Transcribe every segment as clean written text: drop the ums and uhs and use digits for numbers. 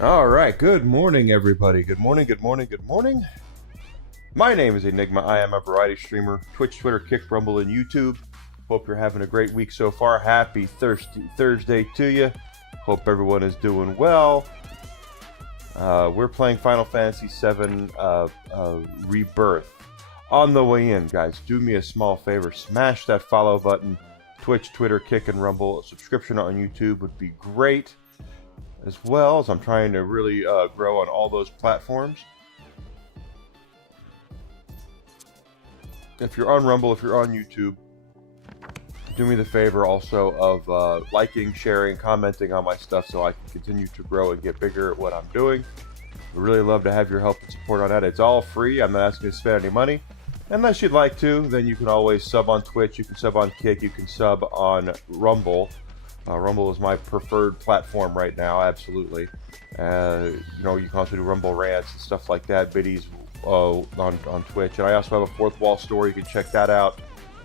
All right, good morning, everybody. Good morning, good morning, good morning. My name is Enigma. I am a variety streamer, Twitch, Twitter, Kick, Rumble, and YouTube. Hope you're having a great week so far. Happy Thursday to you. Hope everyone is doing well. We're playing Final Fantasy VII Rebirth. On the way in, guys, do me a small favor. Smash that follow button. Twitch, Twitter, Kick, and Rumble. A subscription on YouTube would be great. As well as I'm trying to really grow on all those platforms. If you're on Rumble, if you're on YouTube, do me the favor also of liking, sharing, commenting on my stuff so I can continue to grow and get bigger at what I'm doing. I'd really love to have your help and support on that. It's all free. I'm not asking you to spend any money. Unless you'd like to, then you can always sub on Twitch, you can sub on Kick, you can sub on Rumble. Rumble is my preferred platform right now, absolutely. You know, you can also do Rumble rants and stuff like that, biddies on Twitch. And I also have a Fourth Wall store, you can check that out.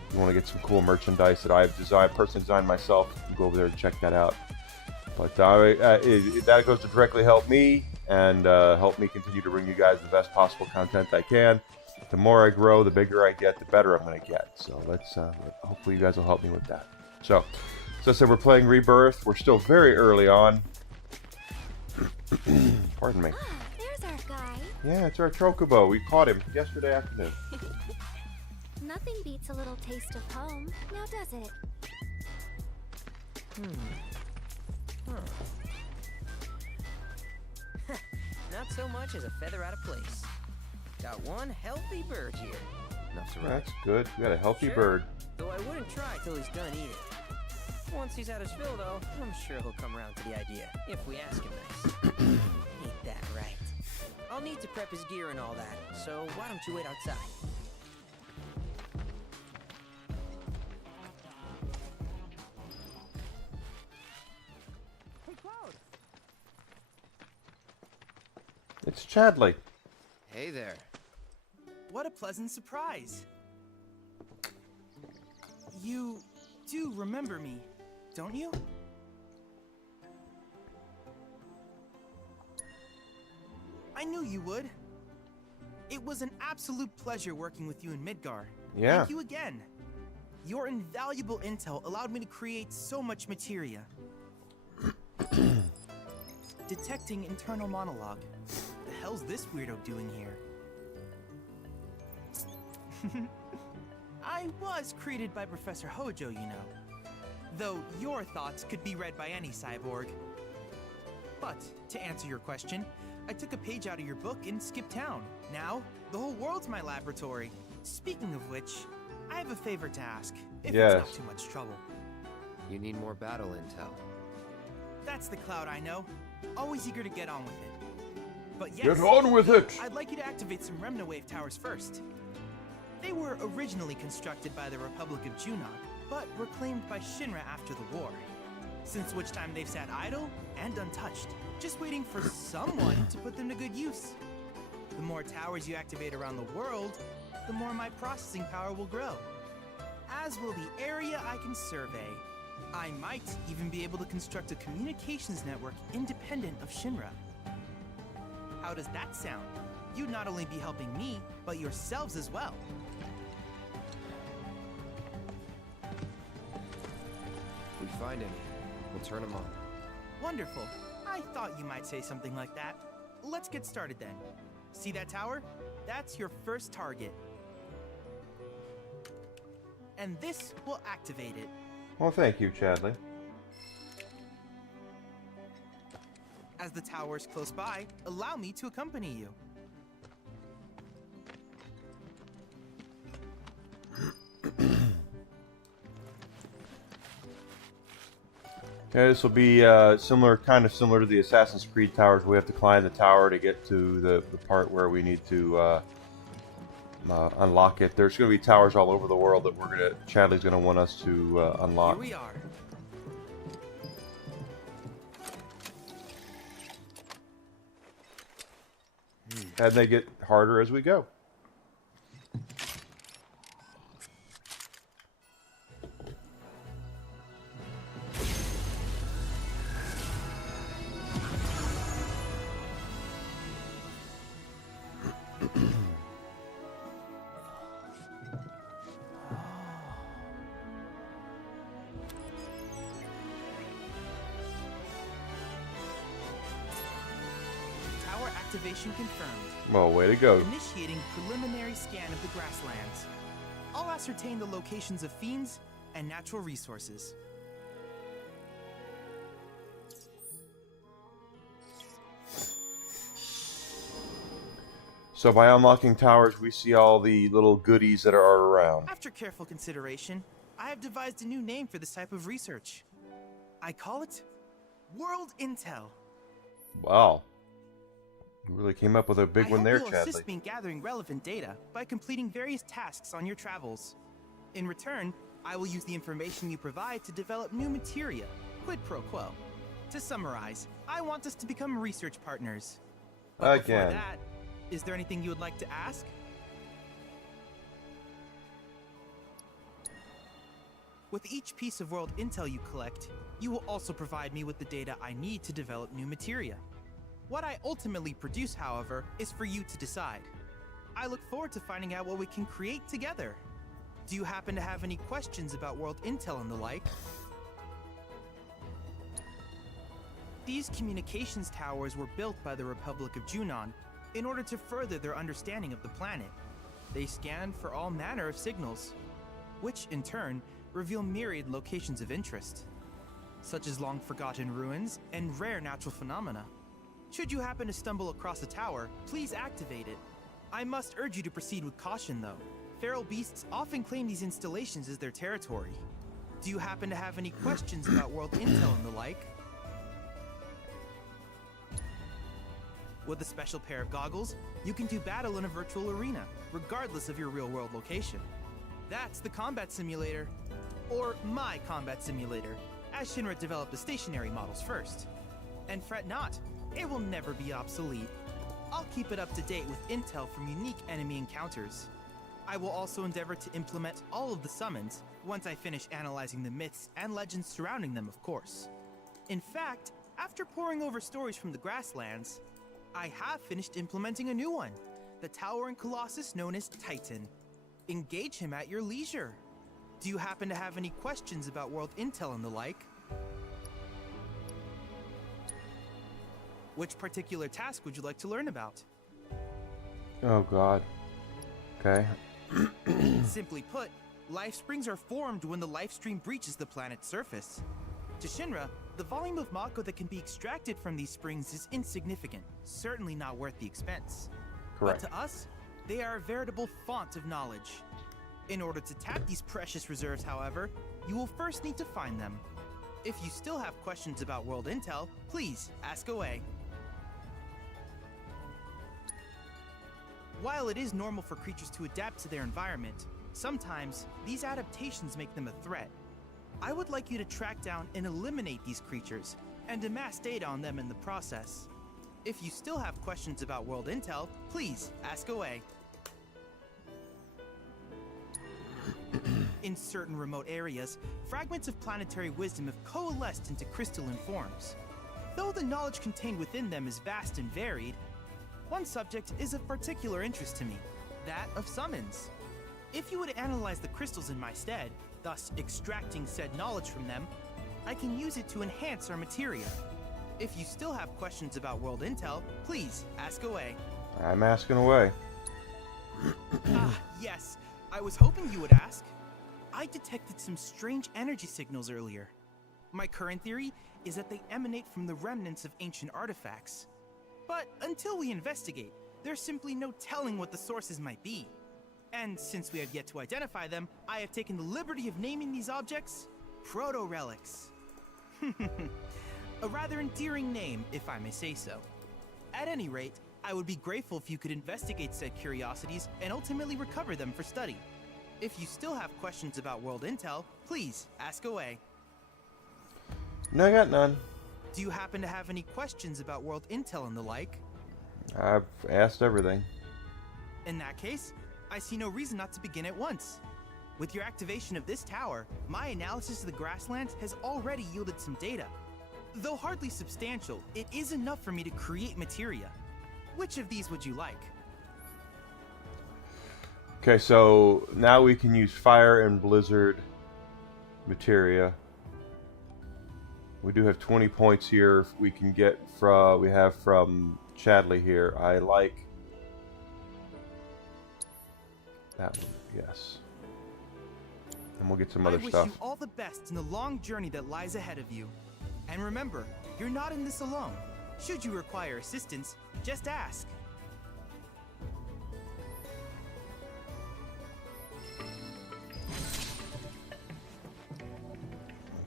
If you want to get some cool merchandise that I've personally designed myself, you can go over there and check that out. But that goes to directly help me and help me continue to bring you guys the best possible content I can. The more I grow, the bigger I get, the better I'm going to get. So let's hopefully you guys will help me with that. So as I said, we're playing Rebirth. We're still very early on. Pardon me. Ah, there's our guy. Yeah, it's our Chocobo. We caught him yesterday afternoon. Nothing beats a little taste of home, now does it? Not so much as a feather out of place. Got one healthy bird here. Enough to That's good. We got a healthy bird. Though I wouldn't try till he's done eating. Once he's had his fill, though, I'm sure he'll come around to the idea, if we ask him nice. Ain't that right? I'll need to prep his gear and all that, so why don't you wait outside? Hey, Cloud! It's Chadley. Hey there. What a pleasant surprise. You do remember me, don't you? I knew you would. It was an absolute pleasure working with you in Midgar. Yeah. Thank you again. Your invaluable intel allowed me to create so much materia. Detecting internal monologue. The hell's this weirdo doing here? I was created by Professor Hojo, you know. Though your thoughts could be read by any cyborg. But, to answer your question, I took a page out of your book and skipped town. Now, the whole world's my laboratory. Speaking of which, I have a favor to ask, if it's not too much trouble. You need more battle intel. That's the Cloud I know. Always eager to get on with it. But yes, Get on with it! I'd like you to activate some Remnawave towers first. They were originally constructed by the Republic of Junod, but were claimed by Shinra after the war. Since which time they've sat idle and untouched, just waiting for someone to put them to good use. The more towers you activate around the world, the more my processing power will grow. As will the area I can survey. I might even be able to construct a communications network independent of Shinra. How does that sound? You'd not only be helping me, but yourselves as well. If we find any, we'll turn them on. Wonderful. I thought you might say something like that. Let's get started then. See that tower? That's your first target. And this will activate it. Well, thank you, Chadley. As the tower's close by, allow me to accompany you. Okay, this will be kind of similar to the Assassin's Creed towers. We have to climb the tower to get to the part where we need to unlock it. There's going to be towers all over the world that Chadley's going to want us to unlock. Here we are. And they get harder as we go. activation confirmed. Well, way to go. Initiating preliminary scan of the grasslands. I'll ascertain the locations of fiends and natural resources. So by unlocking towers, we see all the little goodies that are around. After careful consideration, I have devised a new name for this type of research. I call it World Intel. Wow. You really came up with a big one there, I hope you'll Chadley. assist me in gathering relevant data by completing various tasks on your travels. In return, I will use the information you provide to develop new materia, quid pro quo. To summarize, I want us to become research partners. But Again. before that, is there anything you would like to ask? With each piece of world intel you collect, you will also provide me with the data I need to develop new materia. What I ultimately produce, however, is for you to decide. I look forward to finding out what we can create together. Do you happen to have any questions about world intel and the like? These communications towers were built by the Republic of Junon in order to further their understanding of the planet. They scan for all manner of signals, which in turn reveal myriad locations of interest, such as long-forgotten ruins and rare natural phenomena. Should you happen to stumble across a tower, please activate it. I must urge you to proceed with caution, though. Feral beasts often claim these installations as their territory. Do you happen to have any questions about world intel and the like? With a special pair of goggles, you can do battle in a virtual arena, regardless of your real-world location. That's the combat simulator. Or my combat simulator, as Shinra developed the stationary models first. And fret not, it will never be obsolete. I'll keep it up to date with intel from unique enemy encounters. I will also endeavor to implement all of the summons once I finish analyzing the myths and legends surrounding them, of course. In fact, after poring over stories from the grasslands, I have finished implementing a new one, the towering colossus known as Titan. Engage him at your leisure. Do you happen to have any questions about world intel and the like? Which particular task would you like to learn about? Oh, God. Okay. Simply put, life springs are formed when the life stream breaches the planet's surface. To Shinra, the volume of Mako that can be extracted from these springs is insignificant, certainly not worth the expense. Correct. But to us, they are a veritable font of knowledge. In order to tap these precious reserves, however, you will first need to find them. If you still have questions about world intel, please ask away. While it is normal for creatures to adapt to their environment, sometimes these adaptations make them a threat. I would like you to track down and eliminate these creatures, and amass data on them in the process. If you still have questions about world intel, please ask away. In certain remote areas, fragments of planetary wisdom have coalesced into crystalline forms. Though the knowledge contained within them is vast and varied, one subject is of particular interest to me, that of summons. If you would analyze the crystals in my stead, thus extracting said knowledge from them, I can use it to enhance our materia. If you still have questions about world intel, please ask away. I'm asking away. Yes, I was hoping you would ask. I detected some strange energy signals earlier. My current theory is that they emanate from the remnants of ancient artifacts. But until we investigate, there's simply no telling what the sources might be. And since we have yet to identify them, I have taken the liberty of naming these objects proto-relics. A rather endearing name, if I may say so. At any rate, I would be grateful if you could investigate said curiosities and ultimately recover them for study. If you still have questions about world intel, please ask away. No, I got none. Do you happen to have any questions about world intel and the like? I've asked everything. In that case, I see no reason not to begin at once. With your activation of this tower, my analysis of the grasslands has already yielded some data. Though hardly substantial, it is enough for me to create materia. Which of these would you like? Okay, so now we can use fire and blizzard materia. We do have 20 points here we can get from, we have from Chadley here. I like that one. Yes. And we'll get some other I wish stuff. you all the best in the long journey that lies ahead of you. And remember, you're not in this alone. Should you require assistance, just ask.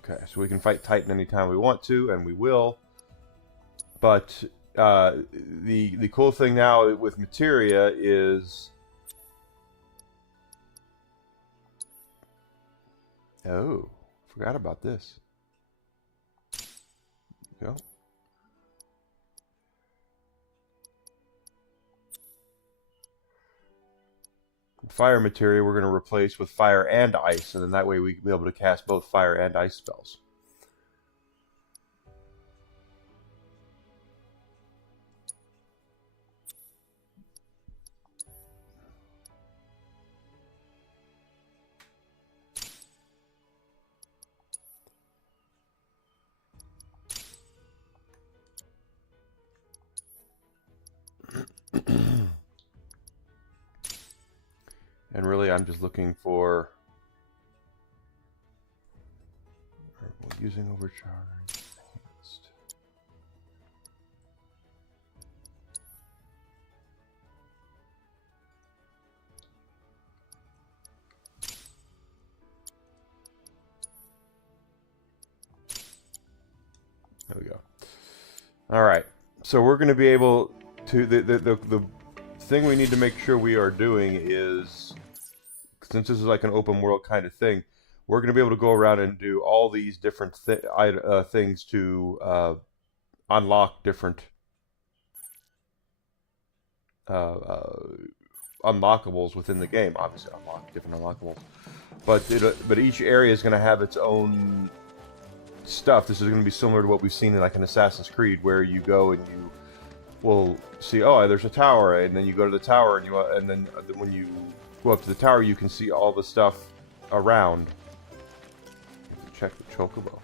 Okay, so we can fight Titan anytime we want to, and we will. But the cool thing now with Materia is... Oh, forgot about this. There we go. Fire Materia we're going to replace with fire and ice, and then that way we can be able to cast both fire and ice spells. And really, I'm just looking for using overcharge. Enhanced. There we go. All right, so we're going to be able to the thing we need to make sure we are doing is, since this is like an open world kind of thing, we're going to be able to go around and do all these different things to unlock different unlockables within the game. Obviously, unlock different unlockables, but each area is going to have its own stuff. This is going to be similar to what we've seen in like an Assassin's Creed, where you go and you will see, oh, there's a tower, and then you go to the tower, and then when you go up to the tower, you can see all the stuff around. Check the Chocobo.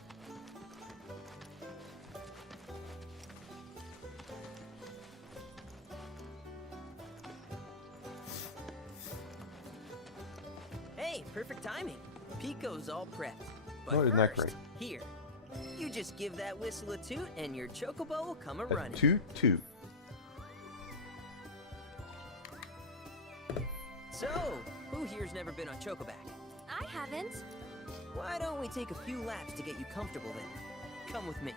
Hey, perfect timing. Pico's all prepped. But Oh, isn't that first, great? here, you just give that whistle a toot, and your Chocobo will come a A running. toot. So, who here's never been on Chocoback? I haven't. Why don't we take a few laps to get you comfortable then? Come with me.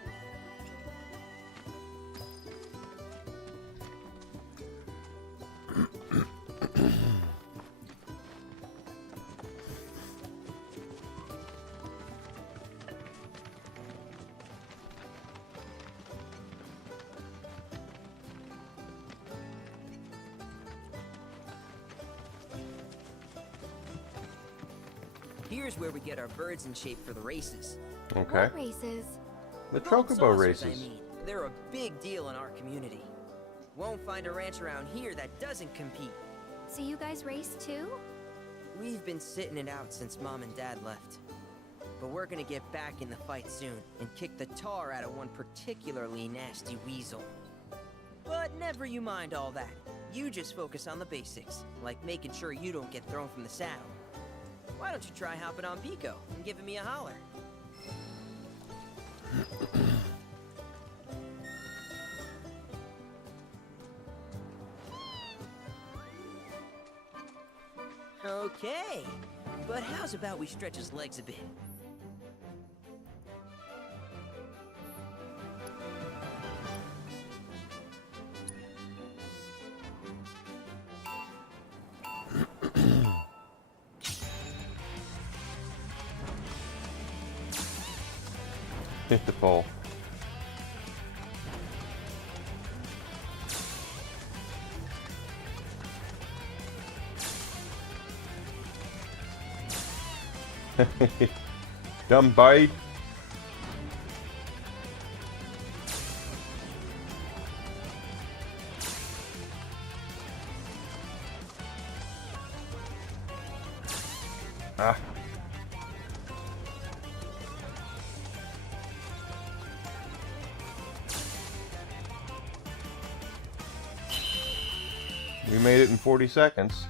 Here's where we get our birds in shape for the races. Okay. What races? The Gold Chocobo saucers, races. I mean. They're a big deal in our community. Won't find a ranch around here that doesn't compete. So you guys race too? We've been sitting it out since Mom and Dad left. But we're gonna get back in the fight soon and kick the tar out of one particularly nasty weasel. But never you mind all that. You just focus on the basics, like making sure you don't get thrown from the saddle. Why don't you try hopping on Pico and giving me a holler? Okay, but how's about we stretch his legs a bit? Hit the pole. Dumb bite. Ah. We made it in 40 seconds.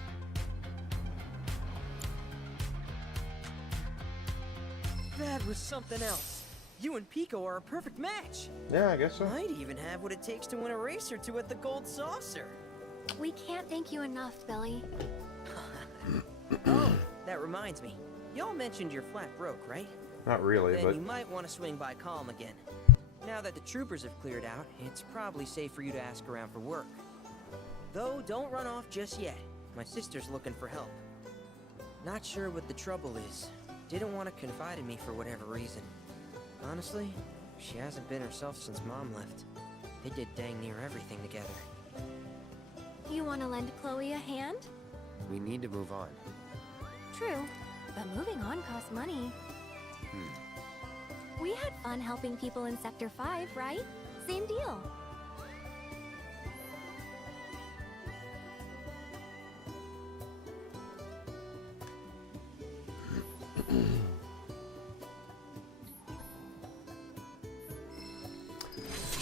That was something else. You and Pico are a perfect match. Yeah, I guess so. Might even have what it takes to win a race or two at the Gold Saucer. We can't thank you enough, Billy. Oh, that reminds me. Y'all mentioned you're flat broke, right? Not really, Then but you might want to swing by Calm again. Now that the troopers have cleared out, it's probably safe for you to ask around for work. Though, don't run off just yet. My sister's looking for help. Not sure what the trouble is. Didn't want to confide in me for whatever reason. Honestly, she hasn't been herself since Mom left. They did dang near everything together. You want to lend Chloe a hand? We need to move on. True, but moving on costs money. We had fun helping people in Sector 5, right? Same deal.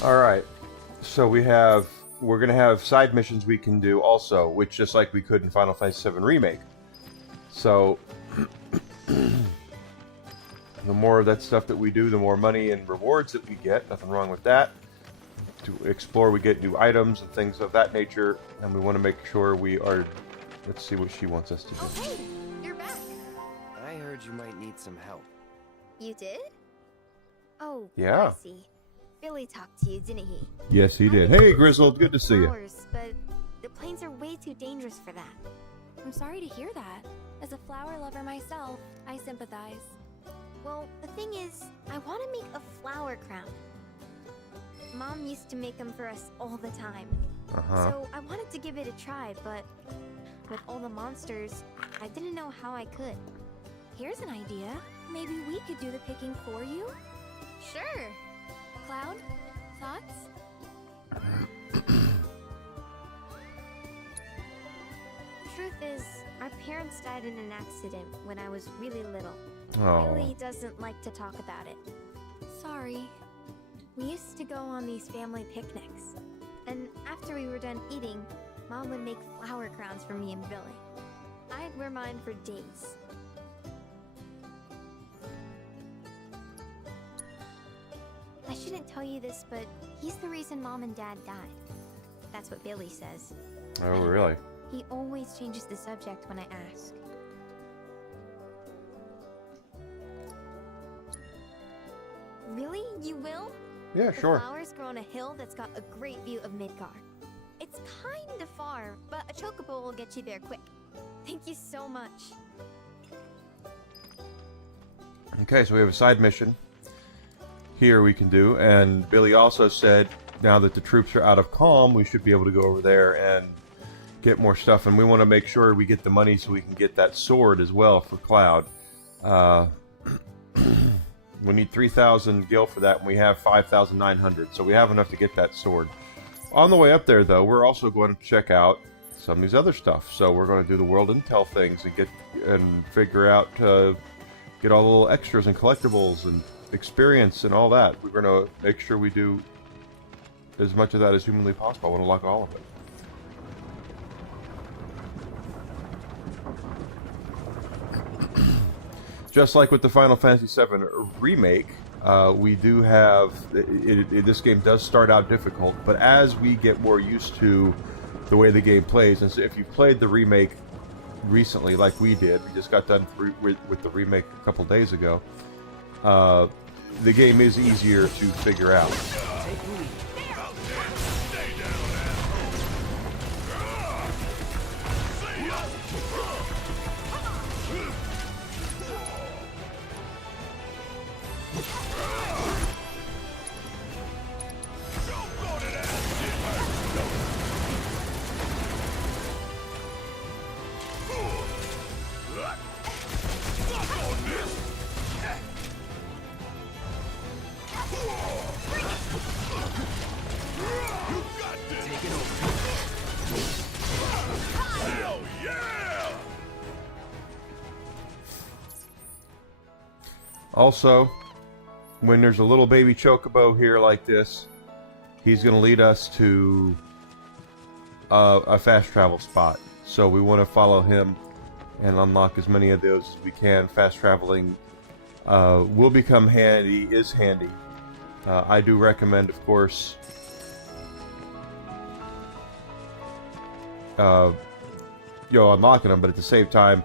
all right. So we're gonna have side missions we can do also, which just like we could in Final Fantasy VII Remake. So the more of that stuff that we do, the more money and rewards that we get. Nothing wrong with that. To explore, we get new items and things of that nature, and we want to make sure we are. Let's see what she wants us to do. Oh, hey, you're back. I heard you might need some help. You did? Oh, Yeah. I see. Billy talked to you, didn't he? Yes, he did. I Hey, would Grizzled, good to see you. flowers, but the planes are way too dangerous for that. I'm sorry to hear that. As a flower lover myself, I sympathize. Well, the thing is, I want to make a flower crown. Mom used to make them for us all the time. So I wanted to give it a try, but with all the monsters, I didn't know how I could. Here's an idea. Maybe we could do the picking for you? Sure. Cloud, thoughts? Truth is, our parents died in an accident when I was really little. Oh. Billy doesn't like to talk about it. Sorry. We used to go on these family picnics. And after we were done eating, Mom would make flower crowns for me and Billy. I'd wear mine for days. I shouldn't tell you this, but he's the reason Mom and Dad died. That's what Billy says. Oh, really? He always changes the subject when I ask. Really? You will? Yeah, The sure. flowers grow on a hill that's got a great view of Midgar. It's kind of far, but a chocobo will get you there quick. Thank you so much. Okay, so we have a side mission here we can do, and Billy also said now that the troops are out of Calm, we should be able to go over there and get more stuff, and we want to make sure we get the money so we can get that sword as well for Cloud. We need 3,000 gil for that, and we have 5,900, so we have enough to get that sword. On the way up there, though, we're also going to check out some of these other stuff. So we're going to do the World Intel things and figure out, get all the little extras and collectibles and experience and all that. We're going to make sure we do as much of that as humanly possible. I want to unlock all of it. Just like with the Final Fantasy VII Remake, we do have... this game does start out difficult, but as we get more used to the way the game plays, and so if you've played the remake recently, like we did, we just got done with the remake a couple days ago, the game is easier to figure out. Take the lead. Also, when there's a little baby chocobo here like this, he's going to lead us to a fast travel spot. So we want to follow him and unlock as many of those as we can. Fast traveling will become handy, is handy. I do recommend, of course, unlocking them, but at the same time,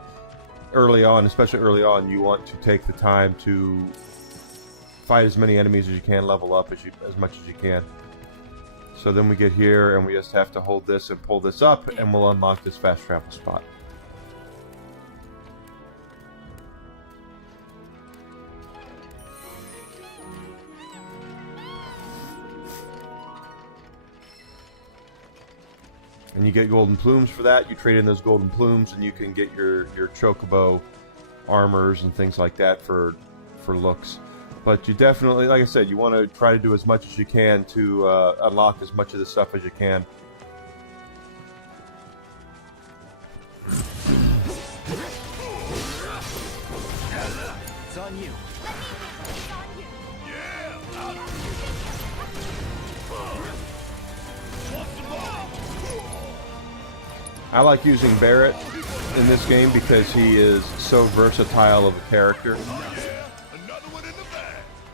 early on, especially early on, you want to take the time to fight as many enemies as you can, level up as much as you can. So then we get here and we just have to hold this and pull this up and we'll unlock this fast travel spot. And you get golden plumes for that. You trade in those golden plumes and you can get your chocobo armors and things like that for looks. But you definitely, like I said, you want to try to do as much as you can to unlock as much of the stuff as you can. It's on you. I like using Barret in this game because he is so versatile of a character.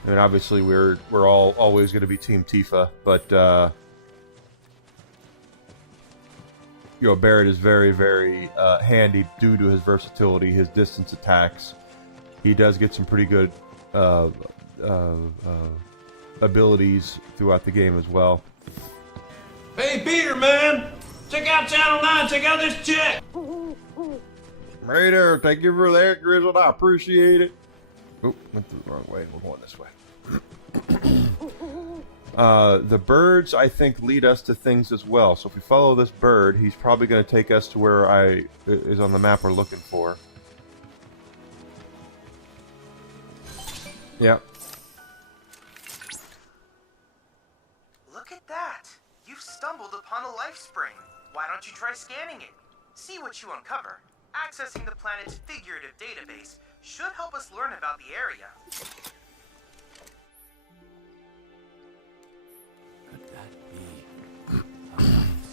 I mean, obviously we're all always going to be Team Tifa, but Barret is very, very handy due to his versatility, his distance attacks. He does get some pretty good abilities throughout the game as well. Hey, Peter, man! Check out Channel 9, check out this chick! Right there, thank you for that, Grizzled, I appreciate it. Oh, went the wrong way, we're going this way. The birds, I think, lead us to things as well. So if we follow this bird, he's probably going to take us to where is on the map we're looking for. Yep. Look at that! You've stumbled upon a life spring. Why don't you try scanning it? See what you uncover. Accessing the planet's figurative database should help us learn about the area. Could that be a life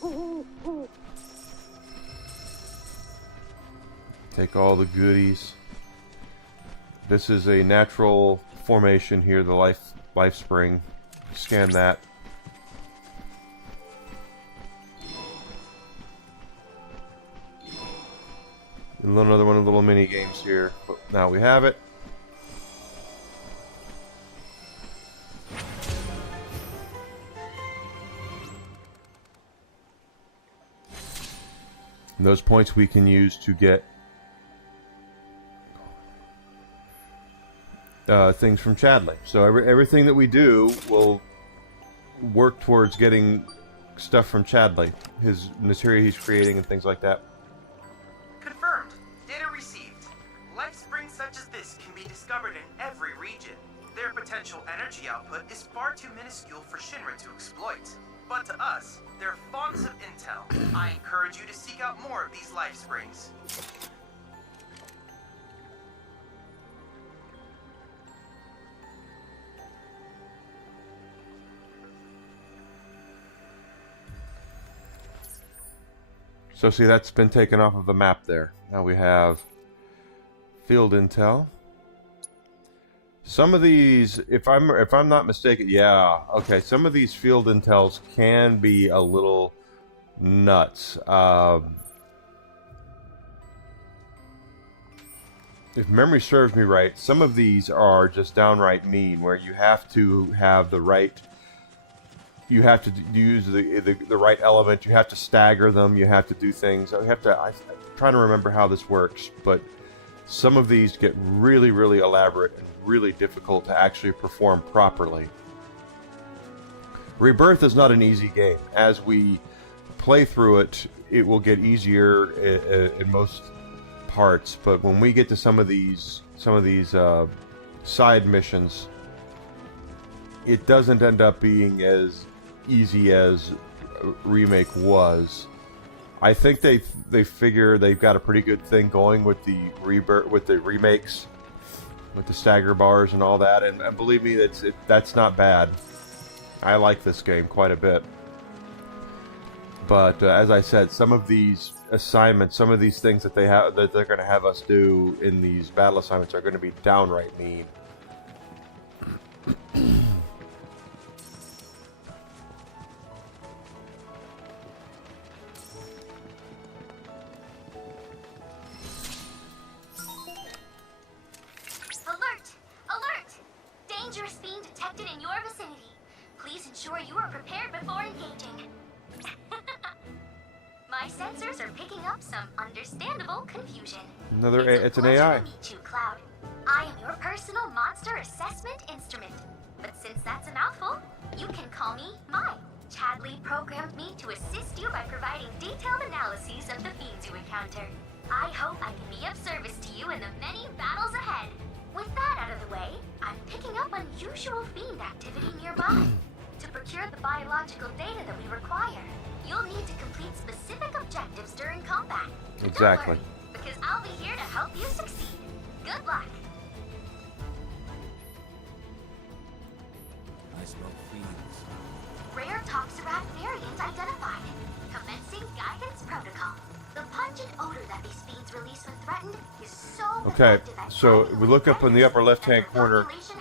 stream? Take all the goodies. This is a natural formation here, the life spring. Scan that. Another one of the little mini games here. But now we have it. And those points we can use to get things from Chadley. So everything that we do will work towards getting stuff from Chadley. His materia he's creating and things like that. Confirmed. Data received. Life springs such as this can be discovered in every region. Their potential energy output is far too minuscule for Shinra to exploit. But to us, they're fonts of intel. I encourage you to seek out more of these life springs. So see, that's been taken off of the map there. Now we have field intel. Some of these, if I'm not mistaken, yeah, okay. Some of these field intels can be a little nuts. If memory serves me right, some of these are just downright mean, where you have to have the right. You have to use the right element. You have to stagger them. You have to do things. I'm trying to remember how this works, but some of these get really, really elaborate and really difficult to actually perform properly. Rebirth is not an easy game. As we play through it, it will get easier in most parts. But when we get to some of these side missions, it doesn't end up being as easy as Remake was. I think they figure they've got a pretty good thing going with the remakes, with the stagger bars and all that, and believe me, that's not bad. I like this game quite a bit. But as I said, some of these assignments, some of these things that they're going to have us do in these battle assignments are going to be downright mean. Alert! Alert! Dangerous being detected in your vicinity. Please ensure you are prepared before engaging. My sensors are picking up some understandable confusion. It's an AI. To meet you, Cloud. I am your personal monster assessment instrument. But since that's a mouthful, you can call me Mai. Chadley programmed me to assist you by providing detailed analyses of the fiends you encounter. I hope I can be of service to you in the many battles ahead. With that out of the way, I'm picking up unusual fiend activity nearby. To procure the biological data that we require, you'll need to complete specific objectives during combat. Exactly. Don't worry, because I'll be here to help you succeed. Good luck. I smell fiends. Rare Toxarat variant identified. Commencing guidance protocol. The pungent odor that these fiends release when threatened is so Okay, effective at so driving we look up in the upper left-hand and their corner. population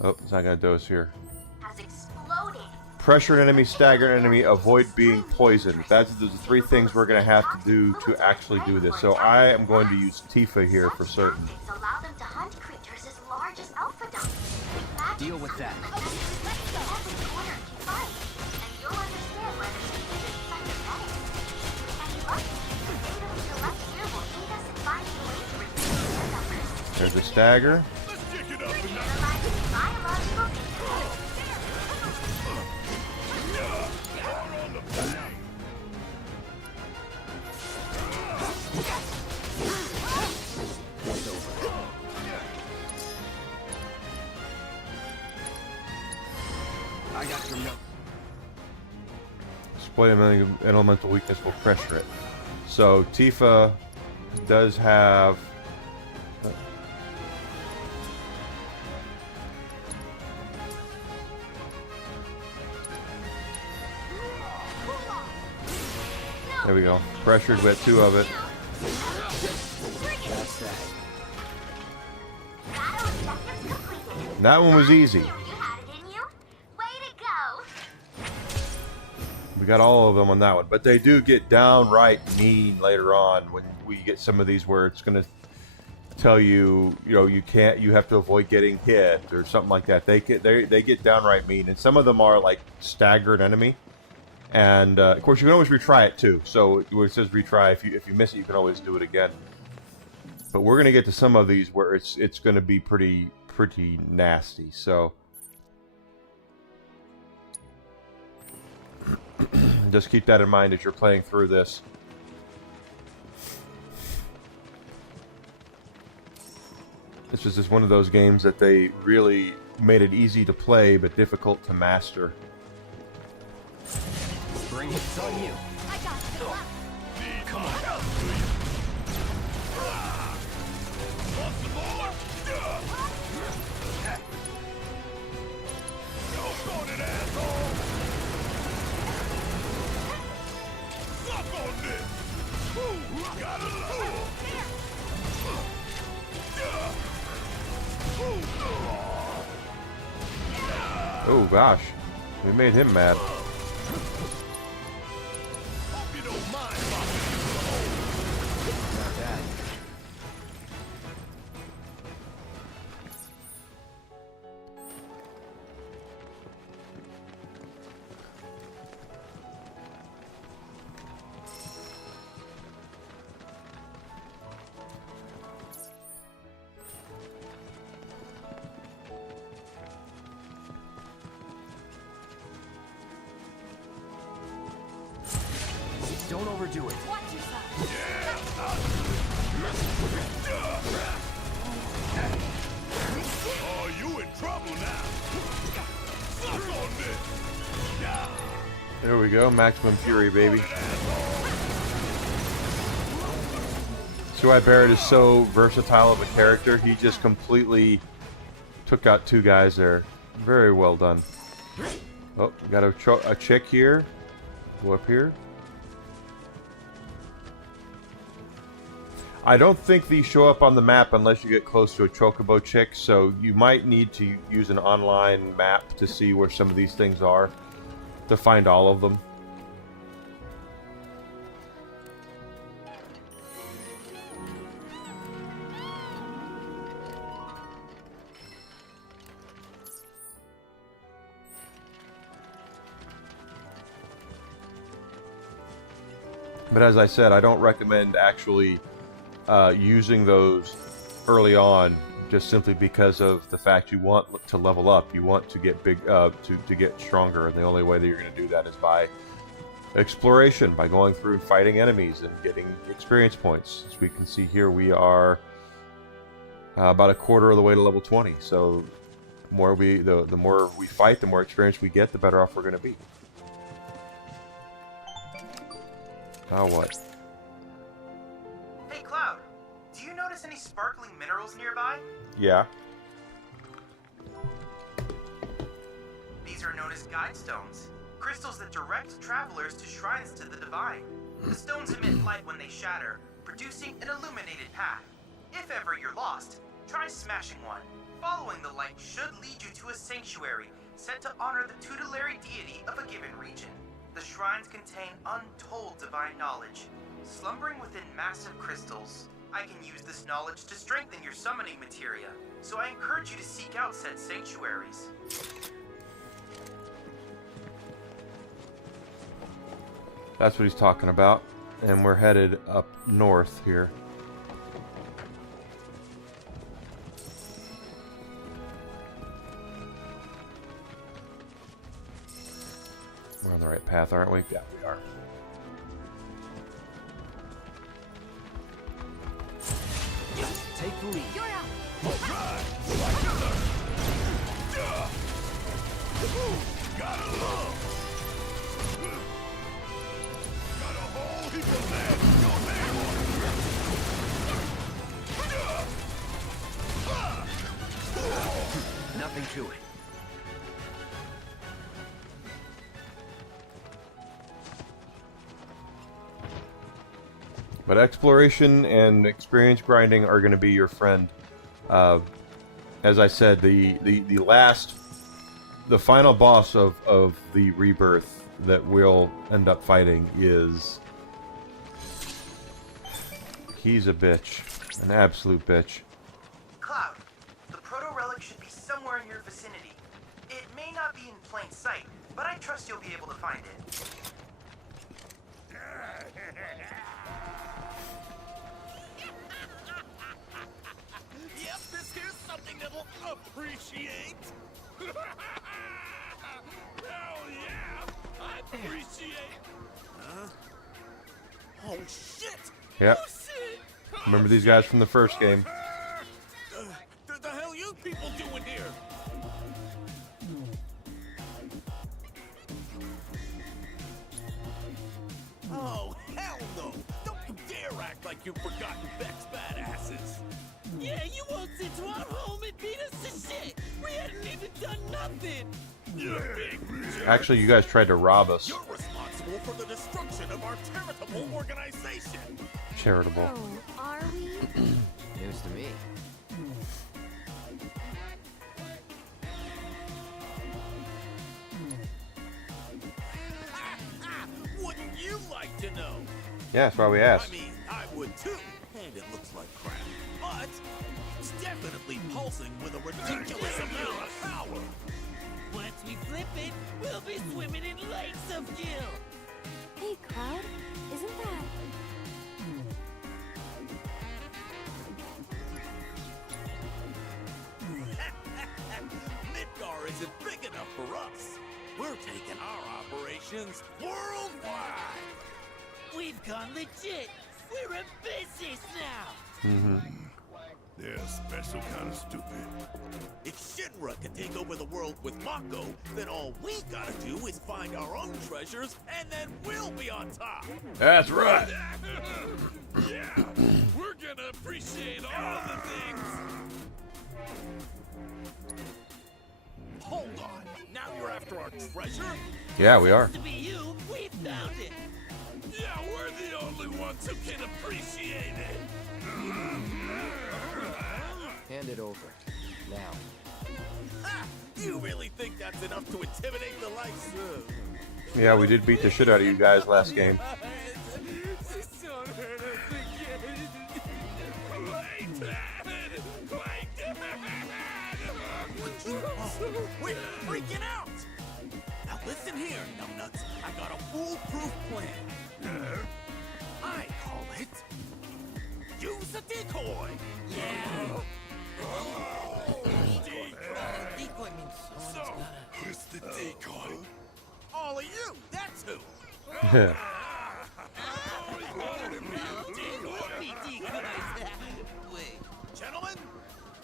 Oh, it's not going to dose here. has exploded. Pressure an enemy, stagger an enemy, avoid being poisoned. That's the three things we're going to have to do to actually do this. So I am going to use Tifa here for certain. Such tactics allow them to hunt creatures as large as Alphadon. Deal with that. Every corner can fight, and you'll understand why the species is such a menace. And lucky, the data we collect here will aid us in finding a way to reduce their numbers. There's a stagger. Analyzing biological data. I got your note. Display an elemental weakness will pressure it. So Tifa does have. There we go. Pressured, we had two of it. That's that. Battle objectives completed. And that one was easy. You had it in you. Way to go. We got all of them on that one, but they do get downright mean later on when we get some of these where it's going to tell you, you have to avoid getting hit or something like that. They get downright mean, and some of them are like staggered enemy, and of course you can always retry it too. So where it says retry, if you miss it, you can always do it again. But we're going to get to some of these where it's going to be pretty nasty. So. Just keep that in mind as you're playing through this. This is just one of those games that they really made it easy to play but difficult to master. Bring it. It's on you. I got it. Come on. Oh gosh, we made him mad. Not bad. Don't overdo it. Watch yourself. Oh, you in trouble now. Suck on this. There we go, maximum fury, baby. See why Barrett is so versatile of a character? He just completely took out two guys there. Very well done. Oh, got a chick here. Go up here. I don't think these show up on the map unless you get close to a chocobo chick, so you might need to use an online map to see where some of these things are, to find all of them. But as I said, I don't recommend actually using those early on, just simply because of the fact you want to level up. You want to get big, to get stronger, and the only way that you're going to do that is by exploration, by going through and fighting enemies and getting experience points. As we can see here, we are about a quarter of the way to level 20. So the more we fight, the more experience we get, the better off we're going to be. Now what? Hey, Cloud. Do you notice any sparkling minerals nearby? Yeah. These are known as guide stones. Crystals that direct travelers to shrines to the divine. The stones emit light when they shatter, producing an illuminated path. If ever you're lost, try smashing one. Following the light should lead you to a sanctuary set to honor the tutelary deity of a given region. The shrines contain untold divine knowledge, slumbering within massive crystals. I can use this knowledge to strengthen your summoning materia, so I encourage you to seek out said sanctuaries. That's what he's talking about, and we're headed up north here. We're on the right path, aren't we? Yeah, we are. Take the lead. You're out. Gotta love. Got a whole heap of lead. Your name on it. Nothing to it. But exploration and experience grinding are going to be your friend. As I said, the final boss of the rebirth that we'll end up fighting he's a bitch, an absolute bitch. Cloud, the proto-relic should be somewhere in your vicinity. It may not be in plain sight, but I trust you'll be able to find it. Yep, this here's something that will appreciate. Hell yeah, I appreciate. Huh? Oh shit! Yep. Oh, shit. Remember these guys from the first game. The hell you people doing here? Oh, hell no! Don't you dare act like you've forgotten Beck's badasses! Yeah, you waltzed into our home and beat us to shit! We hadn't even done nothing! You big jerk. Actually, you guys tried to rob us. You're responsible for the destruction of our charitable organization! Charitable. Oh, are we? News to me. Wouldn't you like to know? Yeah, that's why we asked. I mean, I would too, and it looks like crap. But it's definitely pulsing with a ridiculous amount of power. Once we flip it, we'll be swimming in lakes of gil! Hey, Cloud, isn't that... Midgar isn't big enough for us. We're taking our operations worldwide. We've gone legit! We're a business now! Mm-hmm. They're a special kind of stupid. If Shinra can take over the world with Mako, then all we gotta do is find our own treasures, and then we'll be on top. That's right. Yeah, we're gonna appreciate all the things. Hold on. Now you're after our treasure? Yeah, we are. To be you, we found it. Yeah, we're the only ones who can appreciate it. Hand it over. Now. Ah, you really think that's enough to intimidate the likes of... Yeah, we did beat the shit out of you guys last game. Don't hurt us again. We're freaking out! Now listen here, numbnuts. I got a foolproof plan. I call it... Use a decoy! Yeah! Decoy means So, who's the decoy? All of you, that's who! Gentlemen,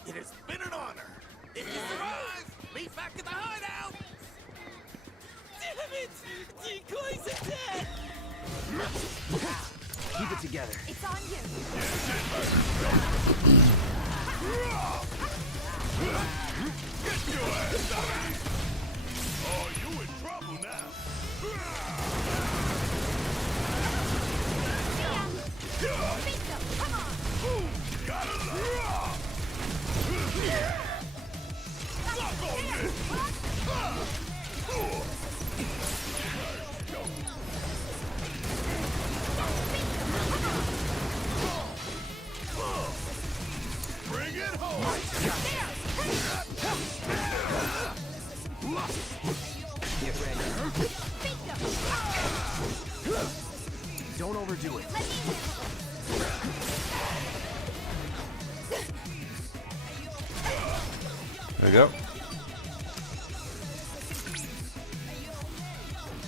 it has been an honor. If you survive, meet back at the hideout! Damn it! Decoys are dead! Keep it together. It's on you. Get your ass out of here! Oh, you in trouble now! Come on. Gotta suck on this! Bring it home! Get ready. Don't overdo it. There we go.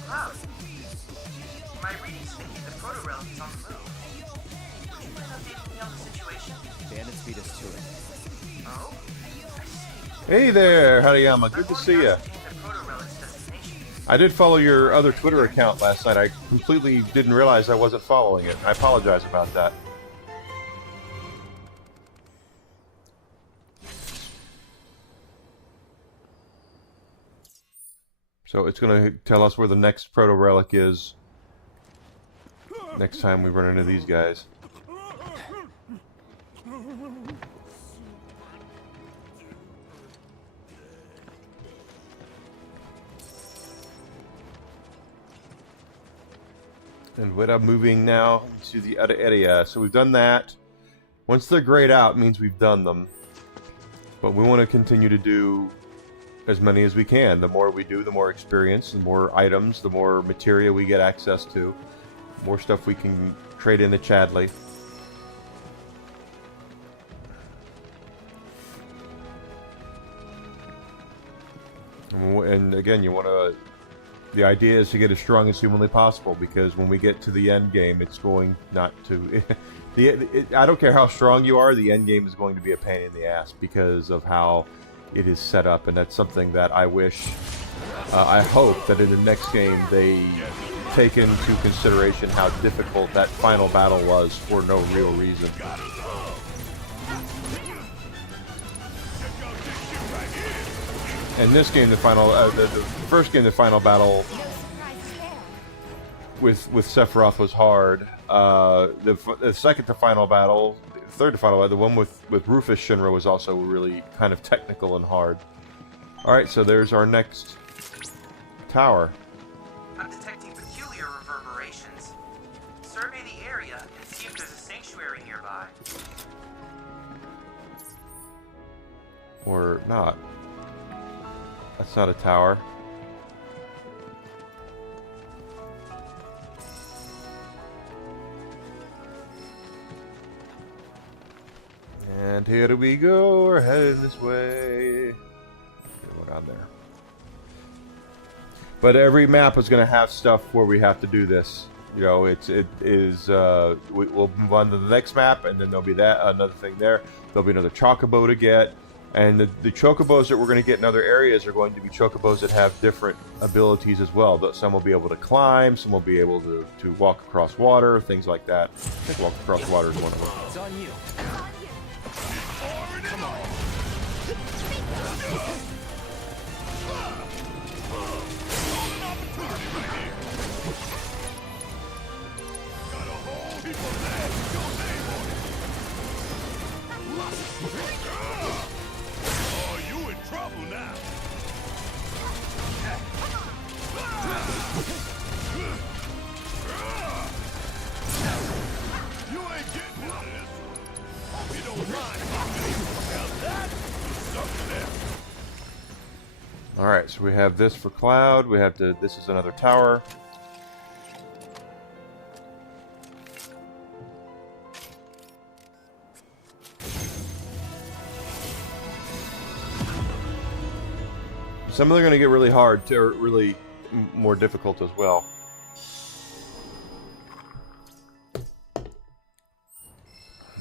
Cloud. My readings indicate the proto-relic is on the move. Would you mind updating me on the situation? Bandits beat us to it. Oh? Hey there, Hariyama. Good to see you. The proto-relic's destination. I did follow your other Twitter account last night. I completely didn't realize I wasn't following it. I apologize about that. So it's going to tell us where the next proto-relic is next time we run into these guys. And we're moving now to the other area. So we've done that. Once they're grayed out, it means we've done them. But we want to continue to do as many as we can. The more we do, the more experience, the more items, the more materia we get access to, the more stuff we can trade into Chadley. And again, you want to... The idea is to get as strong as humanly possible, because when we get to the end game, it's going not to... I don't care how strong you are, the end game is going to be a pain in the ass because of how it is set up, and that's something that I wish... I hope that in the next game they take into consideration how difficult that final battle was for no real reason. In this game, the first game, the final battle with Sephiroth was hard. The second to final battle, third to final battle, the one with Rufus Shinra was also really kind of technical and hard. All right, so there's our next tower. I'm detecting peculiar reverberations. Survey the area and see if there's a sanctuary nearby. Or not. That's not a tower. And here we go, we're heading this way. Go down there. But every map is going to have stuff where we have to do this. You know, we'll move on to the next map, and then there'll be another thing there. There'll be another chocobo to get. And the chocobos that we're going to get in other areas are going to be chocobos that have different abilities as well. Some will be able to climb, some will be able to walk across water, things like that. I think walk across water is one of them. It's on you. Come on. Alright, so we have this for Cloud. We have to... This is another tower. Some of them are going to get really hard, or really more difficult as well.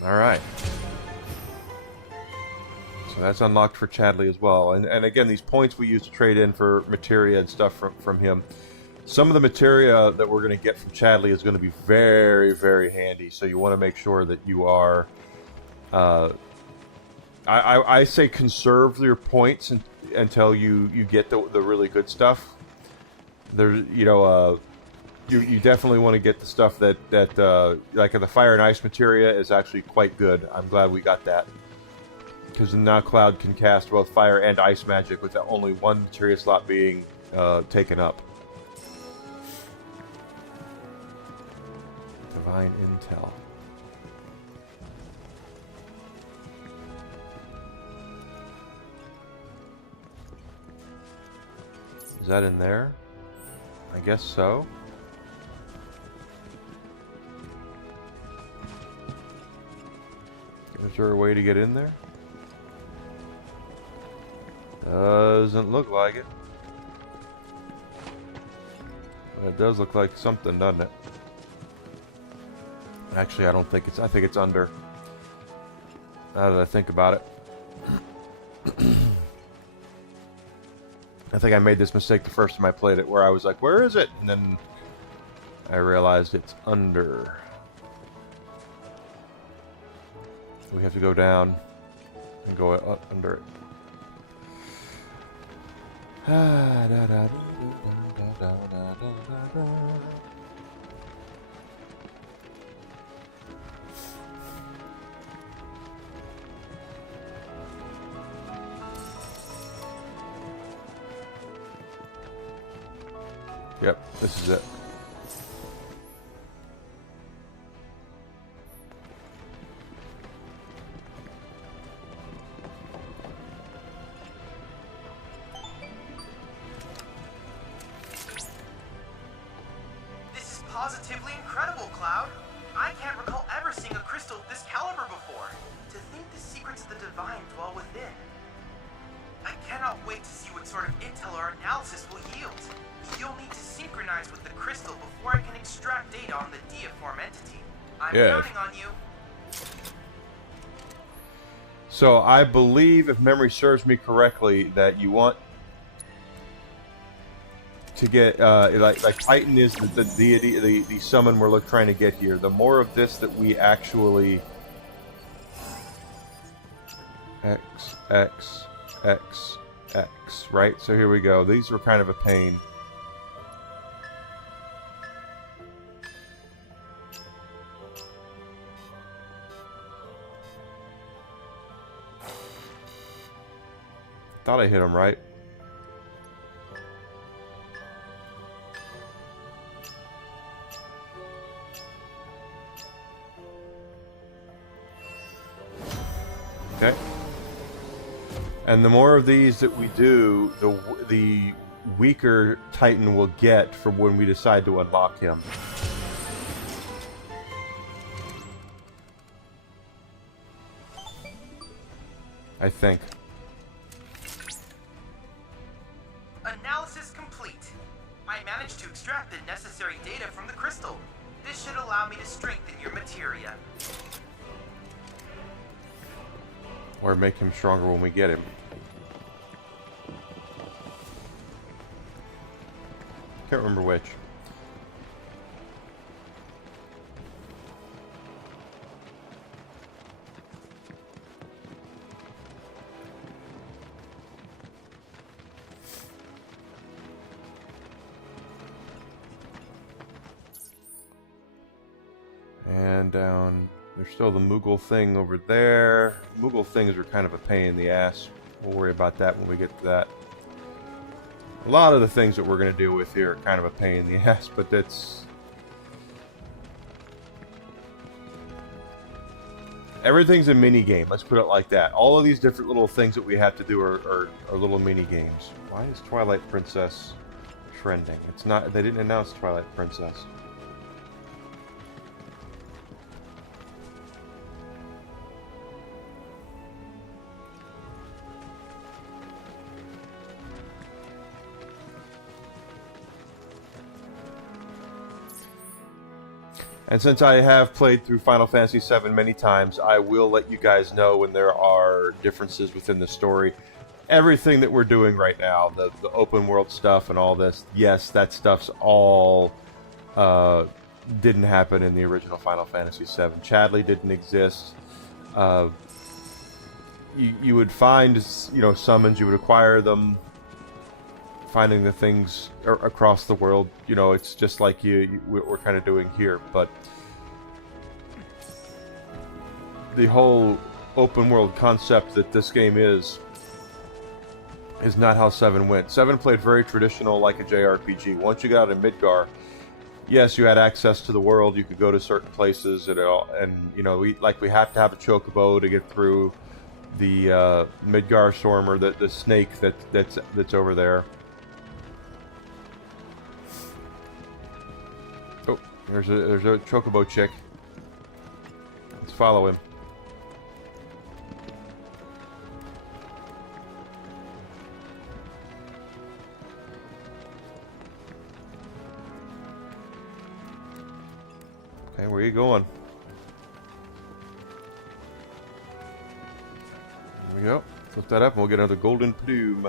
Alright. So that's unlocked for Chadley as well. And again, these points we use to trade in for materia and stuff from him. Some of the materia that we're going to get from Chadley is going to be very, very handy. So you want to make sure that you are... I say conserve your points until you get the really good stuff. There, you know, you definitely want to get the stuff that like the fire and ice materia is actually quite good. I'm glad we got that, because now Cloud can cast both fire and ice magic with only one materia slot being taken up. Divine Intel. Is that in there? I guess so. Is there a way to get in there? Doesn't look like it. But it does look like something, doesn't it? Actually, I don't think it's... I think it's under. Now that I think about it. I think I made this mistake the first time I played it, where I was like, where is it? And then I realized it's under. We have to go down and go up under it. Yep, this is it. This is positively incredible, Cloud. I can't recall ever seeing a crystal of this caliber before. To think the secrets of the divine dwell within. I cannot wait to see what sort of intel our analysis will yield. You'll need to synchronize with the crystal before I can extract data on the deiform entity. I'm counting on you. So I believe, if memory serves me correctly, that you want to get like Titan is the deity, the summon we're trying to get here. The more of this that we actually X, right? So here we go. These were kind of a pain. Thought I hit him right. Okay. And the more of these that we do, the weaker Titan will get from when we decide to unlock him. I think. Analysis complete. I managed to extract the necessary data from the crystal. This should allow me to strengthen your materia. Or make him stronger when we get him. Can't remember which. And down, there's still the Moogle thing over there. Moogle things are kind of a pain in the ass. We'll worry about that when we get to that. A lot of the things that we're going to deal with here are kind of a pain in the ass, but that's... Everything's a mini game. Let's put it like that. All of these different little things that we have to do are little mini games. Why is Twilight Princess trending? It's not. They didn't announce Twilight Princess. And since I have played through Final Fantasy VII many times, I will let you guys know when there are differences within the story. Everything that we're doing right now, the open world stuff and all this, yes, that stuff's all didn't happen in the original Final Fantasy VII. Chadley didn't exist. You would find, you know, summons, you would acquire them, finding the things across the world. You know, it's just like we're kind of doing here, but the whole open world concept that this game is not how 7 went. 7 played very traditional, like a JRPG. Once you got out of Midgar, yes, you had access to the world. You could go to certain places, and you know, we have to have a chocobo to get through the Midgar storm, or the snake that's over there. Oh, there's a chocobo chick. Let's follow him. Okay, where are you going? There we go. Flip that up and we'll get another golden plume.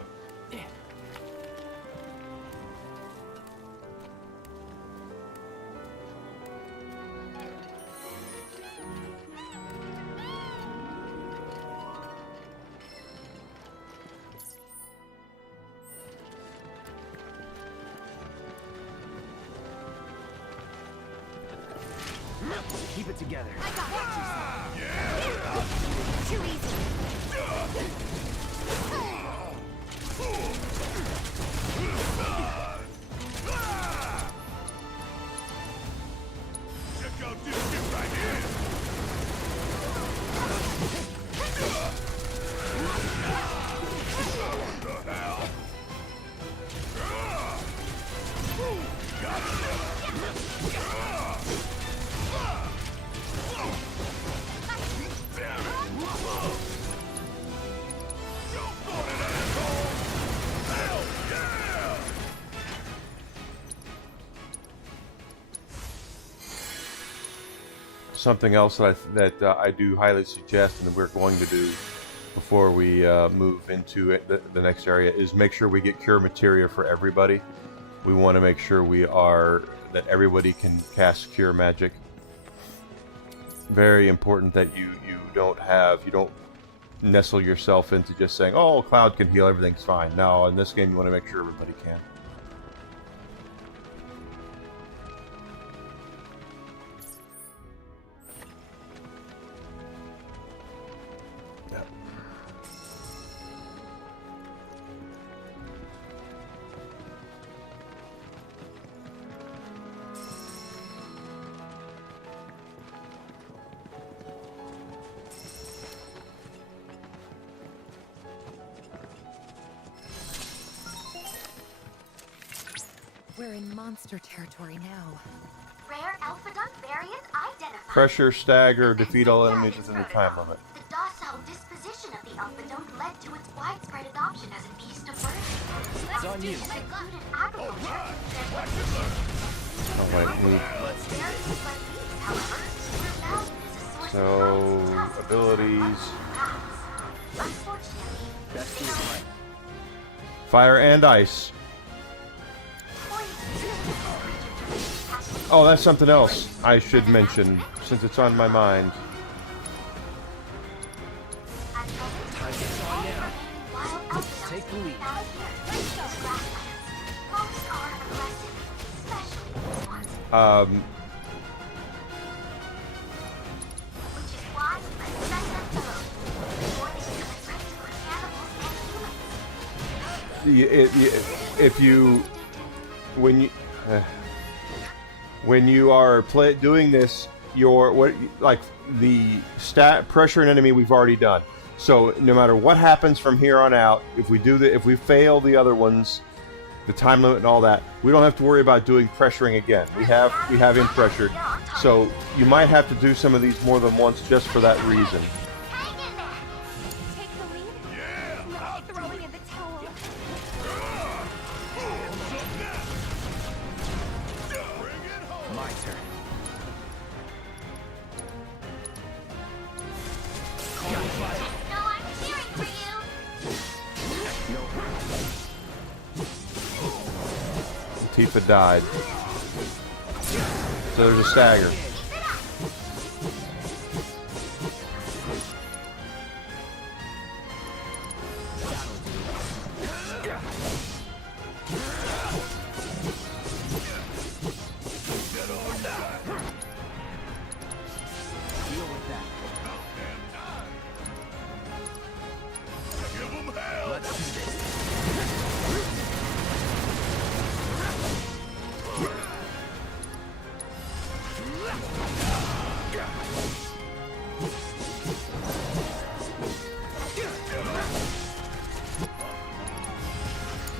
Keep it together. I got it. Too easy. Check out this shit right here. What the hell? Something else that I do highly suggest, and that we're going to do before we move into the next area, is make sure we get cure materia for everybody. We want to make sure that everybody can cast cure magic. Very important that you don't nestle yourself into just saying, oh, Cloud can heal, everything's fine. No, in this game you want to make sure everybody can. We're in monster territory now. Rare Alphadunk variant identified. Pressure, stagger, defeat all enemies within the time limit. The docile disposition of the Alphadunk led to its widespread adoption as a beast of burden. It's on you. Included agriculture. Oh wait, move. Variants like these, however, were valued as a source So, of highly abilities. Unfortunately, That's the right. Fire and ice. Oh, that's something else I should mention, since it's on my mind. Take the lead. If you when you are doing this, like the stat pressure an enemy we've already done. So no matter what happens from here on out, if we fail the other ones, the time limit and all that, we don't have to worry about doing pressuring again. We have him pressured. So you might have to do some of these more than once just for that reason. Take the lead? Not throwing in the towel. My turn. No, I'm cheering for you. Tifa died. So there's a stagger.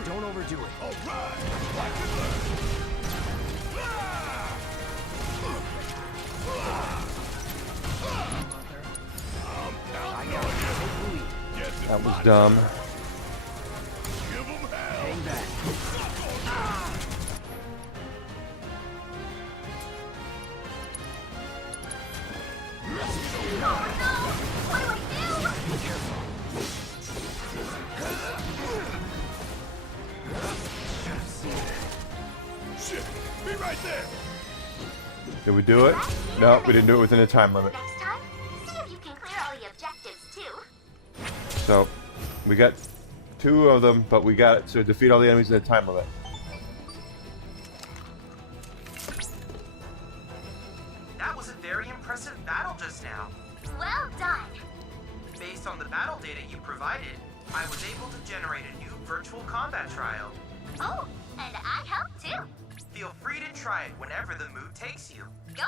Don't overdo it. All right. I can learn. That was dumb. Give 'em hell. Hang back. Shit. Be right there. Did we do it? No, we didn't do it within the time limit. Next time, see if you can clear all the objectives too. So we got 2 of them, but we got it to defeat all the enemies in the time limit. That was a very impressive battle just now. Well done. Based on the battle data you provided, I was able to generate a new virtual combat trial. Oh, and I helped too. Feel free to try it whenever the mood takes you. Go on.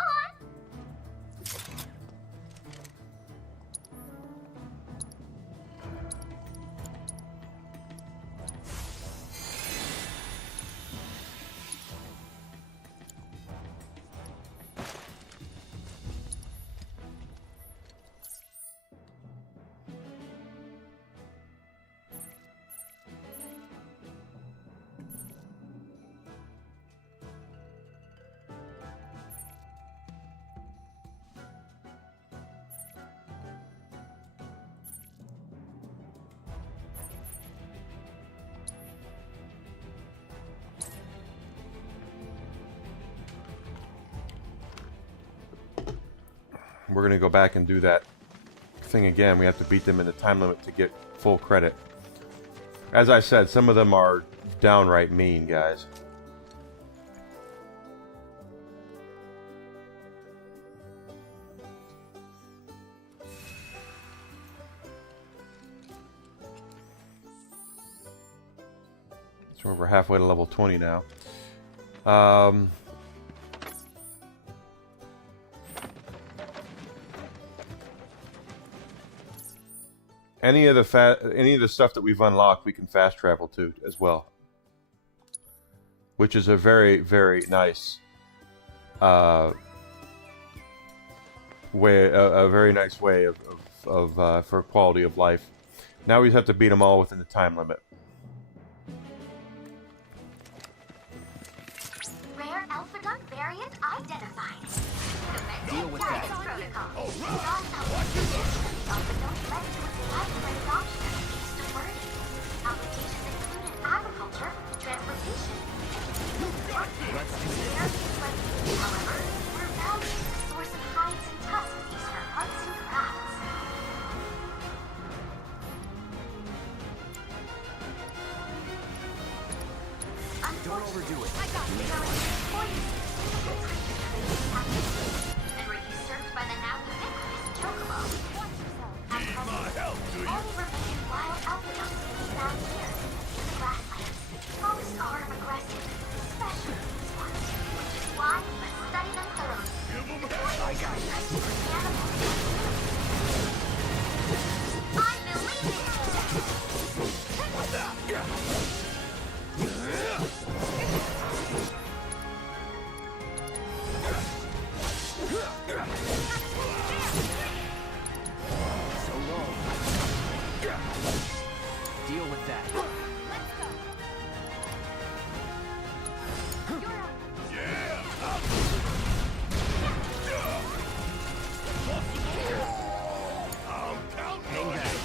We're gonna go back and do that thing again. We have to beat them in the time limit to get full credit. As I said, some of them are downright mean, guys. So we're halfway to level 20 now. Any of the stuff that we've unlocked, we can fast travel to as well, which is a very, very nice way, a very nice way of for quality of life. Now we just have to beat them all within the time limit. Rare Alpha Dunk variant identified. Deal with that. Protocol. Alpha Dunk led to its widespread adoption as a beast of burden. Applications include in agriculture, transportation, Let's do this. however, we're valued as a source of hides and tusks used for arts and crafts. Don't overdo it. I got and were usurped by the now ubiquitous Chocobo. Watch yourself. At present, only remaining wild alpha dunks can be found here, in the grasslands. Most are aggressive, especially these ones, which is why we must study them thoroughly. I got it. So long. Deal with that. Hang back.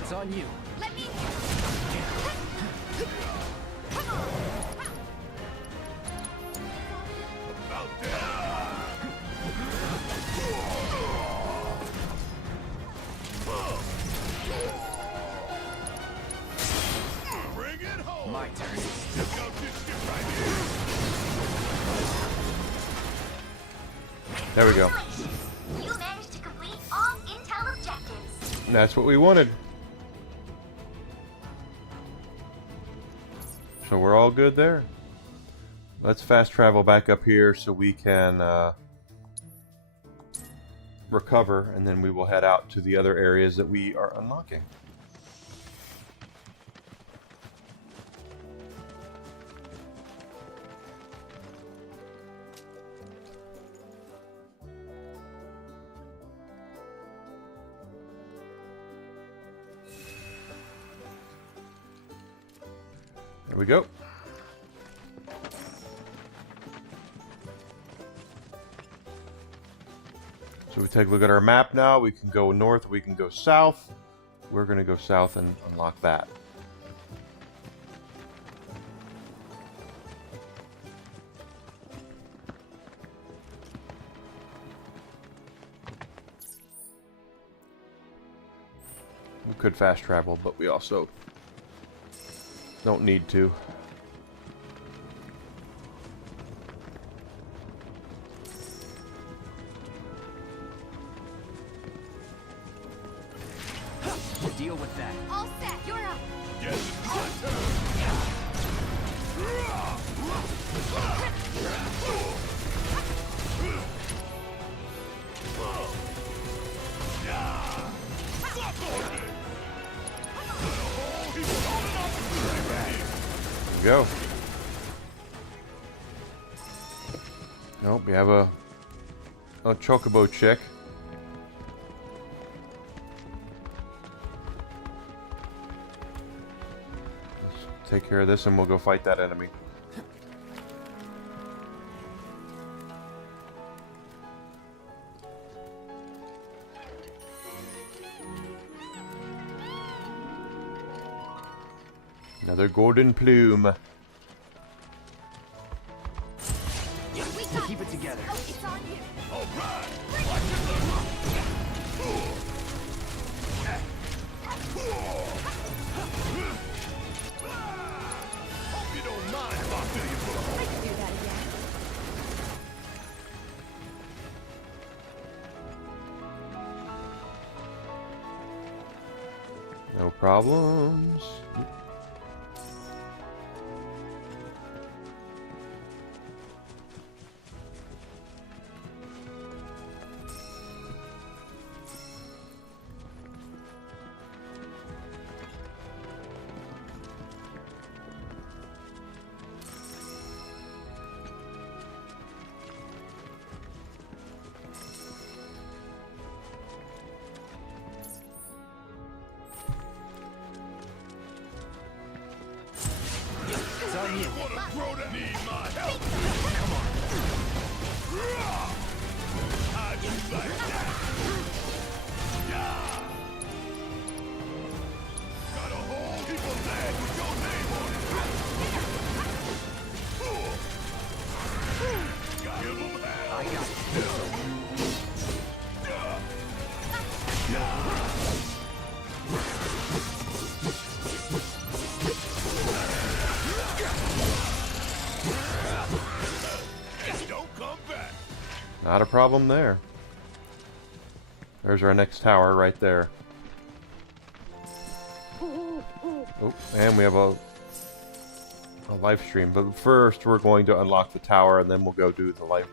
It's on you. Let me. Bring it home. My turn. Check out this shit right here. There we go. You managed to complete all intel objectives. That's what we wanted. So we're all good there. Let's fast travel back up here so we can recover, and then we will head out to the other areas that we are unlocking. There we go. So we take a look at our map now. We can go north, we can go south. We're going to go south and unlock that. We could fast travel, but we also don't need to. Deal with that. All set. You're up. Yes, it's my turn. Go. Nope, we have a chocobo chick. Let's take care of this and we'll go fight that enemy. Another golden plume. Keep it together. Oh, it's on you. All right. Watch it look. Hope you don't mind if I fill you full of holes. I can do that again. No problems. It's on you. What a bro that need my help. Come on. I just like that. Yeah. Got a whole heap of land with your name on it. Give 'em hell. I got it. Don't come back. Not a problem there. There's our next tower right there. Oh, and we have a live stream. But first, we're going to unlock the tower, and then we'll go do the live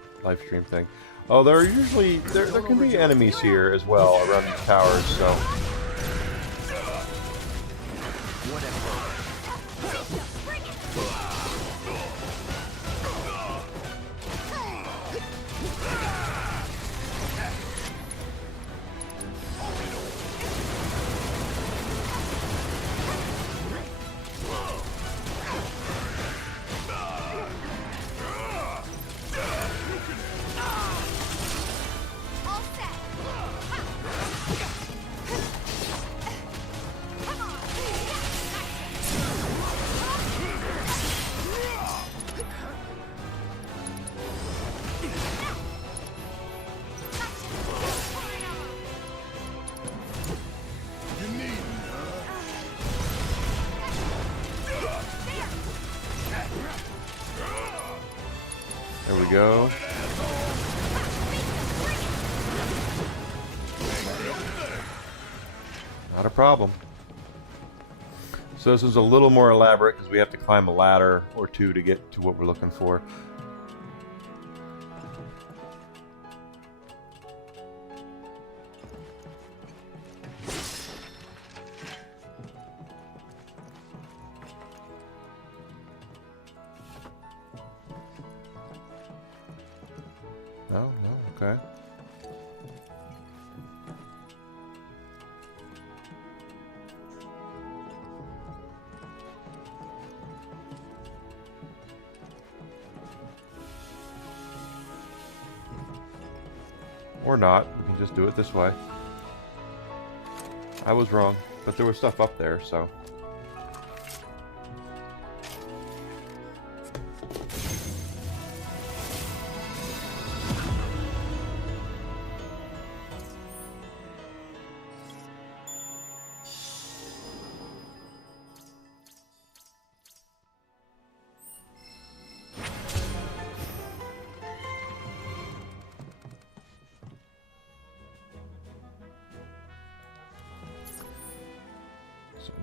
stream thing. Oh, there are usually there can be enemies here as well around these towers. So. There we go. Not a problem. So this is a little more elaborate because we have to climb a ladder or two to get to what we're looking for. No, okay. Or not. We can just do it this way. I was wrong, but there was stuff up there, so.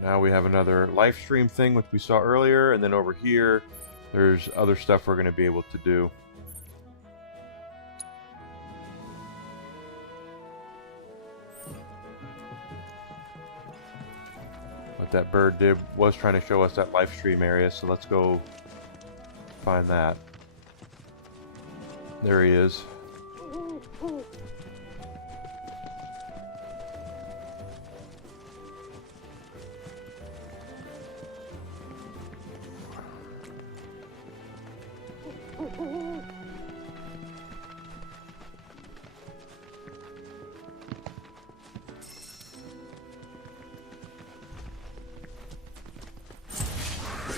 Now we have another live stream thing, which we saw earlier, and then over here, there's other stuff we're going to be able to do. What that bird did was trying to show us that live stream area, so let's go find that. There he is.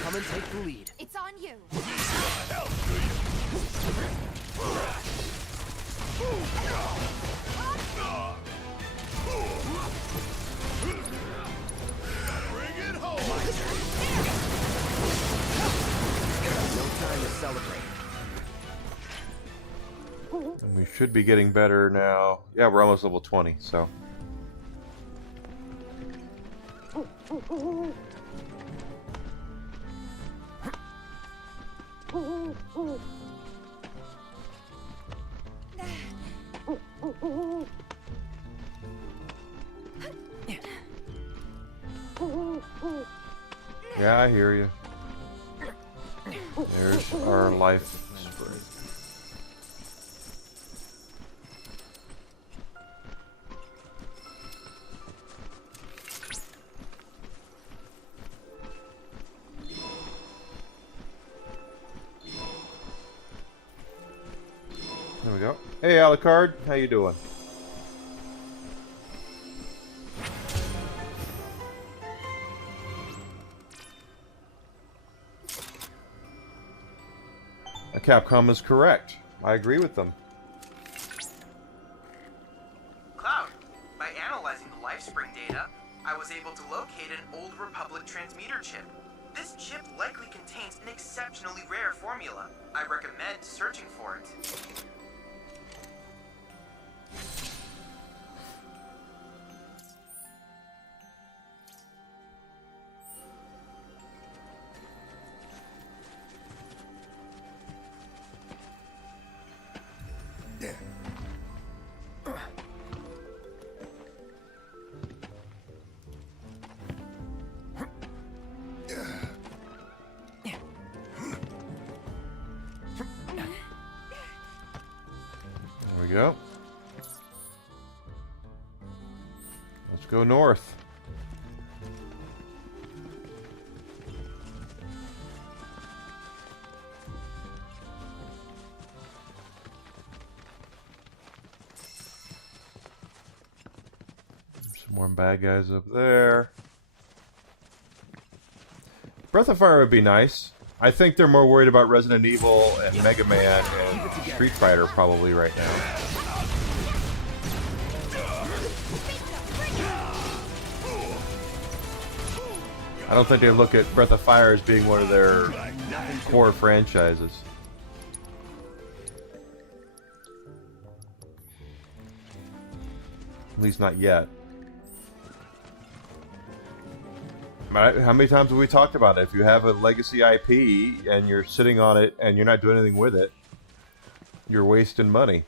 Come and take the lead. It's on you. Bring it home. No time to celebrate. And we should be getting better now. Yeah, we're almost level 20, so. Yeah, I hear you. There's our life spray. There we go. Hey, Alucard, how you doing? Capcom is correct. I agree with them. Cloud, by analyzing the LifeSpring data, I was able to locate an Old Republic transmitter chip. This chip likely contains an exceptionally rare formula. I recommend searching for it. go north. Some more bad guys up there. Breath of Fire would be nice. I think they're more worried about Resident Evil and Mega Man and Street Fighter probably right now. I don't think they look at Breath of Fire as being one of their core franchises. At least not yet. How many times have we talked about it? If you have a legacy IP and you're sitting on it and you're not doing anything with it, you're wasting money.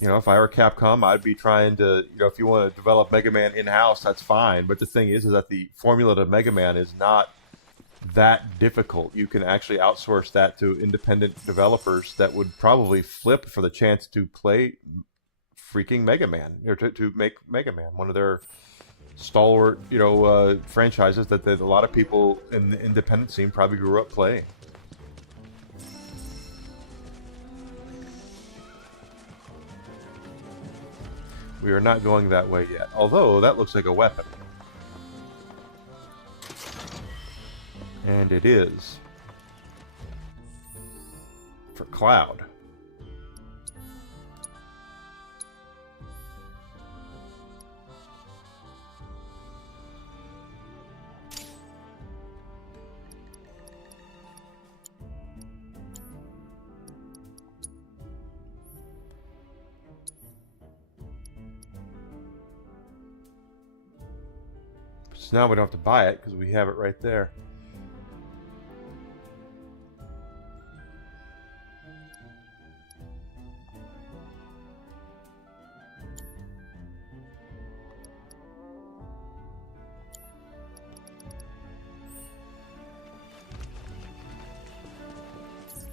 You know, if I were Capcom, I'd be trying to, you know, if you want to develop Mega Man in-house, that's fine. But the thing is that the formula to Mega Man is not that difficult. You can actually outsource that to independent developers that would probably flip for the chance to play freaking Mega Man, or to make Mega Man one of their stalwart, you know, franchises that a lot of people in the independent scene probably grew up playing. We are not going that way yet, although that looks like a weapon. And it is. For Cloud. So now we don't have to buy it because we have it right there.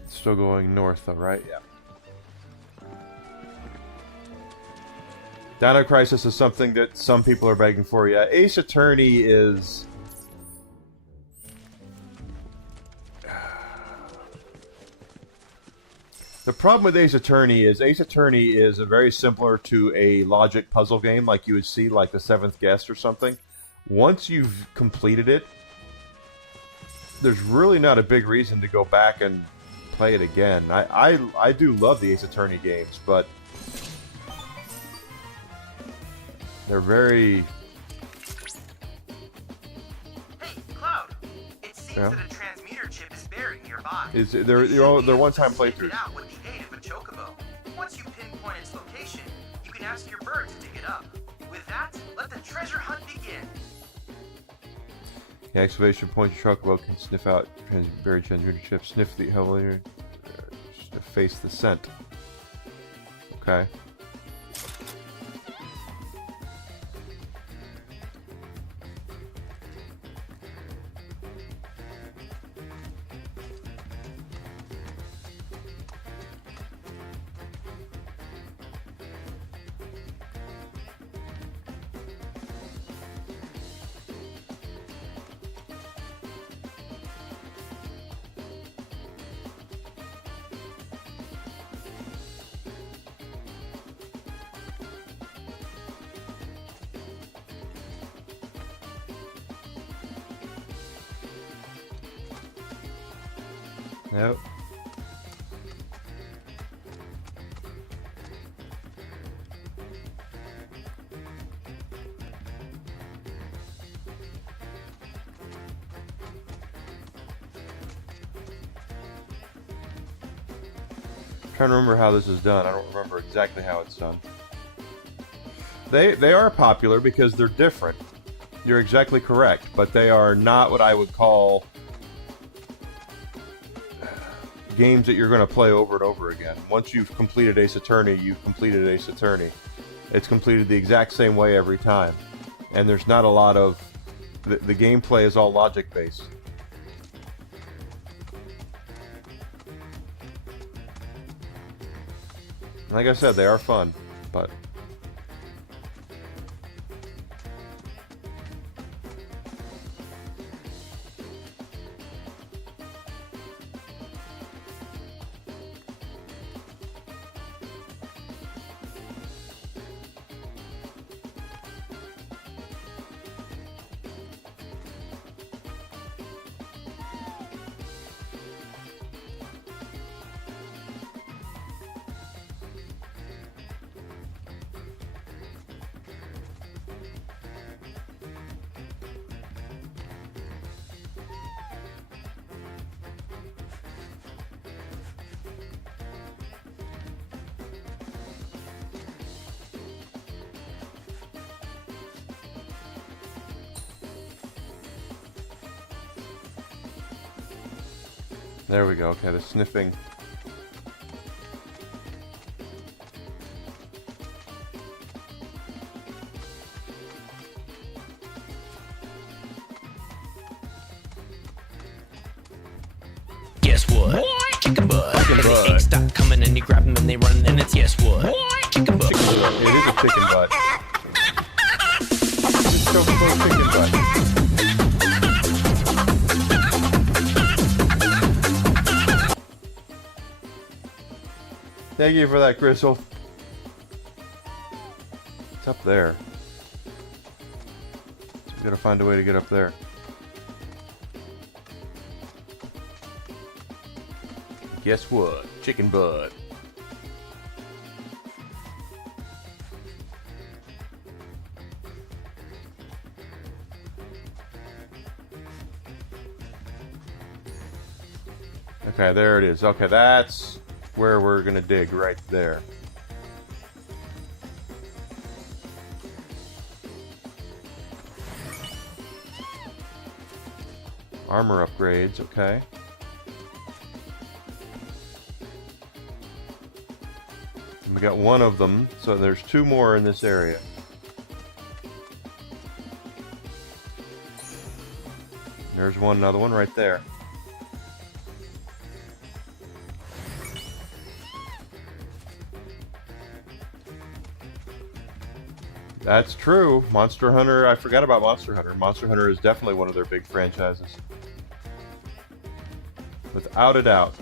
Still going north though, right? Yeah. Dino Crisis is something that some people are begging for. Yeah, Ace Attorney is... The problem with Ace Attorney is a very similar to a logic puzzle game like you would see like The Seventh Guest or something. Once you've completed it, there's really not a big reason to go back and play it again. I do love the Ace Attorney games, but they're very... Hey, Cloud! It seems that a transmitter chip is buried nearby. They're one-time Dig playthroughs. it out with the aid of a chocobo. Once you pinpoint its location, you can ask your bird to dig it up. With that, let the treasure hunt begin. The excavation point your chocobo can sniff out buried transmitter chip, sniff the heavily, face the scent. Okay. Nope. Trying to remember how this is done. I don't remember exactly how it's done. They are popular because they're different. You're exactly correct, but they are not what I would call games that you're going to play over and over again. Once you've completed Ace Attorney, you've completed Ace Attorney. It's completed the exact same way every time. And there's not a lot of... The gameplay is all logic-based. Like I said, they are fun, but... There we go. Okay, the sniffing. Guess what? Chicken butt. And the eggs stop coming and you grab them and they run and it's guess what? Chicken butt. It is a chicken butt. It's Chocobo chicken butt. Thank you for that, Crystal. It's up there. So we gotta find a way to get up there. Guess what? Chicken butt. Okay, there it is. Okay, that's where we're gonna dig, right there. Armor upgrades, okay. And we got one of them, so there's two more in this area. There's one, another one right there. That's true. Monster Hunter, I forgot about Monster Hunter. Monster Hunter is definitely one of their big franchises. Without a doubt.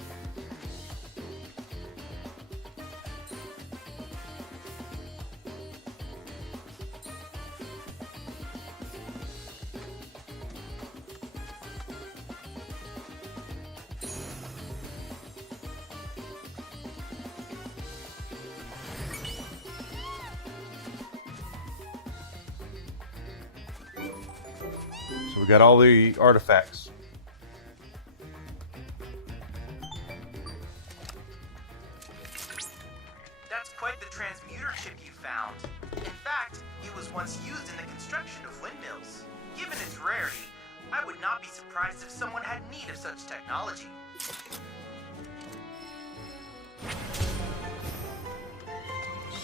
So we got all the artifacts. That's quite the transmuter chip you found. In fact, it was once used in the construction of windmills. Given its rarity, I would not be surprised if someone had need of such technology.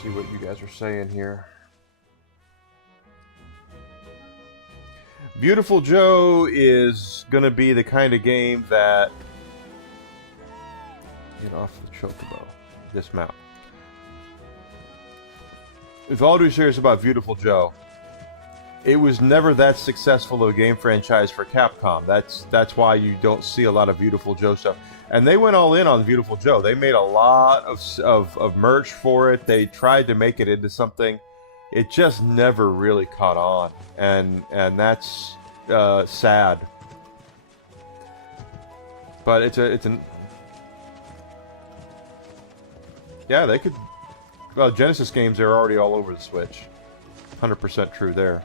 See what you guys are saying here. Beautiful Joe is gonna be the kind of game that get off the chocobo. Dismount. With all due serious about Beautiful Joe, it was never that successful of a game franchise for Capcom. That's why you don't see a lot of Beautiful Joe stuff. And they went all in on Beautiful Joe. They made a lot of merch for it. They tried to make it into something. It just never really caught on, and that's sad. But it's an yeah, they could. Well, Genesis games are already all over the Switch. 100% true there.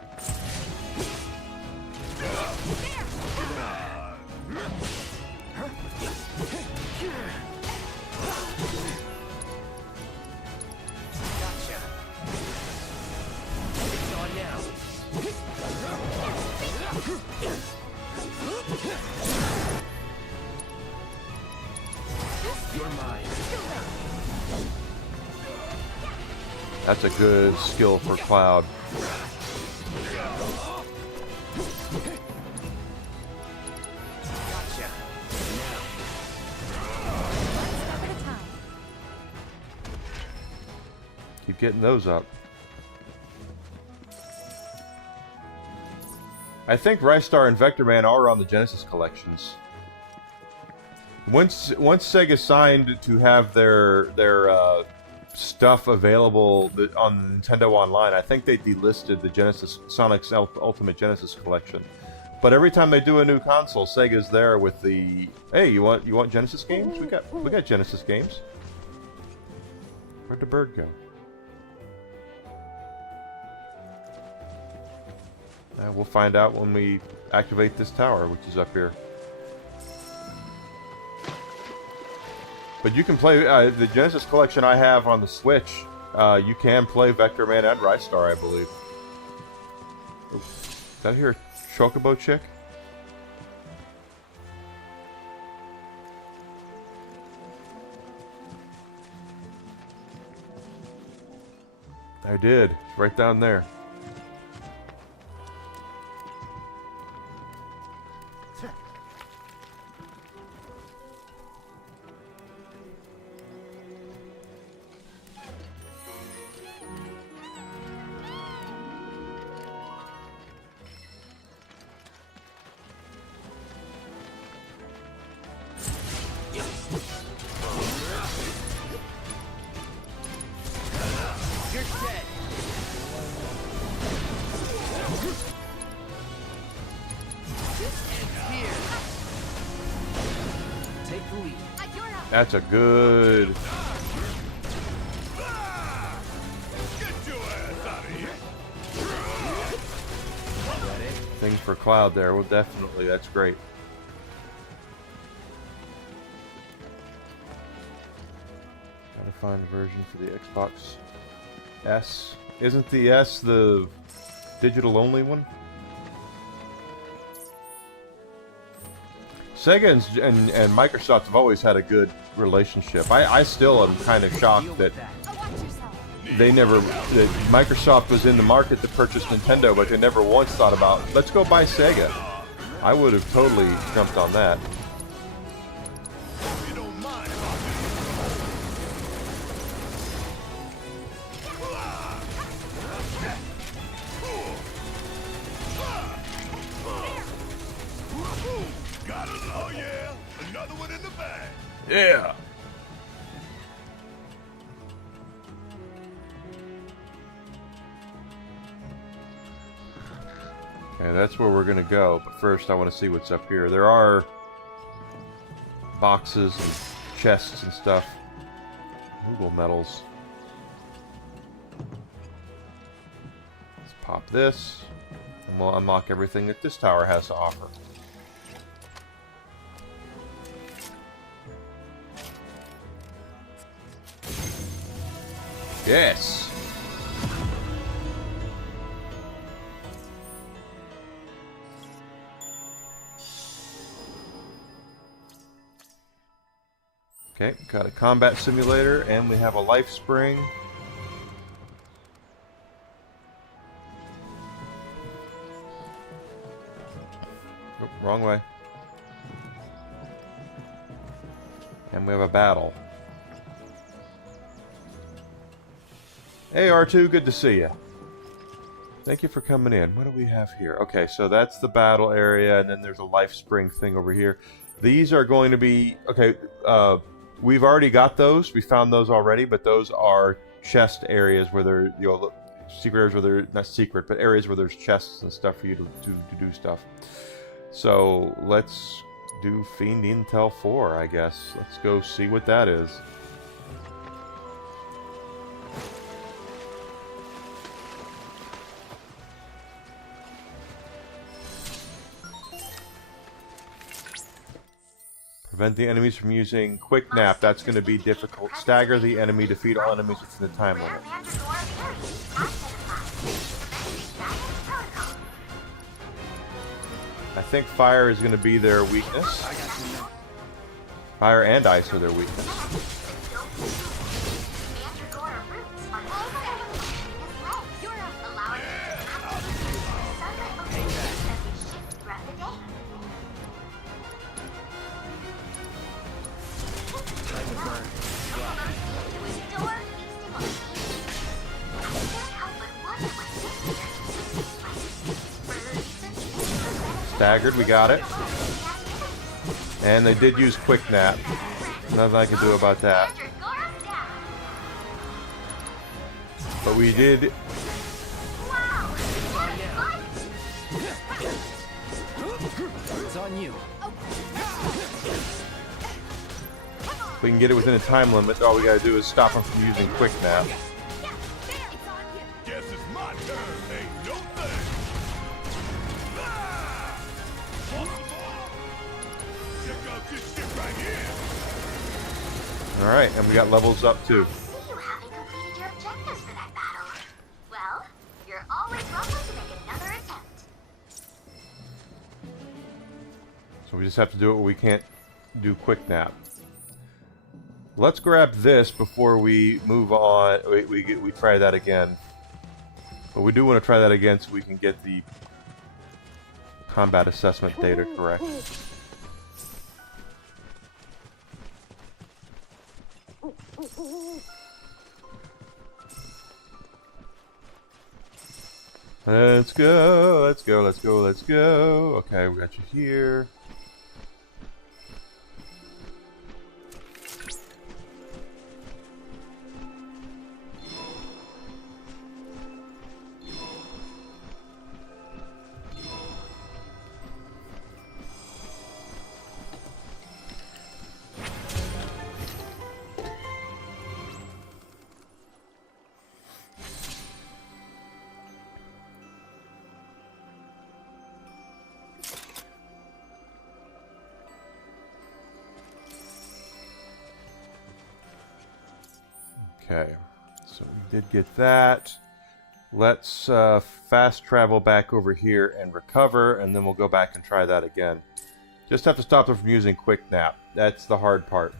That's a good skill for Cloud. Keep getting those up. I think Ristar and Vector Man are on the Genesis collections. Once Sega signed to have their stuff available on Nintendo Online, I think they delisted the Genesis Sonic's Ultimate Genesis collection. But every time they do a new console, Sega's there with the, hey, you want Genesis games? We got Genesis games. Where'd the bird go? We'll find out when we activate this tower, which is up here. But you can play the Genesis collection I have on the Switch. You can play Vector Man and Ristar, I believe. Oops. Did I hear a chocobo chick? I did. It's right down there. You're dead. This ends here. Take the lead. That's a good thing for Cloud there. Well, definitely, that's great. Gotta find a version for the Xbox S. Isn't the S the digital only one? Sega and Microsoft have always had a good relationship. I still am kind of shocked that that Microsoft was in the market to purchase Nintendo, but they never once thought about, let's go buy Sega. I would have totally jumped on that. Yeah. Okay, that's where we're gonna go, but first I want to see what's up here. There are boxes and chests and stuff. Google medals. Let's pop this, and we'll unlock everything that this tower has to offer. Yes! Okay, got a combat simulator, and we have a life spring. Oh, wrong way. And we have a battle. Hey R2, good to see you. Thank you for coming in. What do we have here? Okay, so that's the battle area, and then there's a life spring thing over here. These are going to be, okay, we've already got those. We found those already, but those are chest areas where they're, you know, secret areas where they're, not secret, but areas where there's chests and stuff for you to do stuff. So let's do Fiend Intel 4, I guess. Let's go see what that is. Prevent the enemies from using Quick Nap. That's going to be difficult. Stagger the enemy. Defeat all enemies within the time limit. I think fire is going to be their weakness. Fire and ice are their weakness. Staggered, we got it. And they did use Quick Nap. Nothing I can do about that. But we did... It's on you. If we can get it within a time limit, all we gotta do is stop them from using Quick Nap. Guess it's my turn, ain't no thing. Check out this shit right here. Alright, and we got levels up too. You haven't completed your objectives for that battle. Well, you're always welcome to make another attempt. So we just have to do it where we can't do Quick Nap. Let's grab this before we move on. We try that again. But we do want to try that again so we can get the combat assessment data correct. Let's go, let's go, let's go, let's go. Okay, we got you here. Okay, so we did get that. Let's fast travel back over here and recover, and then we'll go back and try that again. Just have to stop them from using quick nap. That's the hard part.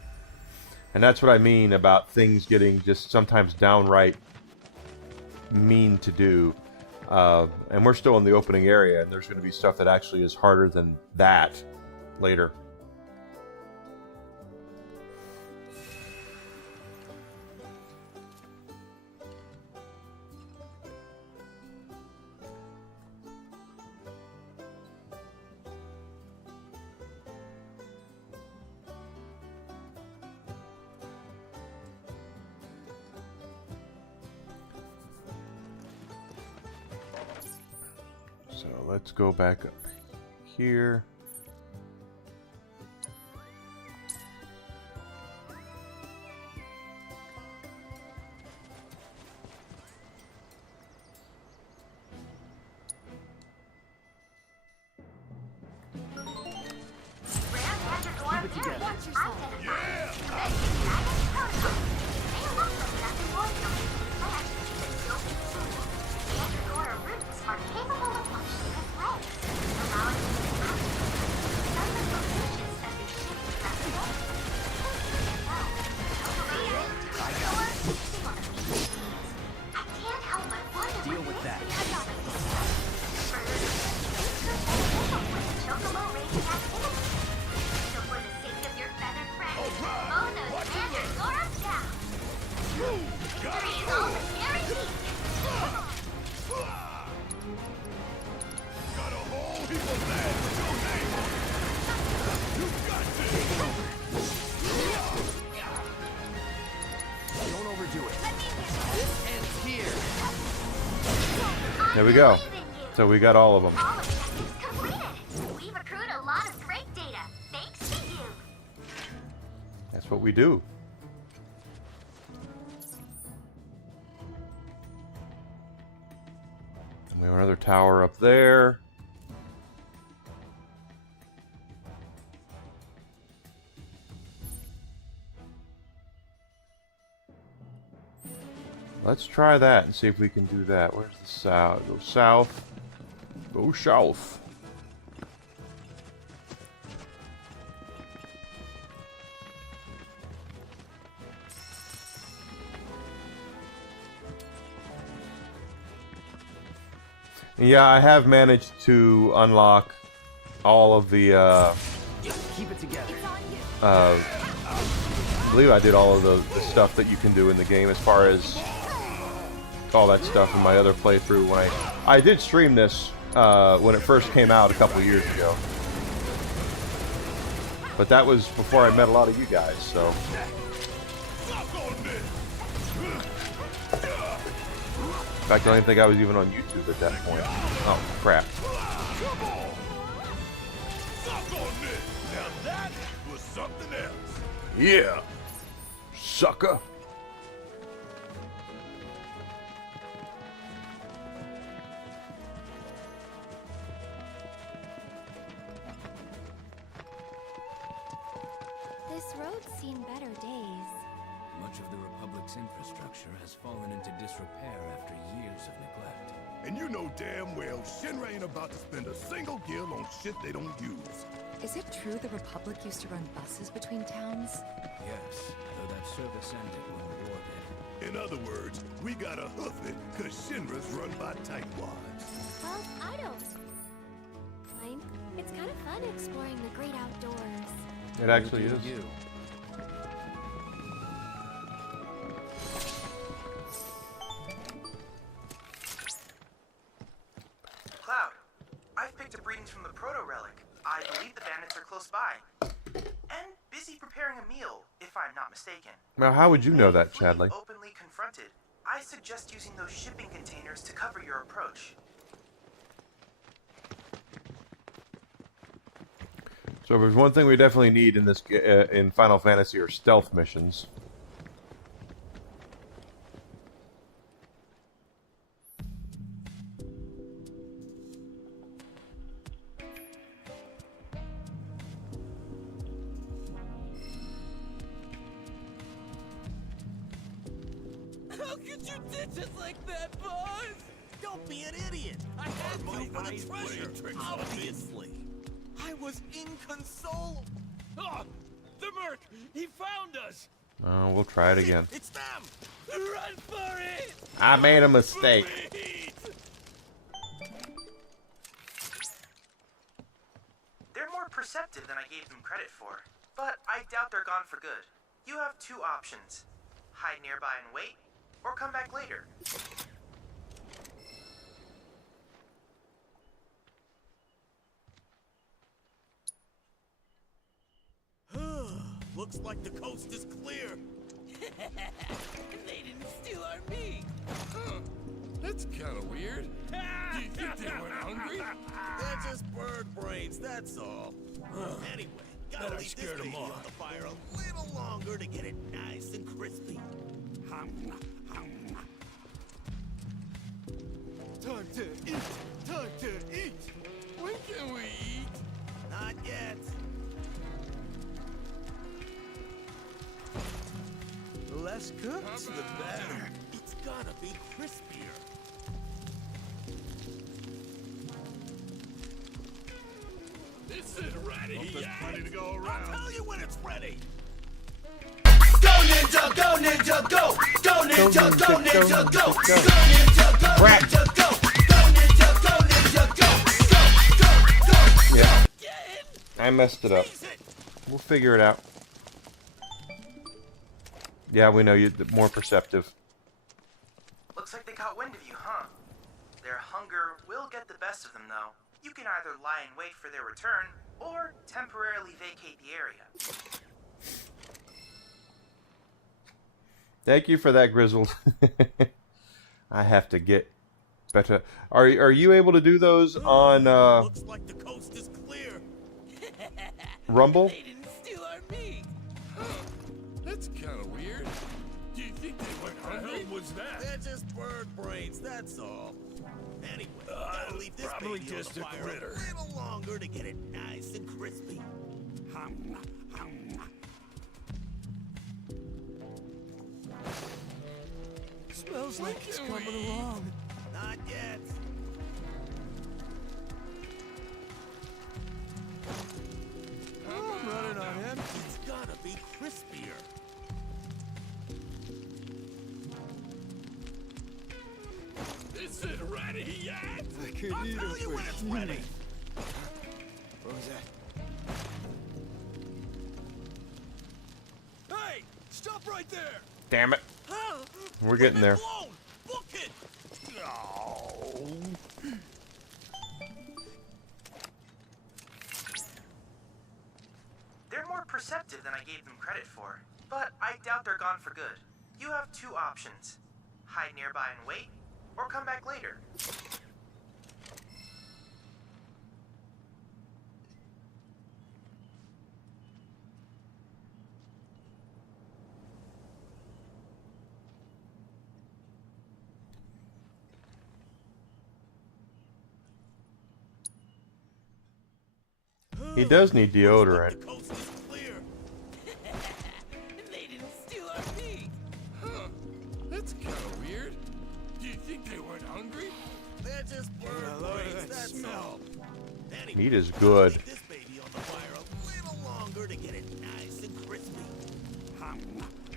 And that's what I mean about things getting just sometimes downright mean to do. And we're still in the opening area, and there's going to be stuff that actually is harder than that later. So let's go back up here. There we go. So we got all of them. All objectives completed. We've accrued a lot of great data, thanks to you. That's what we do. And we have another tower up there. Let's try that and see if we can do that. Where's the south? Go south. Go south. Yeah, I have managed to unlock all of the Keep it together. I believe I did all of the stuff that you can do in the game as far as all that stuff in my other playthrough. When I did stream this when it first came out a couple years ago, but that was before I met a lot of you guys. So in fact, I don't even think I was even on YouTube at that point. Oh crap! Now that was something else. Yeah, sucker. This road's seen better days. Much of the Republic's infrastructure has fallen into disrepair after years of neglect. And you know damn well Shinra ain't about to spend a single gil on shit they don't use. Is it true the Republic used to run buses between towns? Yes, though that service ended when the war did. In other words, we gotta hoof it, cause Shinra's run by tightwads. Well, I don't mind. It's kind of fun exploring the great outdoors. It actually is. You. Cloud, I've picked up readings from the proto-relic. I believe the bandits are close by. And busy preparing a meal, if I'm not mistaken. Now, how would you know that, Fleeing Chadley? openly confronted, I suggest using those shipping containers to cover your approach. So, if there's one thing we definitely need in this in Final Fantasy are stealth missions. How could you ditch us like that, boss? Don't be an idiot! I had you for the treasure, obviously! I was inconsolable. Oh, the Merc! He found us! Oh, we'll try it again. It's them! Run for it! I made a mistake. They're more perceptive than I gave them credit for, but I doubt they're gone for good. You have two options. Hide nearby and wait, or come back later. Looks like the coast is clear. They didn't steal our meat! Huh. That's kind of weird. Do you think they weren't hungry? They're just bird brains, that's all. Anyway, gotta Better leave this scare them baby on off. the fire a little longer to get it nice and crispy. Hum, hum. Time to eat! Time to eat! When can we eat? Not yet. The less cooked, the better. It's gotta be crispier. This is ready yet. Plenty to go around. I'll tell you when it's ready. Go ninja, go ninja, go! Go ninja, go ninja, go! Go ninja, go Crap. ninja, go! Go ninja, go ninja, go! Go, go, go! Yeah, Again! I messed it up. We'll figure it out. Yeah, we know you're more perceptive. Looks like they caught wind of you, huh? Their hunger will get the best of them, though. You can either lie in wait for their return, or temporarily vacate the area. Thank you for that, Grizzled. I have to get better. Are you able to do those on Looks like the coast is clear. Rumble? They didn't steal our meat! That's kind of weird. Do you think they weren't hungry? was that? They're just bird brains, that's all. Anyway, gotta leave this probably baby on just the a fire critter. a little longer to get it nice and crispy. Hum, hum. Smells like he's can coming we eat? along. Not yet. I'm running on him. It's gotta be crispier. This is ready yet. I could I'll eat tell you him when for it's dinner. ready. What was that? Hey! Stop right there! Damn it. Huh? We're getting there. Blown. Book it. They're more perceptive than I gave them credit for, but I doubt they're gone for good. You have two options. Hide nearby and wait, or come back later. He does need deodorant. The coast is clear. They didn't steal our meat! Huh. That's kind of weird. Do you think they weren't hungry? They're just bird Lord, brains, that that's smell. all. Anyway, Meat is gotta good. leave this baby on the fire a little longer to get it nice and crispy. Hum,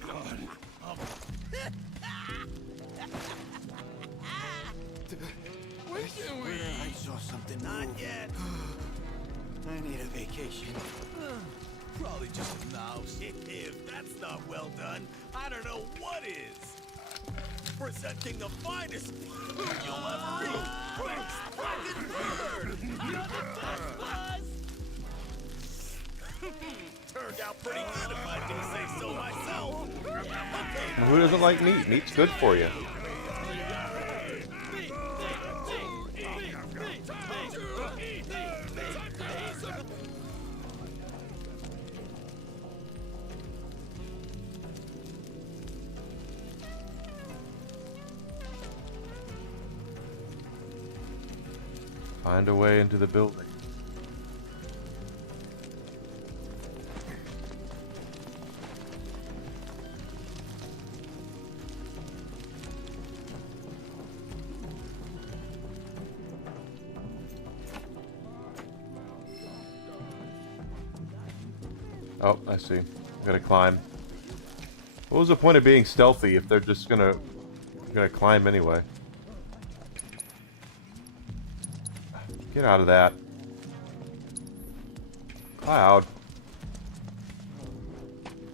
hum, hum. I saw something. Not yet. I need a vacation. Probably just a mouse. If that's not well done, I don't know what is. Presenting the finest food you'll ever eat. Quick, fucking bird! You're the best, boss! Turned out pretty good if I do say so myself. Who doesn't like meat? Meat's good for you. Find a way into the building. Oh, I see. Gotta climb. What was the point of being stealthy if they're just gonna climb anyway? Get out of that. Cloud.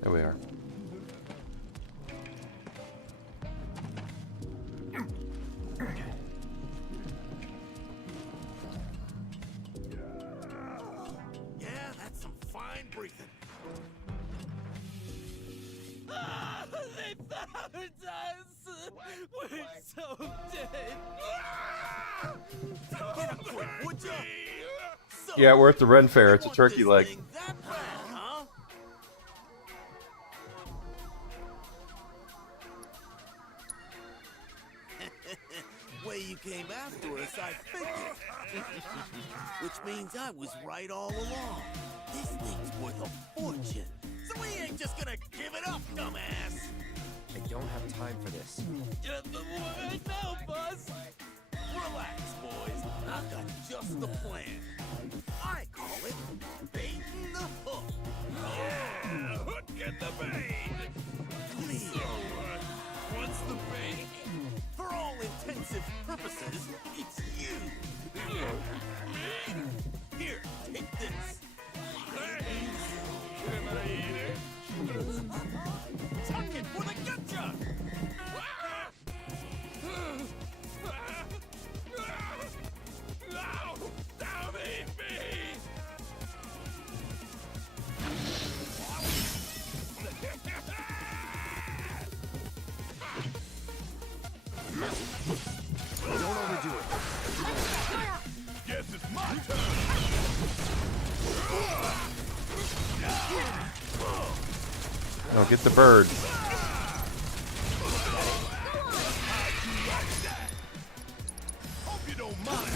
There we are. Yeah, that's some fine breathing. They found us! We're so dead! Get up quick, would ya? So, Yeah, we're at the Ren Fair. It's a turkey leg. thing that bad, huh? Way you came after us, I figured. Which means I was right all along. This thing's worth a fortune. So we ain't just gonna give it up, dumbass. I don't have time for this. Get the word now, boss! Relax, boys. I've got just the plan. I call it baiting the hook. Yeah! Hook and the bait! Please. So, what's the bait? For all intensive purposes, it's you. Here, take this. Thanks! Can I eat it? Tuck it for the gotcha! No! Don't eat me! Don't overdo it. Guess it's my turn! No, get the bird. Hope you don't mind.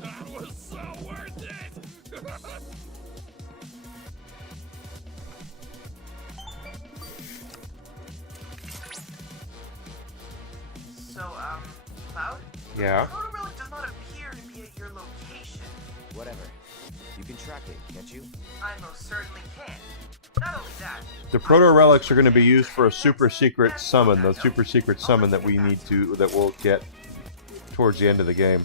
That was so worth it! So, Cloud? Yeah. Proto Relic does not appear to be at your location. Whatever. You can track it, can't you? I most certainly can. Not only that, The proto relics are going to be used for a super secret summon. The super secret summon that we'll get towards the end of the game.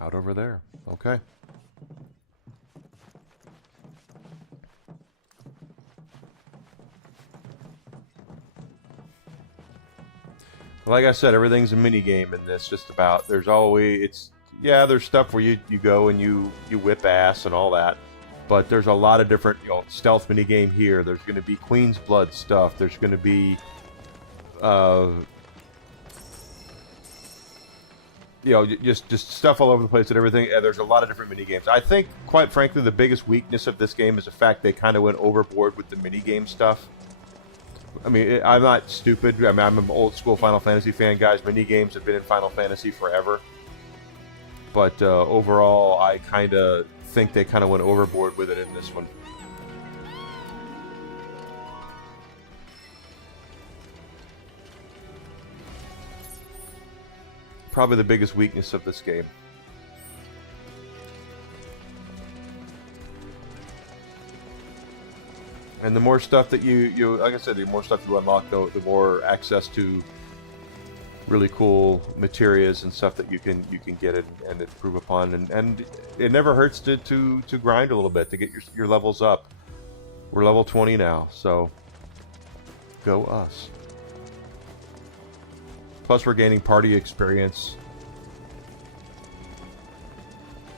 Out over there. Okay. Like I said, everything's a mini game in this. Just about. There's always there's stuff where you go and you whip ass and all that, but there's a lot of different stealth mini game here. There's going to be Queen's Blood stuff. There's going to be just stuff all over the place and everything. There's a lot of different mini games. I think, quite frankly, the biggest weakness of this game is the fact they kind of went overboard with the mini game stuff. I mean, I'm not stupid. I mean, I'm an old school Final Fantasy fan, guys. Mini games have been in Final Fantasy forever. but overall, I kind of think they kind of went overboard with it in this one. Probably the biggest weakness of this game. And the more stuff that you like I said, the more stuff you unlock, the more access to really cool materials and stuff that you can get it and improve upon. And it never hurts to grind a little bit to get your levels up. We're level 20 now, so go us. Plus we're gaining party experience,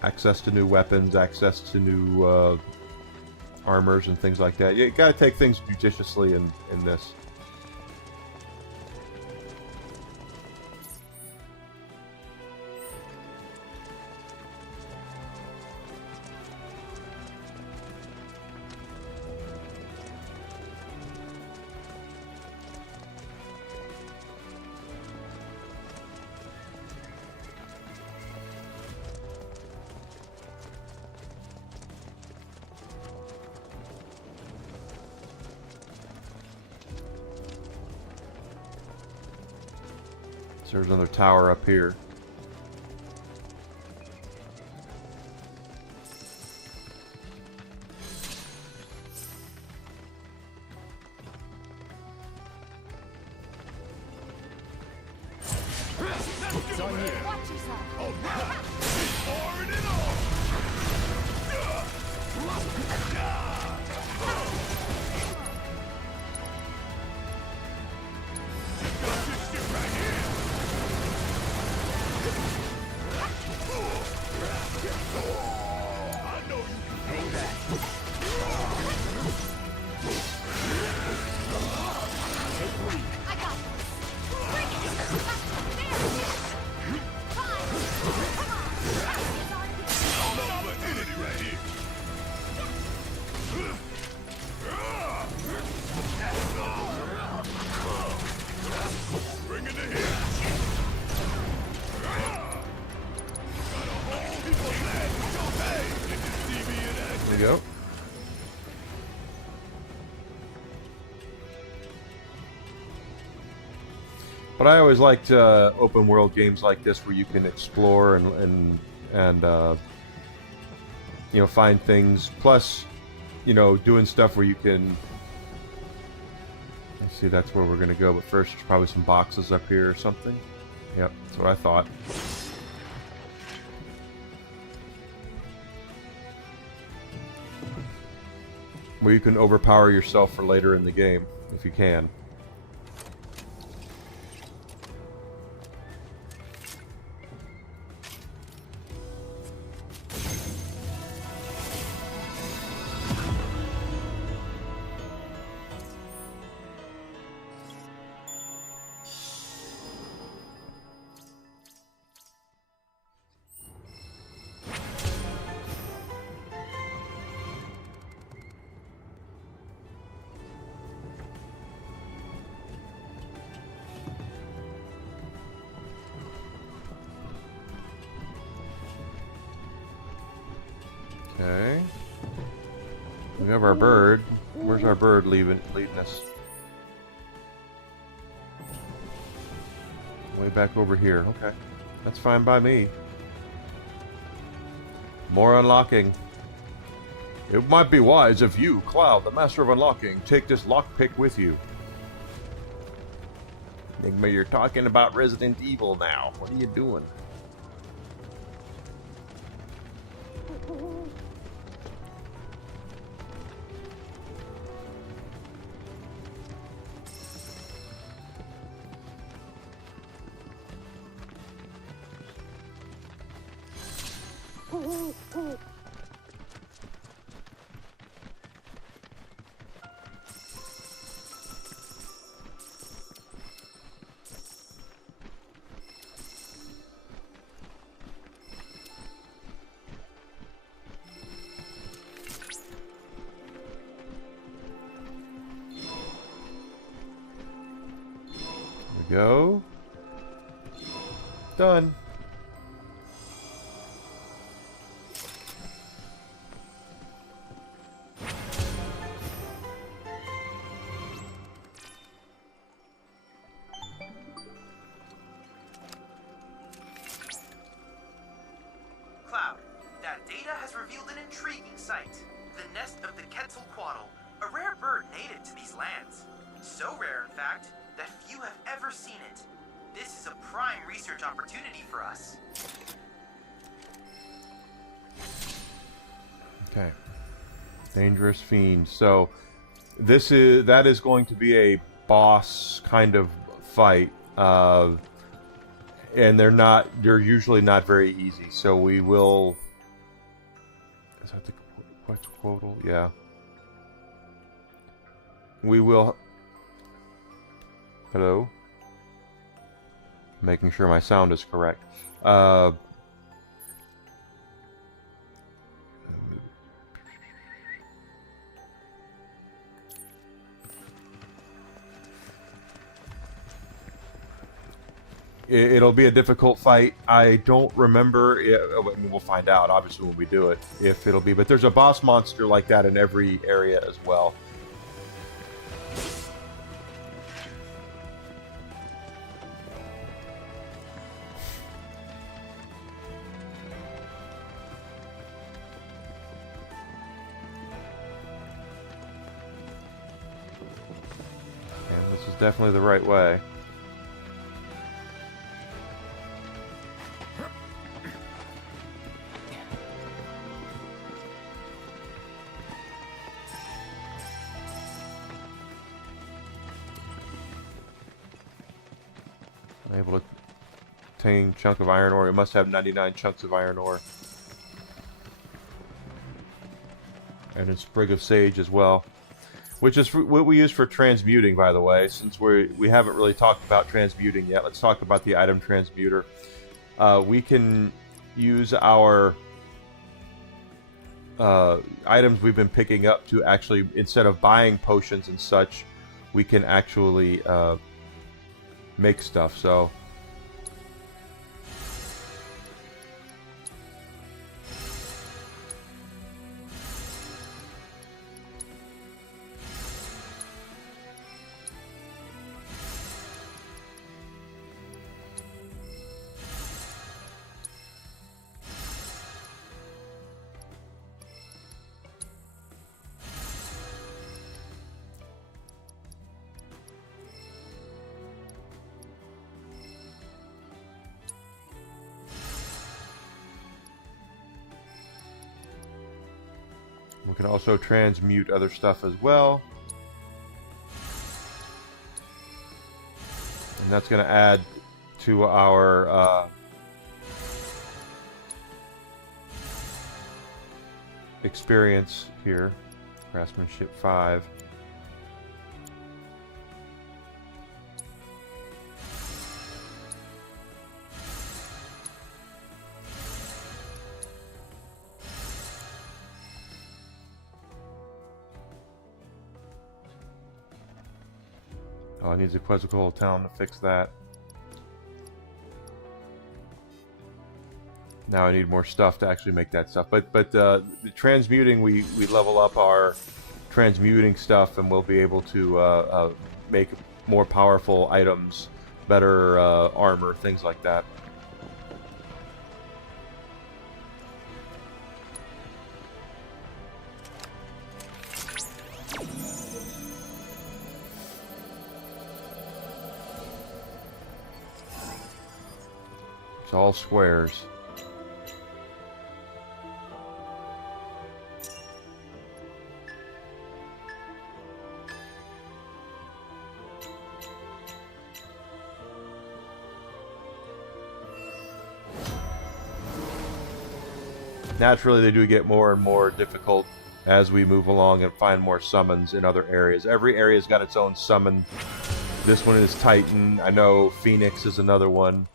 access to new weapons, access to new armors and things like that. You gotta take things judiciously in this. There's another tower up here. It's on you. Watch yourself. All right. Pouring it on. Got this shit right here. I know you can hang back. Take the lead. I got this. Bring it. Another entity right here. Bring it to here. Got a whole heap of lead with your pay. Get this TV in action. There we go. But I always liked open world games like this where you can explore and you know, find things. Plus, you know, doing stuff where you can. Let's see, that's where we're gonna go. But first, there's probably some boxes up here or something. Yep, that's what I thought. Where you can overpower yourself for later in the game, if you can. Okay. We have our bird. Where's our bird leading us? Way back over here. Okay. That's fine by me. More unlocking. It might be wise if you, Cloud, the master of unlocking, take this lockpick with you. Enigma, you're talking about Resident Evil now. What are you doing? Go. Done. has revealed an intriguing sight. The nest of the Quetzalcoatl, a rare bird native to these lands. So rare, in fact, that few have ever seen it. This is a prime research opportunity for us. Okay. Dangerous fiend. So that is going to be a boss kind of fight. And they're usually not very easy. So we will. Is that the Quetzalcoatl? Yeah. We will. Hello? Making sure my sound is correct. It'll be a difficult fight. I don't remember. I mean, we'll find out, obviously, when we do it, if it'll be. But there's a boss monster like that in every area as well. And this is definitely the right way. Able to obtain chunk of iron ore. It must have 99 chunks of iron ore. And a sprig of sage as well. Which is what we use for transmuting, by the way. Since we haven't really talked about transmuting yet, let's talk about the item transmuter. We can use our items we've been picking up to actually, instead of buying potions and such, we can actually make stuff. So we can also transmute other stuff as well. And that's going to add to our experience here. Craftsmanship 5. Oh, it needs a Quetzalcoatl town to fix that. Now I need more stuff to actually make that stuff. But the transmuting, we level up our transmuting stuff, and we'll be able to make more powerful items, better armor, things like that. It's all squares. Naturally, they do get more and more difficult as we move along and find more summons in other areas. Every area's got its own summon. This one is Titan. I know Phoenix is another one.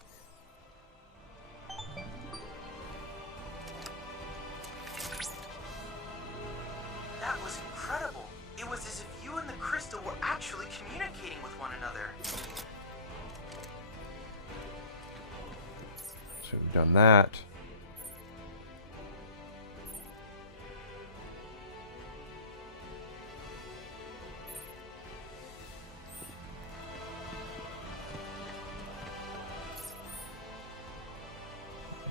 That was incredible. It was as if you and the crystal were actually communicating with one another. So we've done that.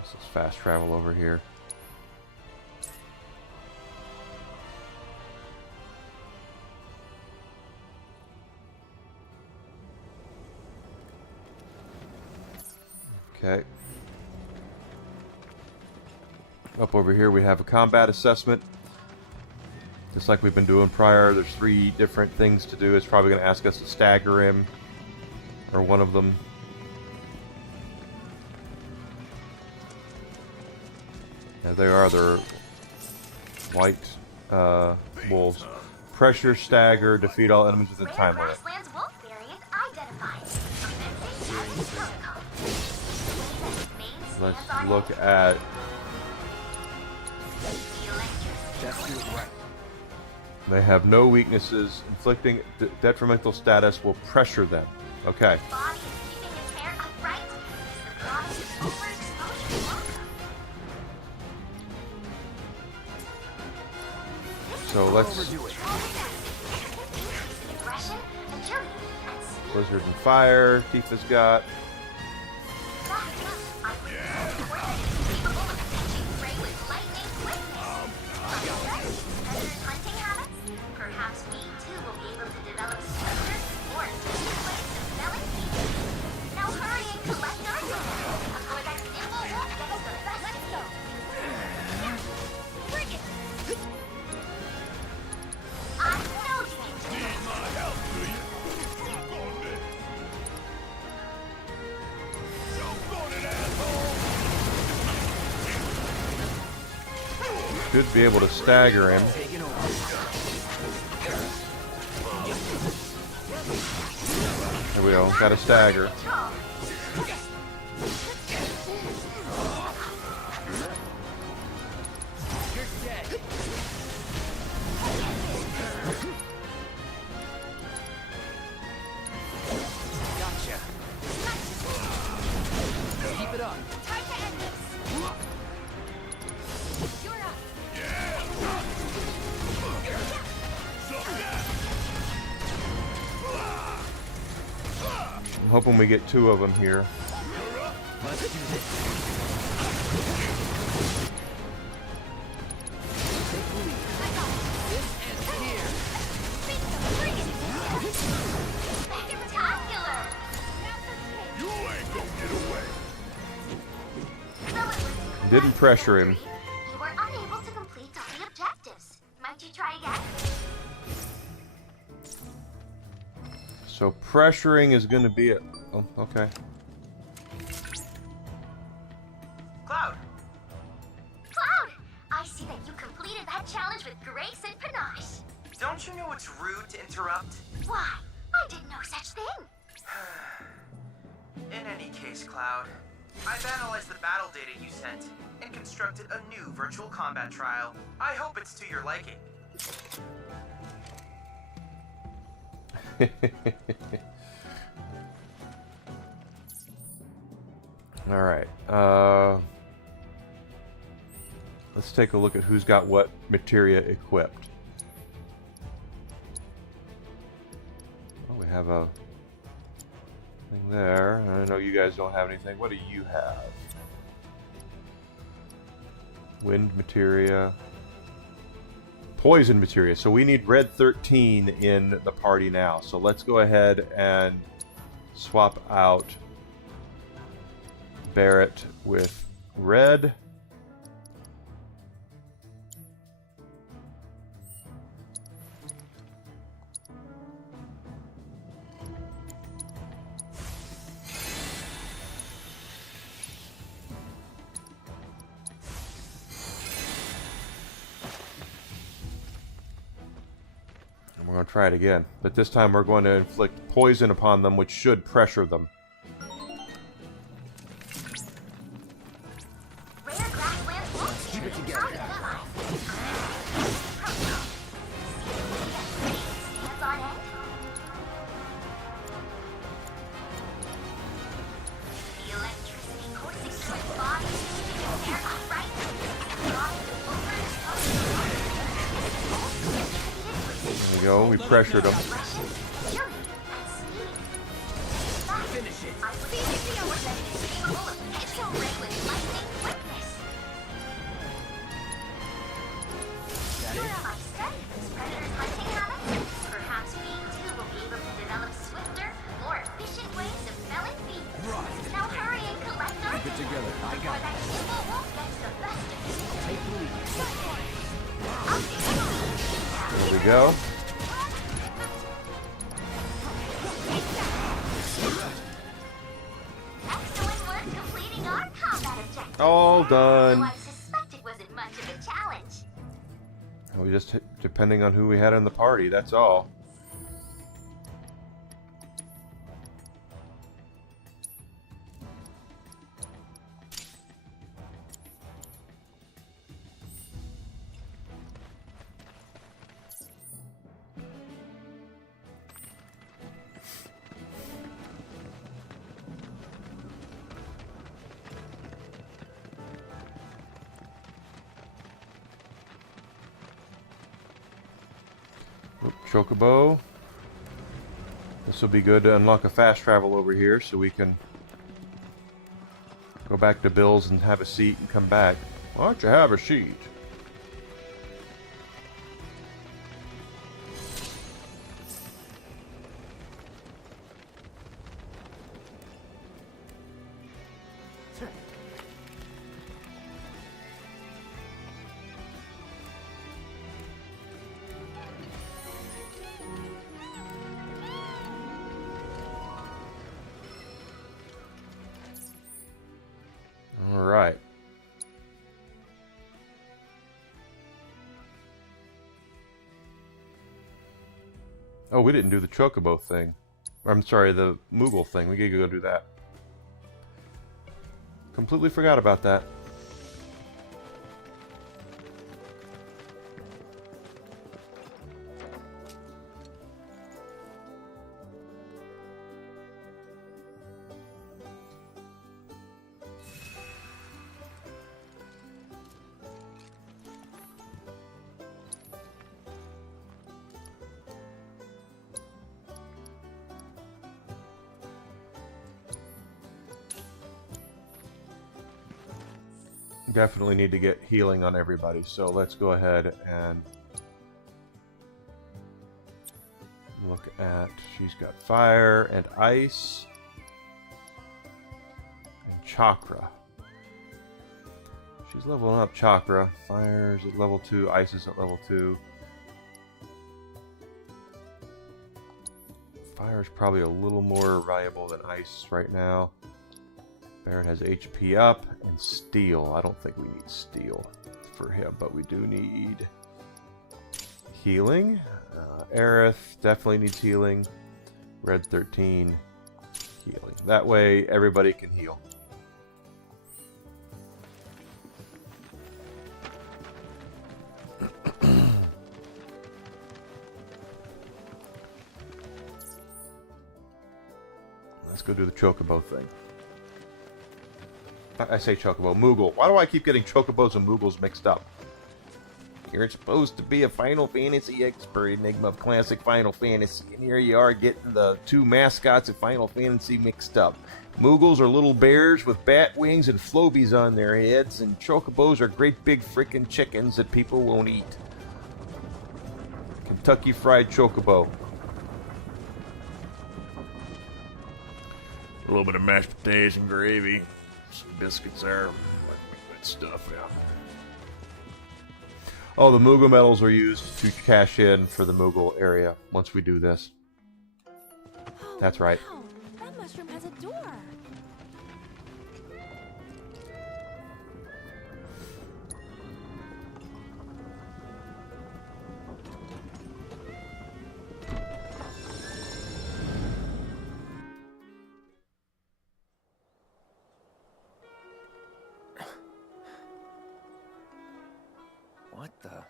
This is fast travel over here. Okay. Up over here we have a combat assessment. Just like we've been doing prior, there's 3 different things to do. It's probably going to ask us to stagger him, or one of them. There they are, they're white wolves. Pressure, stagger, defeat all enemies within time limit. Grasslands wolf variant identified. Commencing protocol. Let's look at... They have no weaknesses. Inflicting detrimental status will pressure them. Okay. Body is keeping its hair upright. The product of overexposure welcome. So let's... Aggression, agility, and speed. Blizzard and fire. Tifa's got. Perhaps we too will be able to develop structures or efficient ways of smelling people. Now hurry and collect our data. For that nimble wolf that is the best. Let's go. Bring it. I know you can do it. My help, do you? Suck on me. Jump on it, asshole. Should be able to stagger him. There we go. Got a stagger. Gotcha. Keep it up. Time to end this. You're up. I'm hoping we get 2 of them here. Let's do this. Take the lead. This ends here. Spectacular! You ain't gonna get away. Didn't pressure him. You were unable to complete all the objectives. Might you try again? So pressuring is going to be a... Oh, okay. Cloud! Cloud! I see that you completed that challenge with grace and panache. Don't you know it's rude to interrupt? Why? I did no such thing. In any case, Cloud, I've analyzed the battle data you sent and constructed a new virtual combat trial. I hope it's to your liking. All right. Let's take a look at who's got what materia equipped. Oh, we have a thing there. I know you guys don't have anything. What do you have? Wind materia. Poison materia. So we need red 13 in the party now. So let's go ahead and swap out Barrett with red. We're going to try it again, but this time we're going to inflict poison upon them, which should pressure them. Keep it together. There we go, we pressured them. Finish it. Perhaps we too will be able to develop swifter, more efficient ways of felling people. Now hurry and collect our or that Hippo won't get the best of you. Take the lead. There we go. Excellent work completing our combat objective. All Though done. I suspect it wasn't much of a challenge. We just depending on who we had in the party. That's all. Chocobo. This will be good to unlock a fast travel over here so we can go back to Bill's and have a seat and come back. Why don't you have a seat? Alright. Oh, we didn't do the Chocobo thing. I'm sorry, the Moogle thing. We gotta go do that. Completely forgot about that. Definitely need to get healing on everybody, so let's go ahead and look at, she's got fire and ice and chakra. She's leveling up chakra. Fire's at level 2, ice is at level 2. Fire's probably a little more valuable than ice right now. Barret has HP up and steel. I don't think we need steel for him, but we do need healing. Aerith definitely needs healing. Red 13, healing. That way everybody can heal. Let's go do the Chocobo thing. I say Chocobo, Moogle. Why do I keep getting Chocobos and Moogles mixed up? You're supposed to be a Final Fantasy expert, Enigma of classic Final Fantasy, and here you are getting the two mascots of Final Fantasy mixed up. Moogles are little bears with bat wings and flobies on their heads, and Chocobos are great big frickin' chickens that people won't eat. Kentucky Fried Chocobo. A little bit of mashed potatoes and gravy. Some biscuits there. Good stuff, yeah. Oh, the Moogle medals are used to cash in for the Moogle area once we do this. That's right. Wow, that mushroom has a door. What the?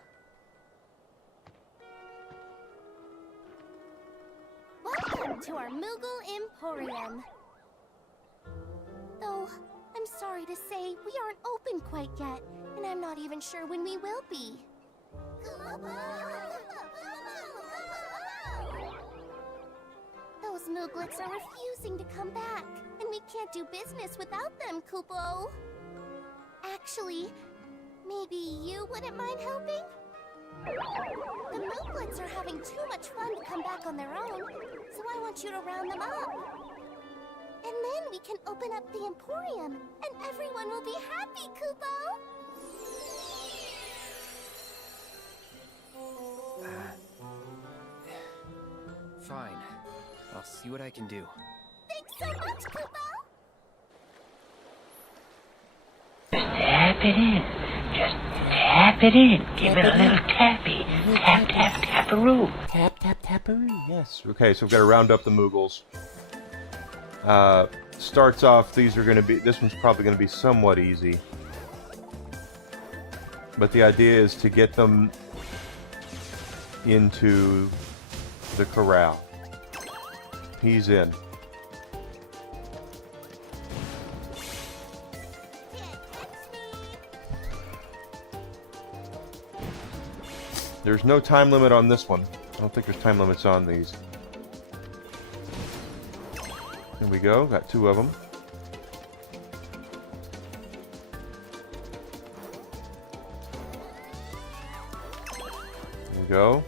Welcome to our Moogle Emporium. Though, I'm sorry to say, we aren't open quite yet, and I'm not even sure when we will be. Those Mooglets are refusing to come back, and we can't do business without them, Kupo. Actually, maybe you wouldn't mind helping? The Mooglets are having too much fun to come back on their own, so I want you to round them up. And then we can open up the Emporium, and everyone will be happy, Kupo! Fine. I'll see what I can do. Thanks so much, Kupo! Tap it in. Just tap it in. Give it a little tappy. Tap, tap, taparoo. Tap, tap, taparoo. Yes. Okay, so we've got to round up the Moogles. Starts off, these are going to be, this one's probably going to be somewhat easy. But the idea is to get them into the corral. He's in. There's no time limit on this one. I don't think there's time limits on these. There we go. Got 2 of them. There we go.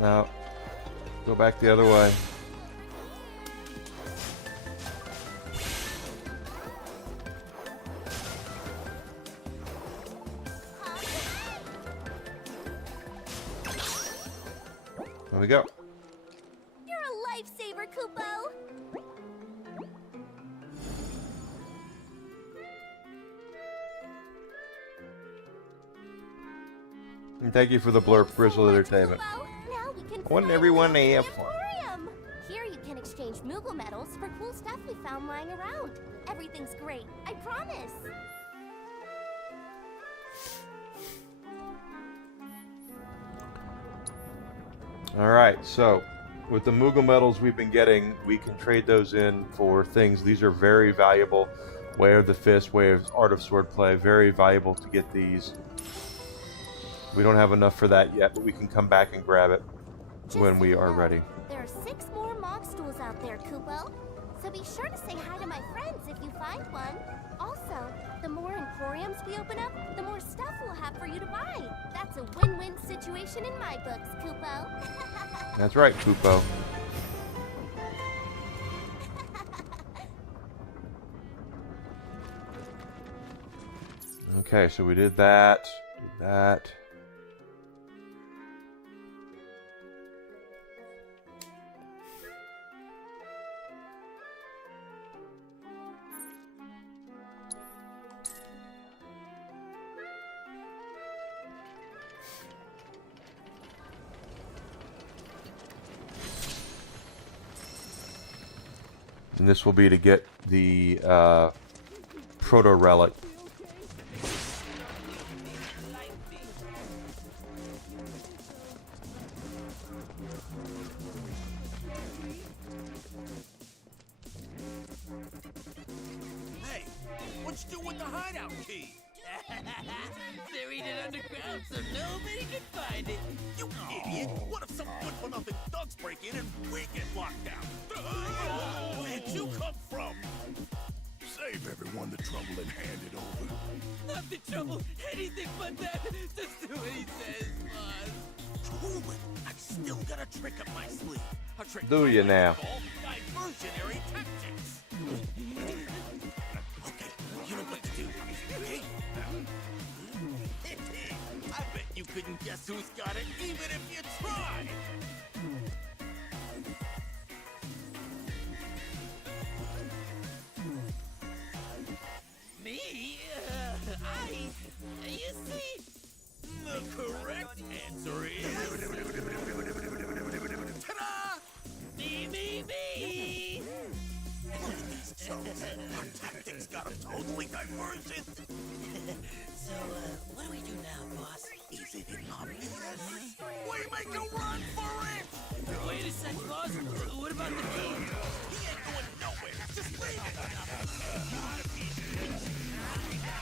Now, go back the other way. There we go. You're a lifesaver, Kupo! And thank you for the blurb, Grizzle Entertainment. I want everyone to have fun. Emporium. Here you can exchange Moogle medals for cool stuff we found lying around. Everything's great, I promise. Alright, so with the Moogle medals we've been getting, we can trade those in for things. These are very valuable. Way of the Fist, Way of Art of Swordplay, very valuable to get these. We don't have enough for that yet, but we can come back and grab it when we are ready. There are 6 more Mog Stools out there, Kupo. So be sure to say hi to my friends if you find one. Also, the more Emporiums we open up, the more stuff we'll have for you to buy. That's a win-win situation in my books, Kupo. That's right, Kupo. Okay, so we did that. Did that. And this will be to get the proto relic. Hey, what's do with the hideout key? Buried it underground so nobody can find it. You idiot! What if some good-for-nothing thugs break in and we get locked down? Where'd you come from? Save everyone the trouble and hand it over. Not the trouble, anything but that. Just do what he says, boss. Truly, I still got a trick up my sleeve. A trick Do you now? called diversionary tactics. Okay, you know what to do. Okay? I bet you couldn't guess who's got it, even if you tried. Me? You see? The correct answer is... Ta-da! Me! Look at these chumps. Our tactics got them totally divergent. So, what do we do now, boss? Isn't it obvious? We make a run for it! Wait a sec, boss. What about the key? He ain't going nowhere. Just leave it.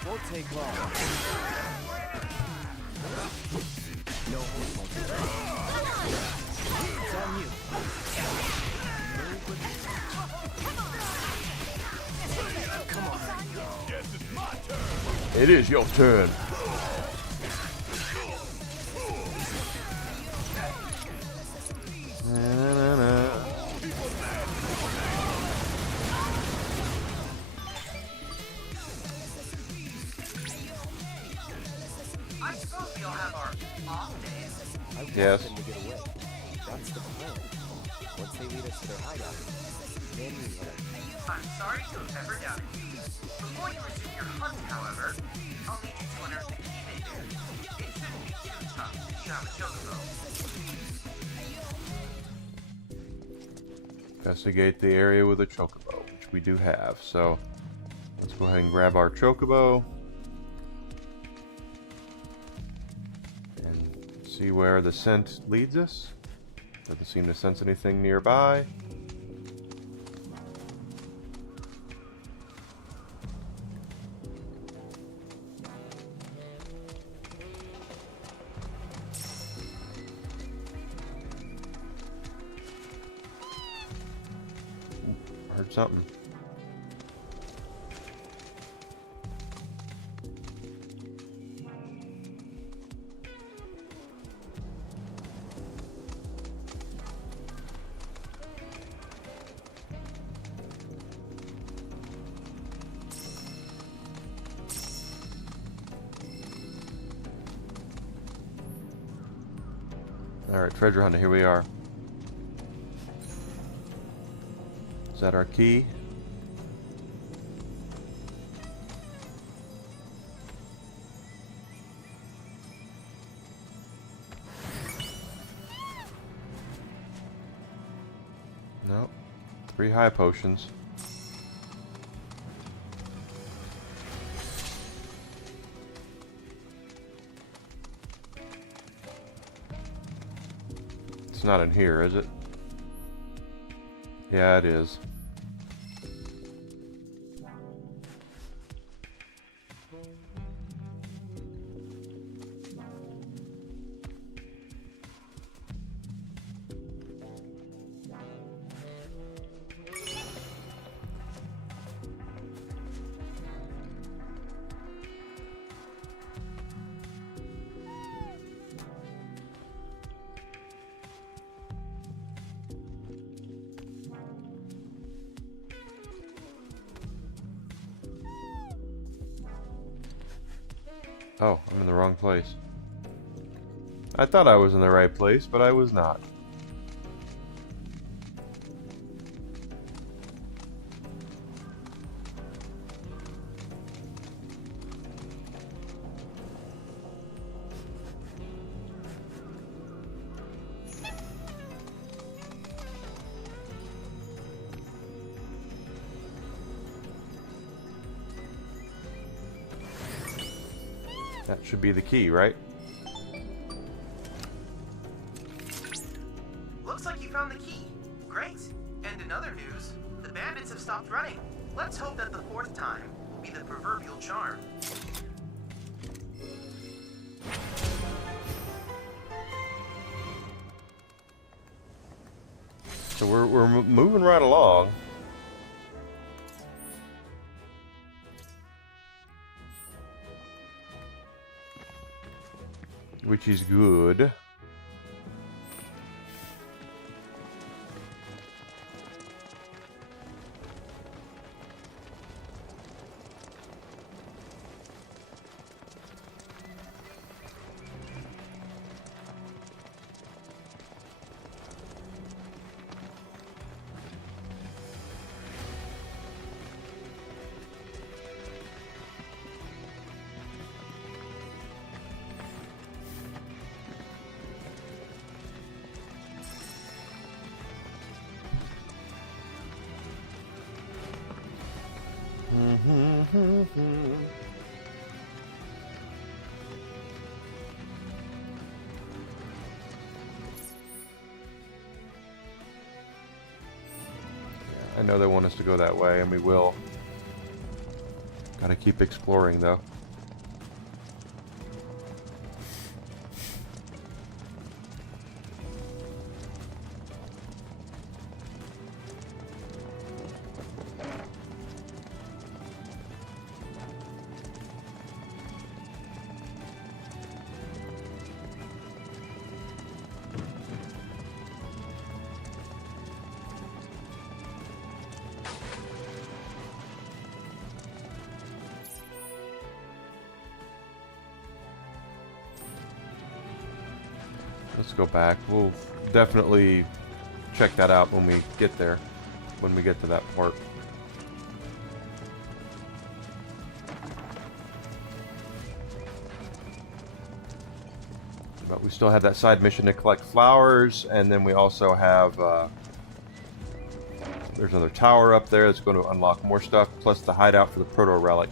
Won't take long. No horse won't take long. It's on you. Come on. Yes, it's my turn. It is your turn. I suppose we all have our off days. Yes. To get away. That's the plan. Once they lead us to their hideout, then we let them. I'm sorry to have ever doubted you. Before you resume your hunt, however, I'll need you to unearth the key they bear. It shouldn't be too tough if you have a chocobo. Investigate the area with a chocobo, which we do have. So let's go ahead and grab our chocobo and see where the scent leads us. Doesn't seem to sense anything nearby. Heard something. Alright, treasure hunter, here we are. Is that our key? No. 3 high potions. It's not in here, is it? Yeah, it is. Oh, I'm in the wrong place. I thought I was in the right place, but I was not. That should be the key, right? Looks like you found the key. Great. And in other news, the bandits have stopped running. Let's hope that the 4th time will be the proverbial charm. So we're moving right along. Which is good. I know they want us to go that way, and we will Gotta keep exploring though. Let's go back. We'll definitely check that out when we get there, when we get to that part. But we still have that side mission to collect flowers, and then we also have there's another tower up there that's going to unlock more stuff, plus the hideout for the proto relic.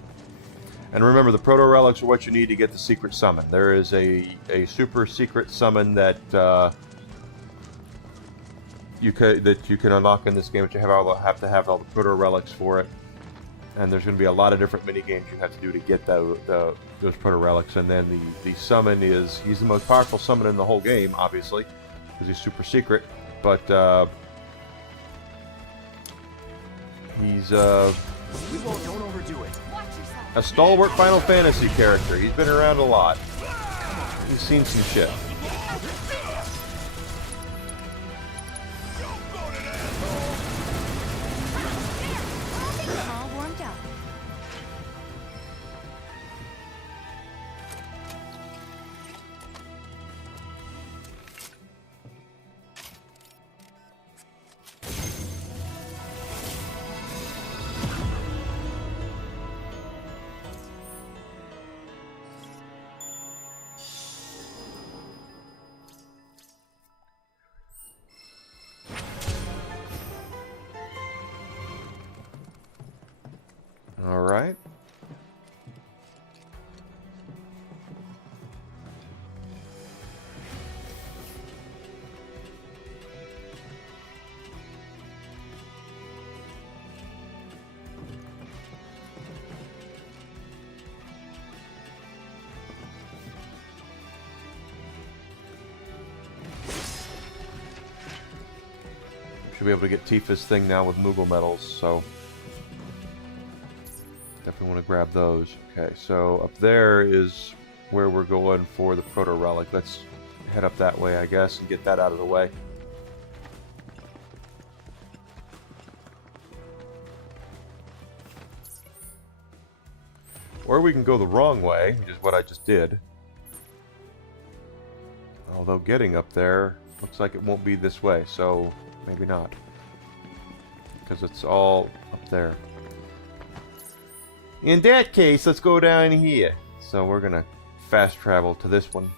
And remember, the proto relics are what you need to get the secret summon. There is a super secret summon that you can unlock in this game, but you have to have all the proto relics for it. And there's going to be a lot of different mini games you have to do to get those proto relics. And then the summon he's the most powerful summon in the whole game, obviously, because he's super secret. But he's Don't overdo it. a stalwart Final Fantasy character. He's been around a lot. He's seen some shit. All warmed up. All right. Should be able to get Tifa's thing now with Moogle medals, so definitely want to grab those. Okay, so up there is where we're going for the proto relic. Let's head up that way, I guess, and get that out of the way. Or we can go the wrong way, which is what I just did. Although getting up there looks like it won't be this way, so maybe not. Because it's all up there. In that case, let's go down here. So we're gonna fast travel to this one.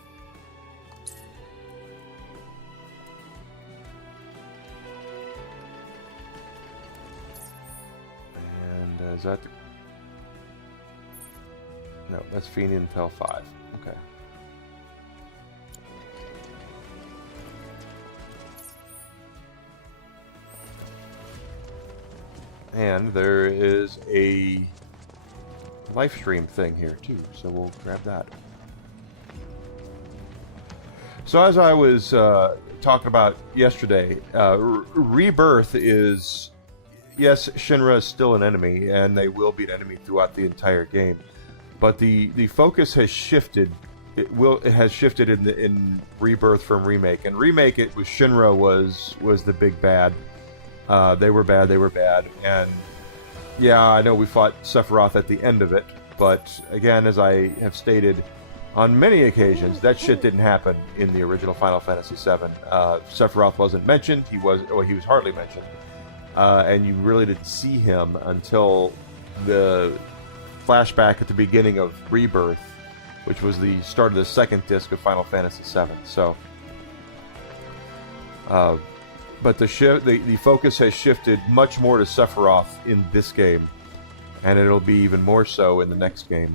And is that... No, that's Fenian Intel 5. Okay. And there is a live stream thing here too, so we'll grab that. So as I was talking about yesterday, Rebirth is, yes, Shinra is still an enemy, and they will be an enemy throughout the entire game. But the focus has shifted. It has shifted in Rebirth from Remake. And Remake, it was Shinra was the big bad. They were bad, and yeah, I know we fought Sephiroth at the end of it, but again, as I have stated on many occasions, that shit didn't happen in the original Final Fantasy VII. Sephiroth wasn't mentioned. He was hardly mentioned, and you really didn't see him until the flashback at the beginning of Rebirth, which was the start of the second disc of Final Fantasy VII. So. But the focus has shifted much more to Sephiroth in this game, and it'll be even more so in the next game.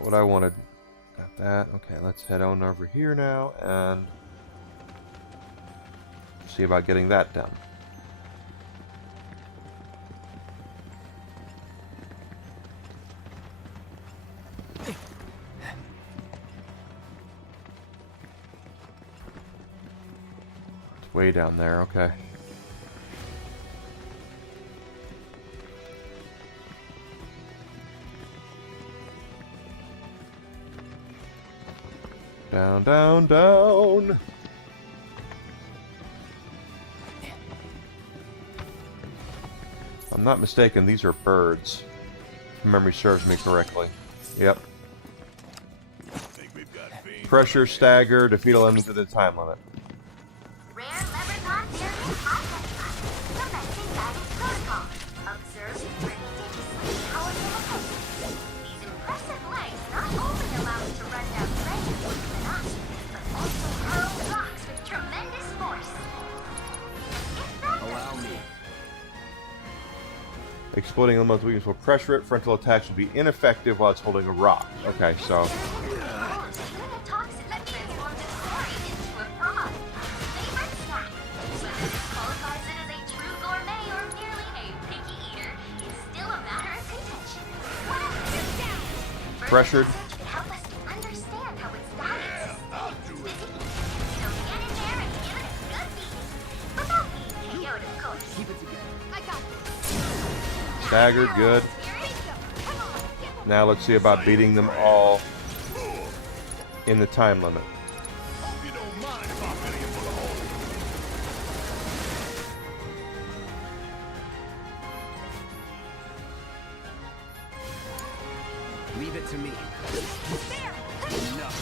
Not what I wanted. Got that. Okay, let's head on over here now and see about getting that done. It's way down there, okay. Down, down, down! If I'm not mistaken, these are birds. If memory serves me correctly. Yep. Pressure, stagger, defeat all enemies within the time limit. Rare leprechaun variant identified. Commencing guidance protocol. Observe ridiculously powerful opponents. These impressive legs not only allow it to run down prey with monotony, but also hurl rocks with tremendous force. If that Allow me. Exploiting elemental weakness will pressure it. Frontal attacks will be ineffective while it's holding a rock. Okay, so pressured. help us understand how its diet sustains. So get in there and give it a good beating. Without being KO'd, of course. Keep it together. I got this. Staggered, good. Now let's see about beating them all in the time limit. Leave it to me. Enough.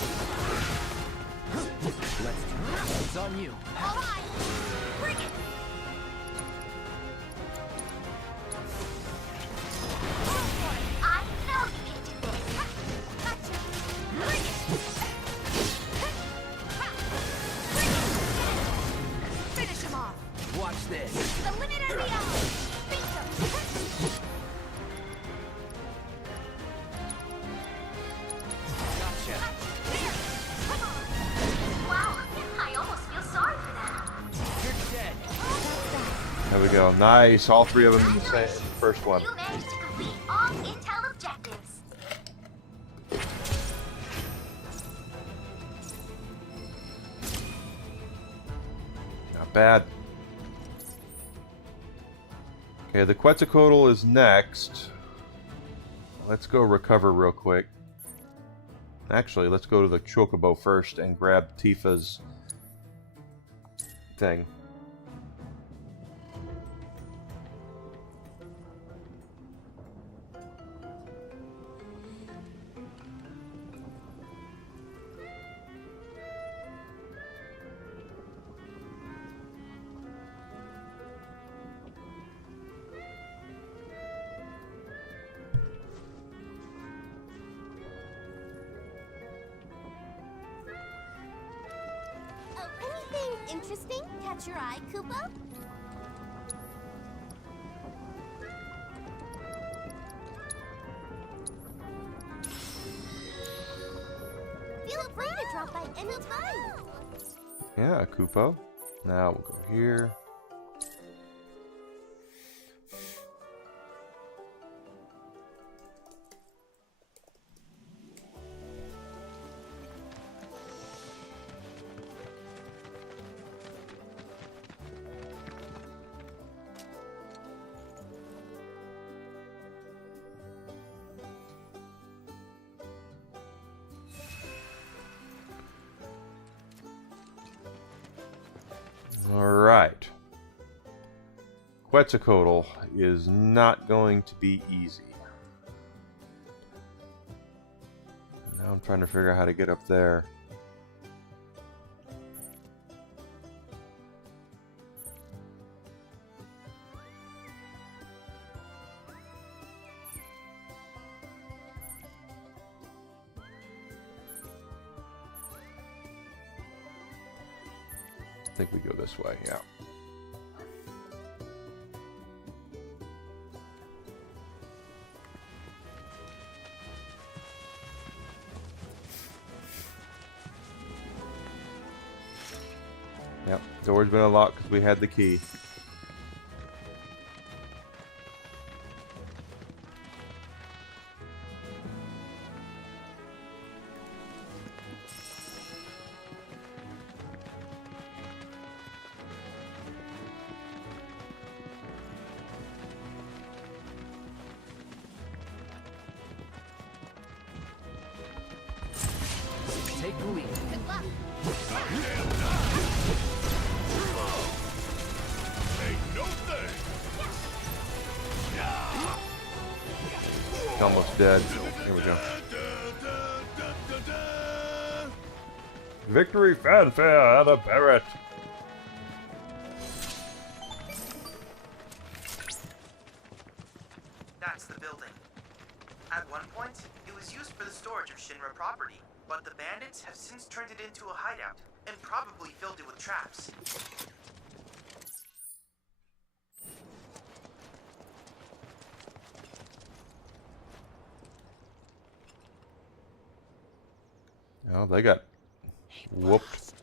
Let's try. It's on you. All right. Bring it. I know you can do this. Gotcha. Bring it. Finish him off. Watch this. The limit and beyond. Beat them. Gotcha. There. Come on. Wow. I almost feel sorry for that. You're dead. There we go. Nice. All three of them in the same first one. You managed to complete all intel objectives. Not bad. Okay, the Quetzalcoatl is next. Let's go recover real quick. Actually, let's go to the Chocobo first and grab Tifa's thing. Anything interesting catch your eye, Koopa? Feel free to drop by any time. Yeah, Koopo. Now we'll go here. Alright. Quetzalcoatl is not going to be easy. Now I'm trying to figure out how to get up there. I think we go this way, yeah. Yep, door's been unlocked because we had the key. Take the lead. He's almost dead. Here we go. Victory fanfare at a Barret. That's the building. At one point, it was used for the storage of Shinra property, but the bandits have since turned it into a hideout, and probably filled it with traps. Oh, they got whooped.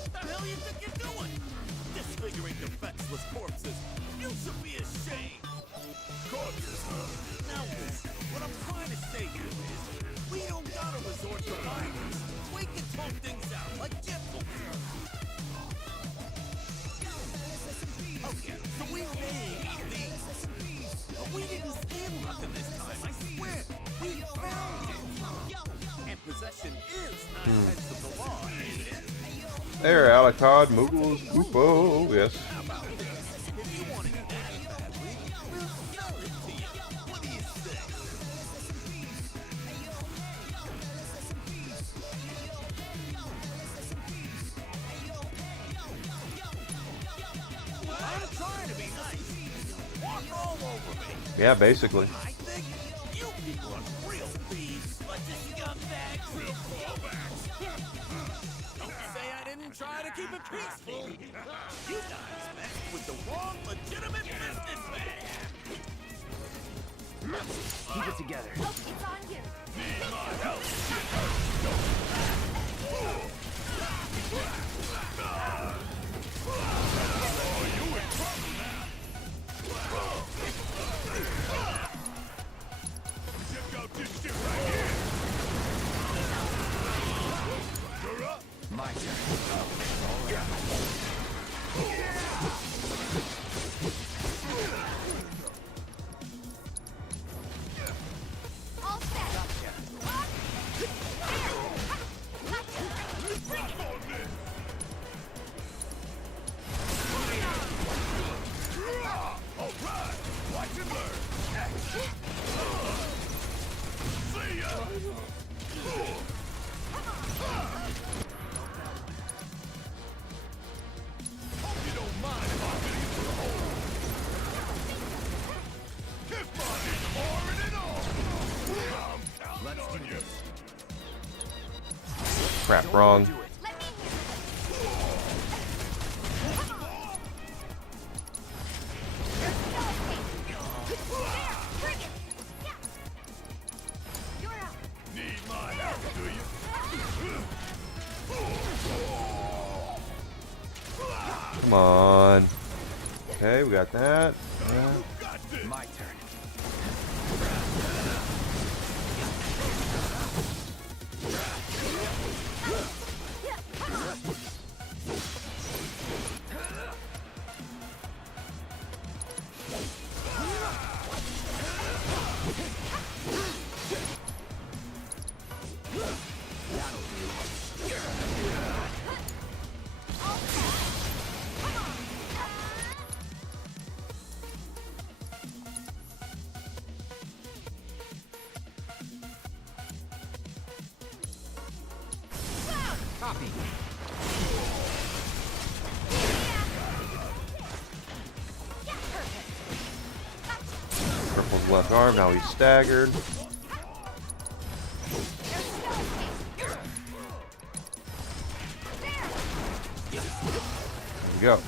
What the hell you think you're doing? Disfiguring defenseless corpses. You should be ashamed. Corpses, huh? Now listen, what I'm trying to say here is, we don't gotta resort to violence. We can talk things out like gentlemen. Okay, so we made these. But we didn't steal nothing this time, I swear. We found it. And possession is not against the law, ain't it? There, Alucard, Moogles, Goopo, yes. I'm trying to be nice. Walk all over me. Yeah, basically. I think you people are real thieves. But you scumbags, real fallbacks. Don't say I didn't try to keep it peaceful. You guys messed with the wrong legitimate businessman. Keep it together. Oh, it's on you. Need my help. Check out this shit right here. You're up. My turn. All set. All right. Watch and learn. See ya. Hope you don't mind if I get into the hole. Kiss body, pouring it on. I'm counting on you. Crap, wrong. Need my help, do you? Come on. Okay, we got that. Yeah. My turn. Copy. Purple left arm. Now he's staggered. There we go.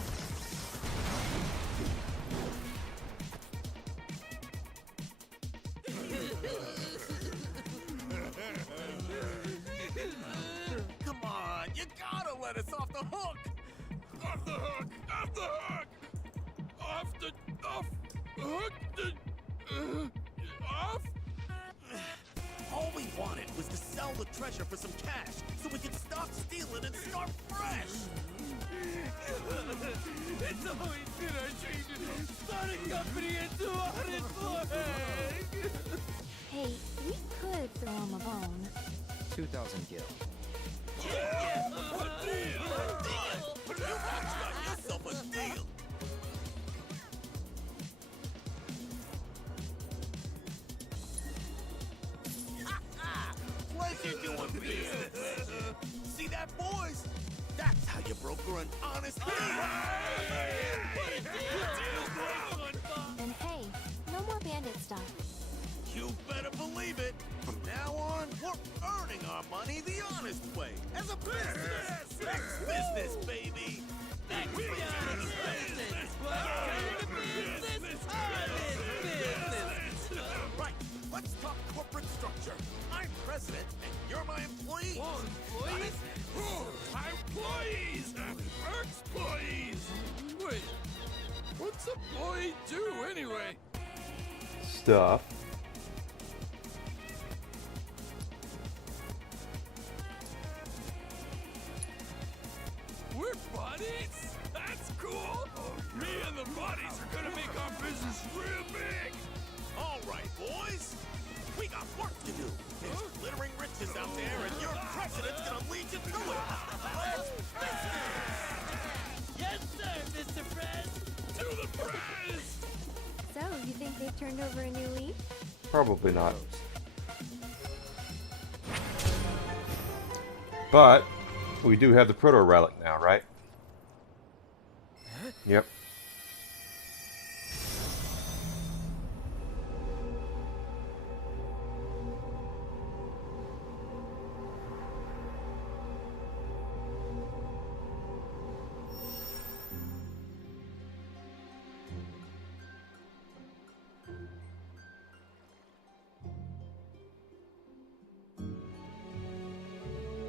Come on, you gotta let us off the hook! Off the hook! Off the hook! Off off? All we wanted was to sell the treasure for some cash so we could stop stealing and start fresh! It's always been our dream to start a company and do honest work! Hey, we could throw him a bone. 2,000 gil. Yeah! A deal! You got yourself a deal! Pleasure doing business. See that, boys? That's how you broker an honest deal. And hey, no more bandit stuff. You better believe it. From now on, we're earning our money the honest way. As a business. Next business, baby. Next business. Right. Let's talk corporate structure. I'm president, and you're my employee. Employees? Employees! Employees! Wait, what's employee do anyway? Stuff. We're buddies? That's cool! Me and the buddies are gonna make our business real big! All right, boys! We got work to do! There's glittering riches out there, and your president's gonna lead you to it! Let's business! Yes, sir, Mr. Prez! To the prez! So, you think they've turned over a new leaf? Probably not. But we do have the proto relic now, right? Yep.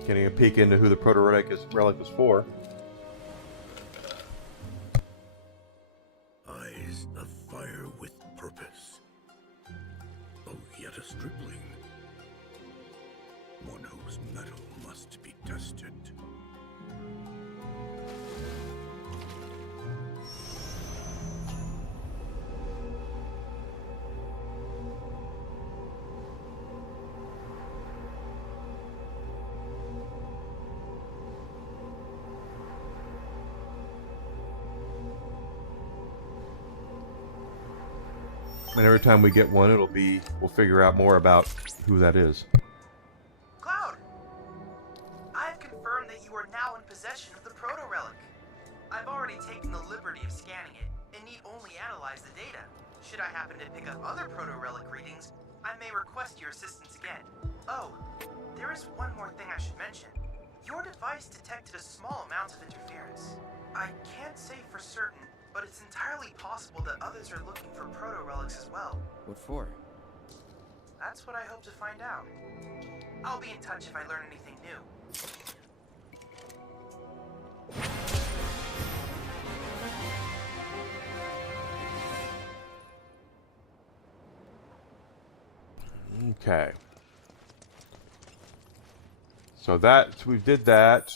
Getting a peek into who the proto relic is for. Eyes of fire with purpose. Oh, yet a stripling. One whose metal must be tested. And every time we get one, we'll figure out more about who that is. Cloud! I have confirmed that you are now in possession of the proto-relic. I've already taken the liberty of scanning it, and need only analyze the data. Should I happen to pick up other proto-relic readings, I may request your assistance again. Oh, there is one more thing I should mention. Your device detected a small amount of interference. I can't say for certain, but it's entirely possible that others are looking for proto-relics as well. What for? That's what I hope to find out. I'll be in touch if I learn anything new. Okay. So we did that.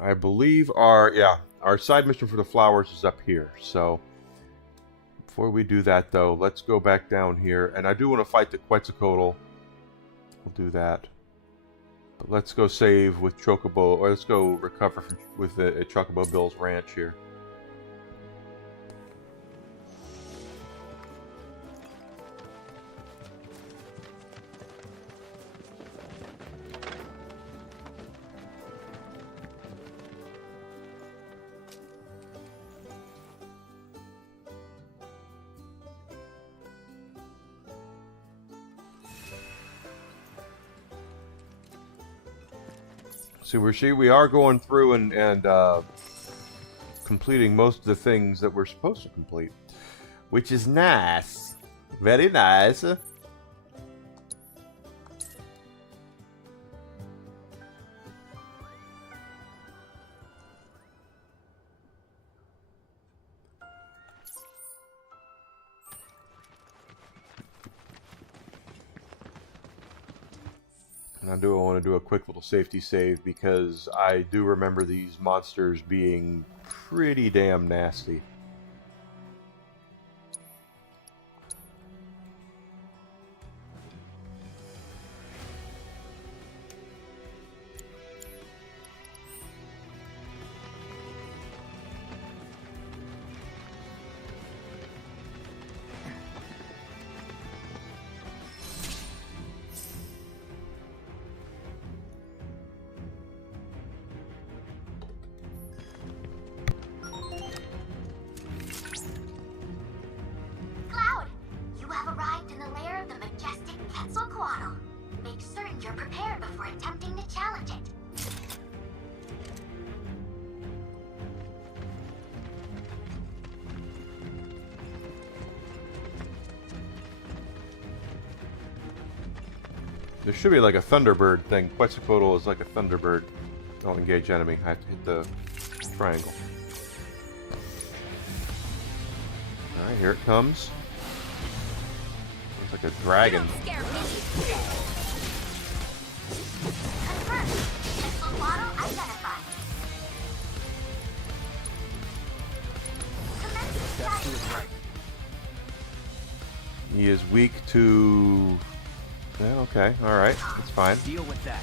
I believe our side mission for the flowers is up here. So before we do that though, let's go back down here. And I do want to fight the Quetzalcoatl. We'll do that. But let's go save with Chocobo, or let's go recover with Chocobo Bill's ranch here. See, we are going through and completing most of the things that we're supposed to complete, which is nice. Very nice. And I do want to do a quick little safety save because I do remember these monsters being pretty damn nasty. Cloud, you have arrived in the lair of the majestic Quetzalcoatl. Make certain you're prepared before attempting to challenge it. There should be like a Thunderbird thing. Quetzalcoatl is like a Thunderbird. Don't engage enemy. I have to hit the triangle. Alright, here it comes. Looks like a dragon. Confirmed. Quetzalcoatl identified. Commencing strike. He is weak to... Yeah, okay, alright. It's fine. Deal with that.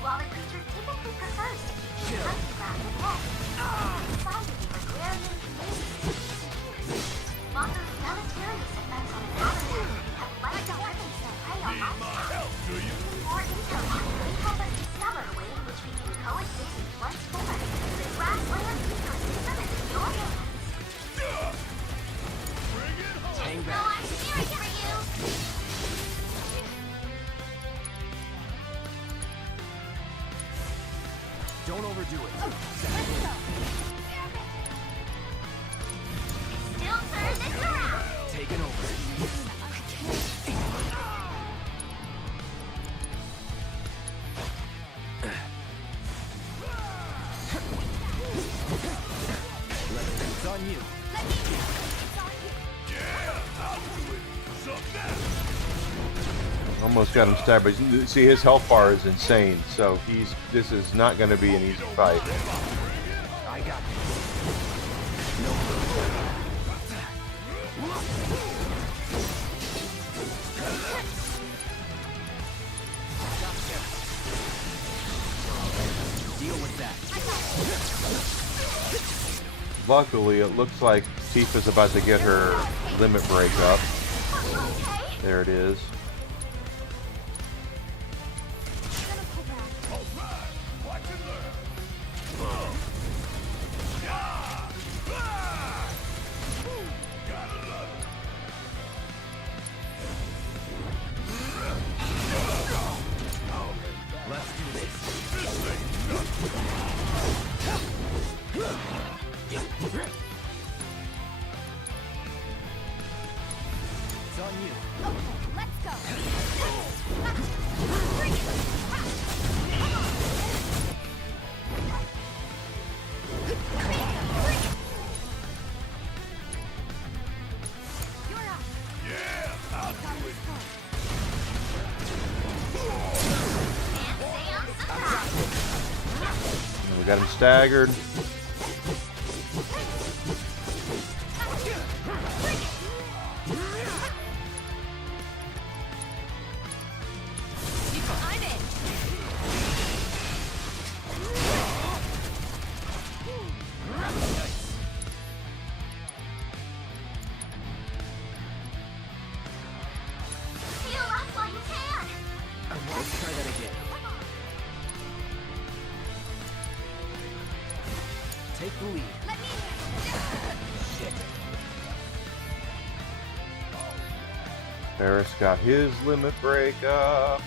While the creature typically prefers to keep its hunting ground ahead, it's found to be gregarious and lazy. Mongo's deleterious effects on its habitat have led to weapons that prey on livestock. More intel may help us discover a way in which we can coexist with once more. The grassland ecosystem is in your hands. Hang So back. I'm cheering for you. Don't overdo it. Still turn this around. Taking over. It's on you. Almost got him stabbed, but you see his health bar is insane, so this is not going to be an easy fight. I got Deal with that. Luckily, it looks like Tifa's about to get her limit break up. There it is. Let's do this. It's on you. Let's go. We got him staggered. I'm in. Heal up while you can. Let's try that again. the lead. Shit. Ferris got his limit break up.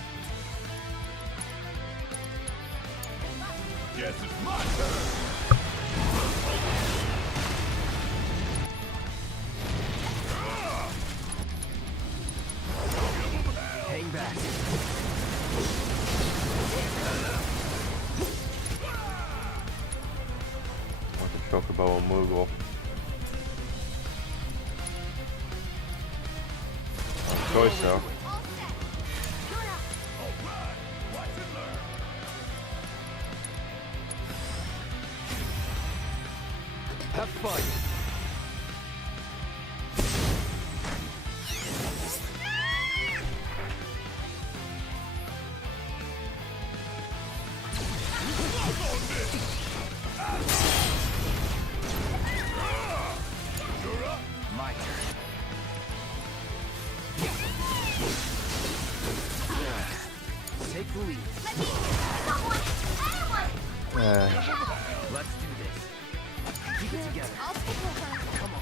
Guess it's my turn. Hang back. With the Chocobo and Moogle. Choice though. Have fun. My turn. Take the lead. Let's do this. Keep it together. I'll take over. Come on.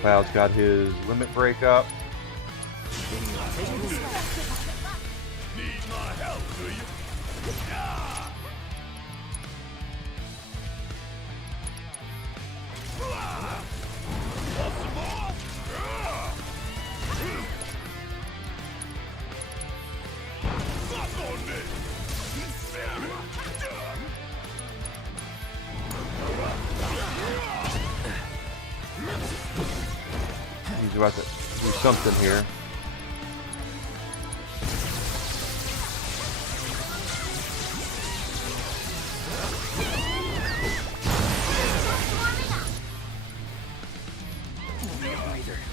Cloud's got his limit break up. Take the lead. Need my help, do you? He's about to do something here.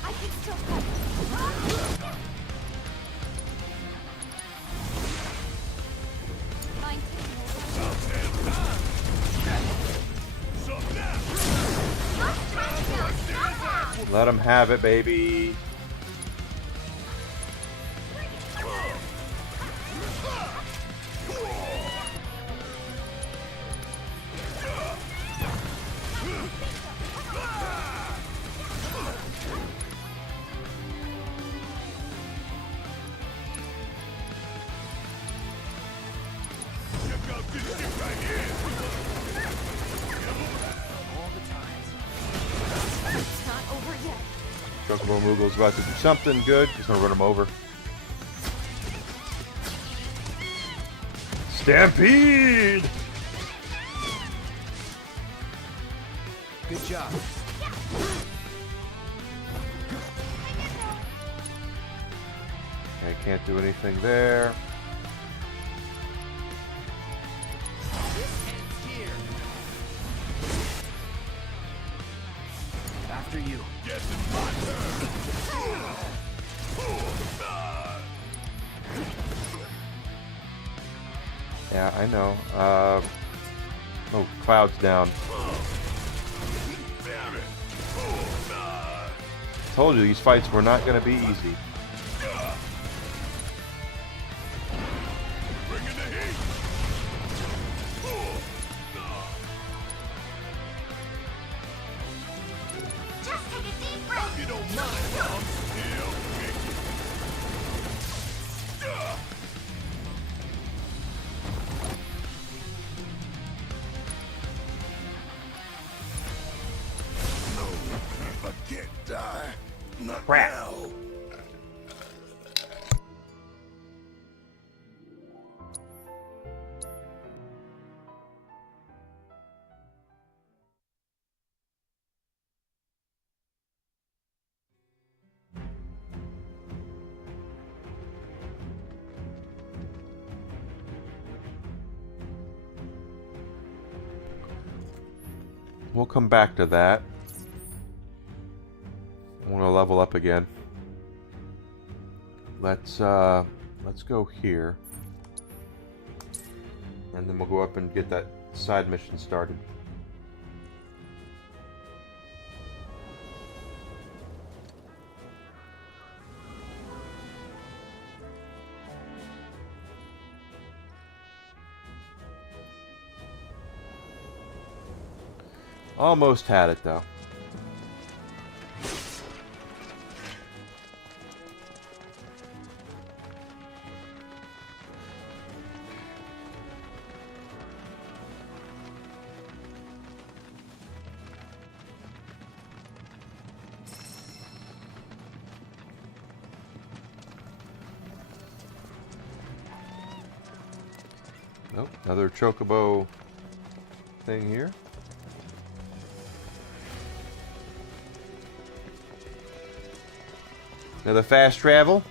I can still fight. Fine. Let him have it, baby. It's not over yet. Chocobo Moogle's about to do something good. He's gonna run him over. Stampede! Good job. Okay, can't do anything there. After you. Guess it's my turn. Yeah, I know. Oh, Cloud's down. Damn it. Told you these fights were not gonna be easy. Bring in the heat. Just take a deep breath. You don't mind, I'm still kicking. No, I can't die. Not Crap. now. We'll come back to that. I want to level up again. Let's go here. And then we'll go up and get that side mission started. Almost had it though. Nope, another chocobo thing here. Another fast travel.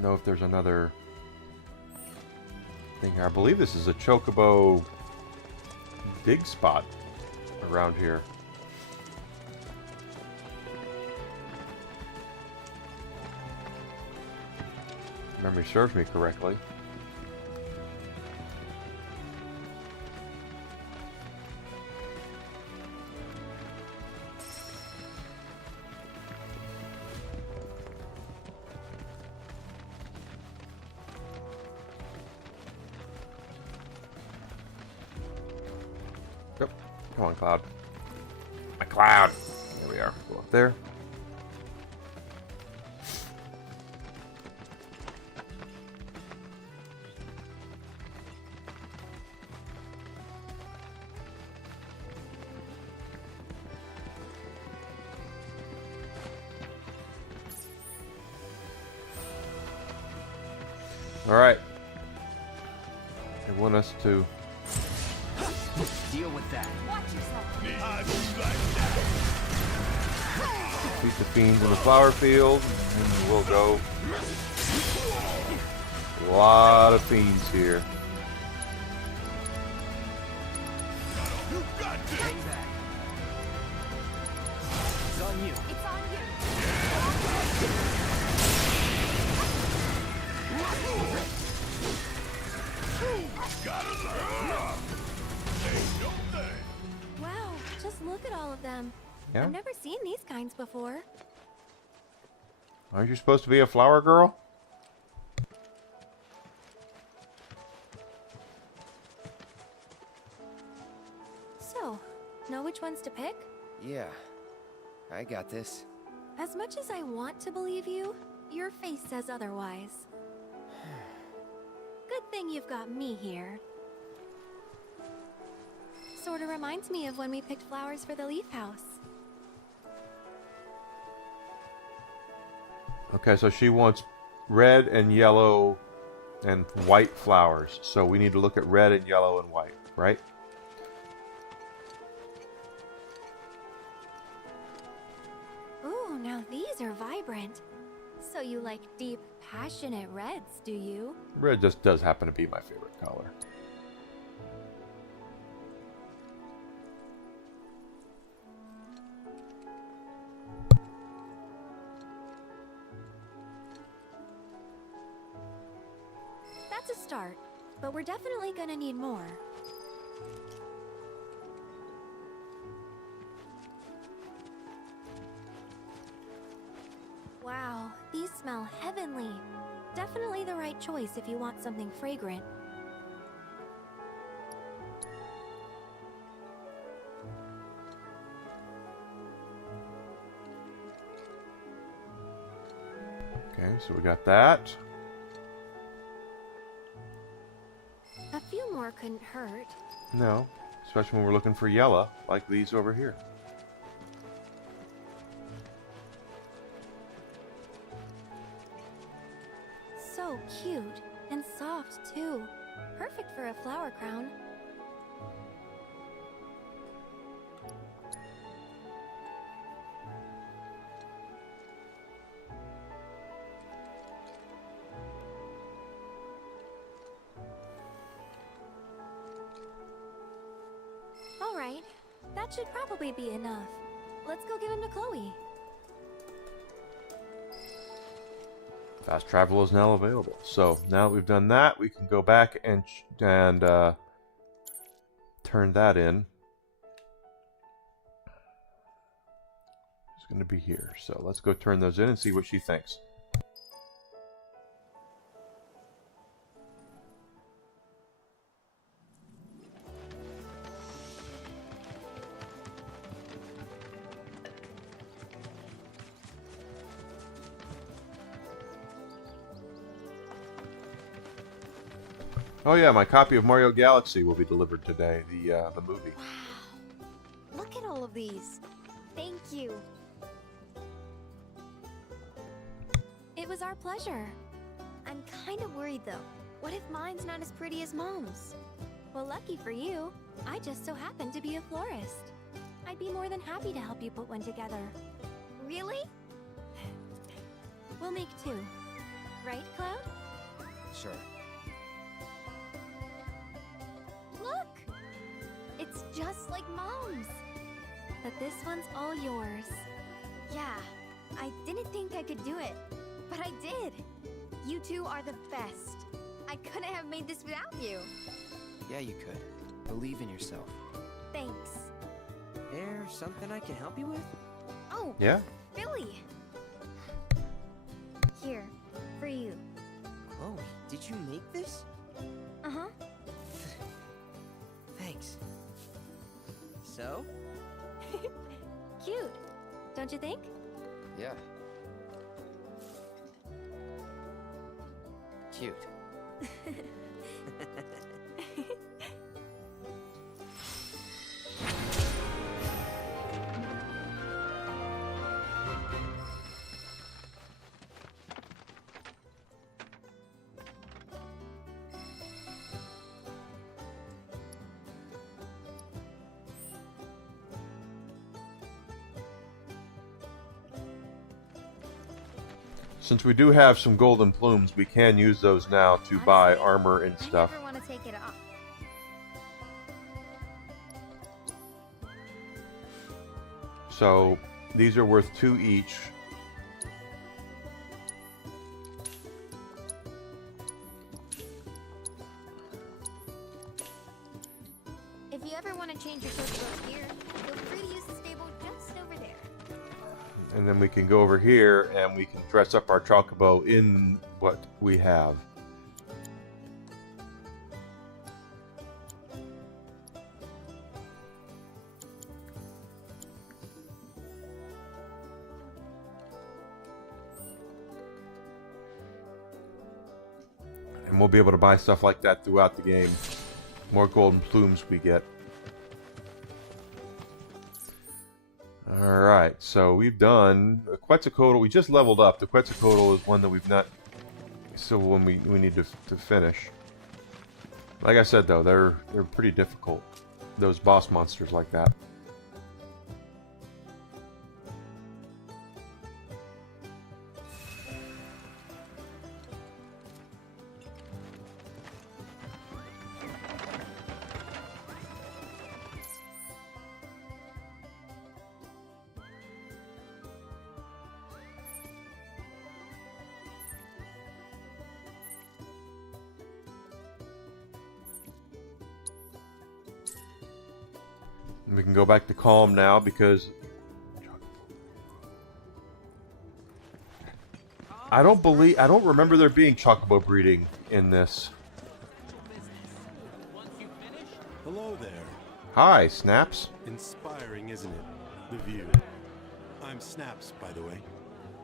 Know if there's another thing here. I believe this is a chocobo dig spot around here. If memory serves me correctly. Come on, Cloud. My Cloud! There we are. Go up there. Alright. They want us to deal with that. Watch yourself. beat the fiends in the flower field, and we'll go. A lot of fiends here. Hang back. It's on you. It's on you. Wow, just look at all of them. Yeah? I've never seen these kinds before. Aren't you supposed to be a flower girl? So, know which ones to pick? Yeah, I got this. As much as I want to believe you, your face says otherwise. Good thing you've got me here. Sorta reminds me of when we picked flowers for the leaf house. Okay, so she wants red and yellow and white flowers. So we need to look at red and yellow and white, right? Ooh, now these are vibrant. So you like deep, passionate reds, do you? Red just does happen to be my favorite color. That's a start, but we're definitely gonna need more. Wow, these smell heavenly. Definitely the right choice if you want something fragrant. Okay, so we got that. A few more couldn't hurt. No, especially when we're looking for yellow, like these over here. So cute and soft too. Perfect for a flower crown. That should probably be enough. Let's go give him to Chloe. Fast travel is now available. So now that we've done that, we can go back and turn that in. It's going to be here. So let's go turn those in and see what she thinks. Oh yeah, my copy of Mario Galaxy will be delivered today, the movie. Wow. Look at all of these. Thank you. It was our pleasure. I'm kind of worried though. What if mine's not as pretty as Mom's? Well, lucky for you, I just so happen to be a florist. I'd be more than happy to help you put one together. Really? We'll make two. Right, Cloud? Sure. Look! It's just like Mom's. But this one's all yours. Yeah, I didn't think I could do it, but I did. You two are the best. I couldn't have made this without you. Yeah, you could. Believe in yourself. Thanks. There something I can help you with? Oh, Yeah? Billy. Here, for you. Chloe, did you make this? Uh-huh. Thanks. So? Cute, don't you think? Yeah. Cute. Since we do have some golden plumes, we can use those now to buy armor and stuff. I never want to take it off. So these are worth 2 each. If you ever want to change your chocobo gear, feel free to use the stable just over there. And then we can go over here and we can dress up our chocobo in what we have. And we'll be able to buy stuff like that throughout the game. More golden plumes we get. Alright, so we've done a Quetzalcoatl. We just leveled up. The Quetzalcoatl is one that we've not... still one we need to finish. Like I said though, they're pretty difficult. Those boss monsters like that. We can go back to calm now because I don't remember there being chocobo breeding in this. Hello there. Hi, Snaps. Inspiring, isn't it? The view. I'm Snaps, by the way.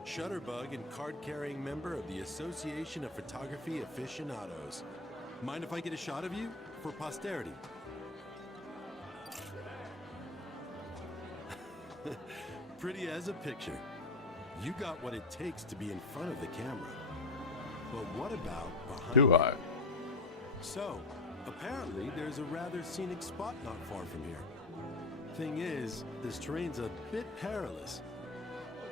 Shutterbug and card-carrying member of the Association of Photography Aficionados. Mind if I get a shot of you? For posterity. Pretty as a picture. You got what it takes to be in front of the camera. But what about behind? Do I? So, apparently there's a rather scenic spot not far from here. Thing is, this terrain's a bit perilous.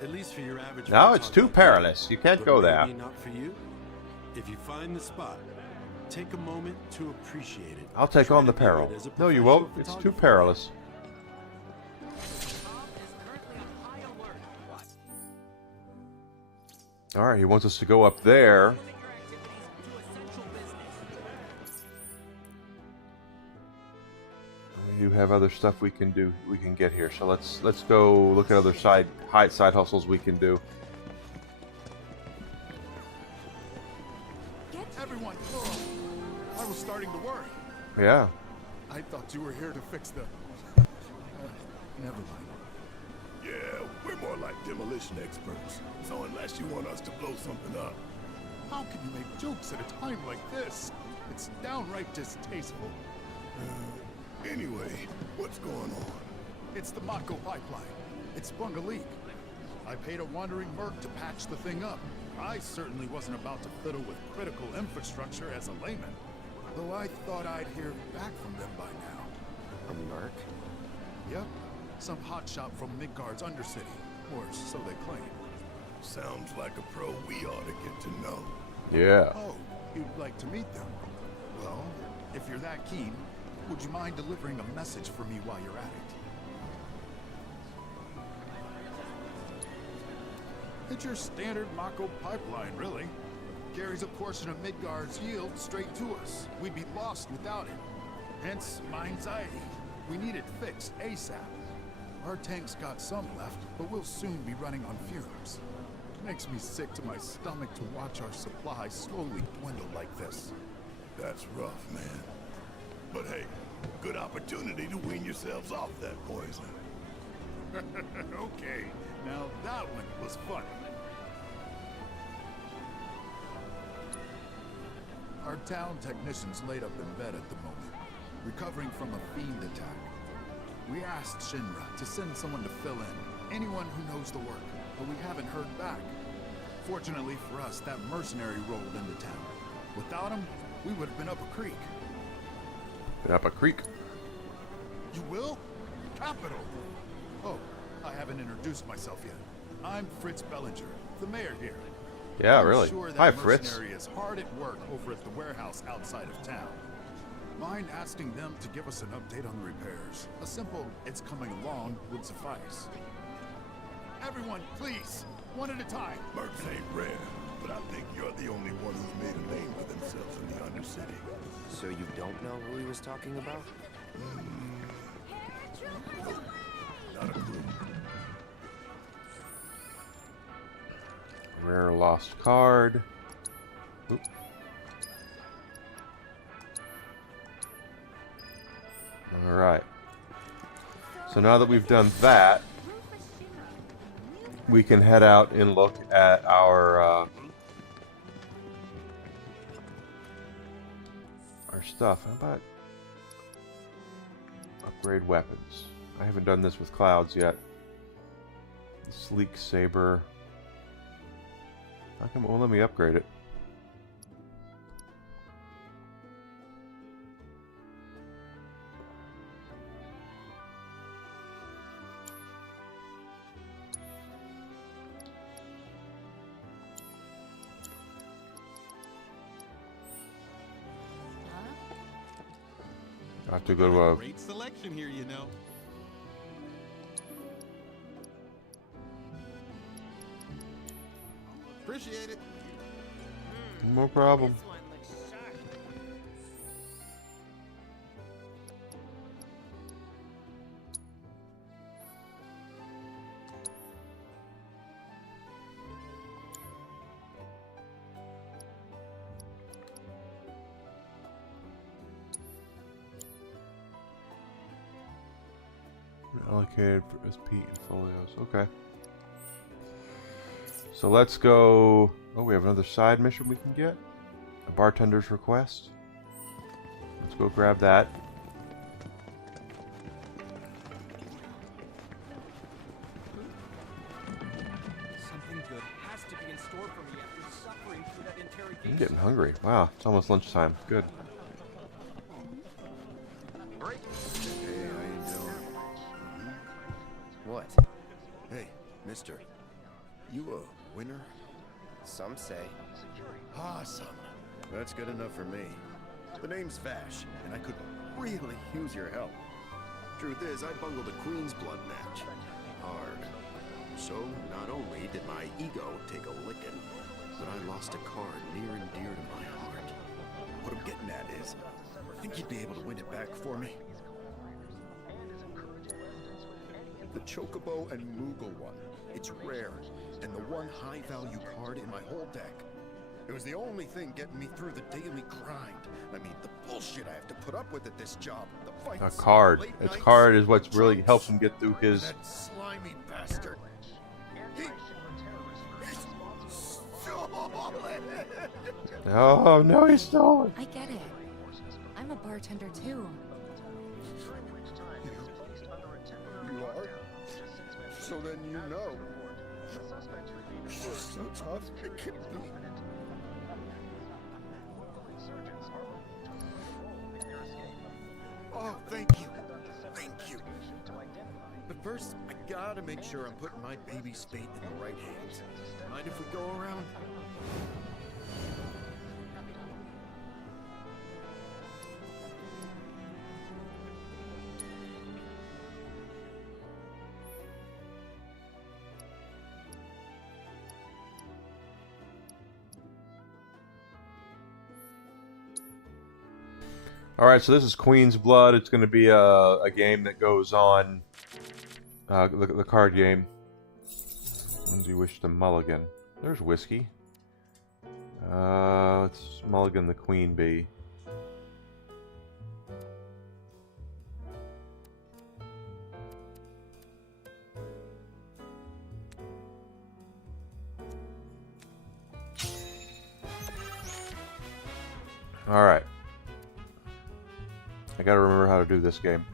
At least for your average... No, it's too perilous. You can't go there. Maybe not for you. If you find the spot, take a moment to appreciate it. I'll take on the peril. No, you won't. It's too perilous. All right, he wants us to go up there. We do have other stuff we can do. We can get here. So let's go look at other side hustles we can do. Everyone, I was starting to worry. Yeah. I thought you were here to fix the... never mind. Yeah, we're more like demolition experts. So unless you want us to blow something up. How can you make jokes at a time like this? It's downright distasteful. Anyway, what's going on? It's the Mako pipeline. It sprung a leak. I paid a wandering merc to patch the thing up. I certainly wasn't about to fiddle with critical infrastructure as a layman. Though I thought I'd hear back from them by now. A merc? Yep. Some hotshot from Midgard's Undercity. Or so they claim. Sounds like a pro we ought to get to know. Yeah. Oh, you'd like to meet them? Well, if you're that keen, would you mind delivering a message for me while you're at it? It's your standard Mako pipeline, really. Carries a portion of Midgard's yield straight to us. We'd be lost without it. Hence, my anxiety. We need it fixed ASAP. Our tank's got some left, but we'll soon be running on fumes. Makes me sick to my stomach to watch our supply slowly dwindle like this. That's rough, man. But hey, good opportunity to wean yourselves off that poison. Okay, now that one was funny. Our town technician's laid up in bed at the moment, recovering from a fiend attack. We asked Shinra to send someone to fill in, anyone who knows the work, but we haven't heard back. Fortunately for us, that mercenary rolled into town. Without him, we would have been up a creek. Been up a creek? You will? Capital! Oh, I haven't introduced myself yet. I'm Fritz Bellinger, the mayor here. Yeah, I'm really. Sure that Hi, Fritz. mercenary is hard at work over at the warehouse outside of town. Mind asking them to give us an update on the repairs? A simple, it's coming along, would suffice. Everyone, please, one at a time. Mercs ain't rare, but I think you're the only one who's made a name for themselves in the Undercity. So you don't know who he was talking about? Not a clue. Rare lost card. Oop. All right. So now that we've done that, we can head out and look at our stuff. How about upgrade weapons? I haven't done this with Clouds yet. Sleek Saber. How come it won't let me upgrade it? I have to go to a... Great selection here, you know. Appreciate it. No problem. Allocated for SP and folios. Okay. So let's go. Oh, we have another side mission we can get. A bartender's request. Let's go grab that. Something good has to be in store for me after suffering through that interrogation. I'm getting hungry. Wow, it's almost lunchtime. Good. Hey, how you doing? What? Hey, mister. You a winner? Some say. Awesome. That's good enough for me. The name's Vash, and I could really use your help. Truth is, I bungled a Queen's Blood match. Hard. So not only did my ego take a licking, but I lost a card near and dear to my heart. What I'm getting at is, think you'd be able to win it back for me? The Chocobo and Moogle one. It's rare, and the one high-value card in my whole deck. It was the only thing getting me through the daily grind. I mean, the bullshit I have to put up with at this job. The A fights, card. late Its nights, card is what's really helps him get through his. that slimy bastard. He stole it. Oh no, he stole it. I get it. I'm a bartender too. You are? So then you know. She's so tough, it can be. Oh, thank you. Thank you. But first, I gotta make sure I'm putting my baby's fate in the right hands. Mind if we go around? All right, so this is Queen's Blood. It's going to be a game that goes on the card game. When do you wish to mulligan? There's whiskey. Let's mulligan the Queen Bee. All right. I gotta remember how to do this game.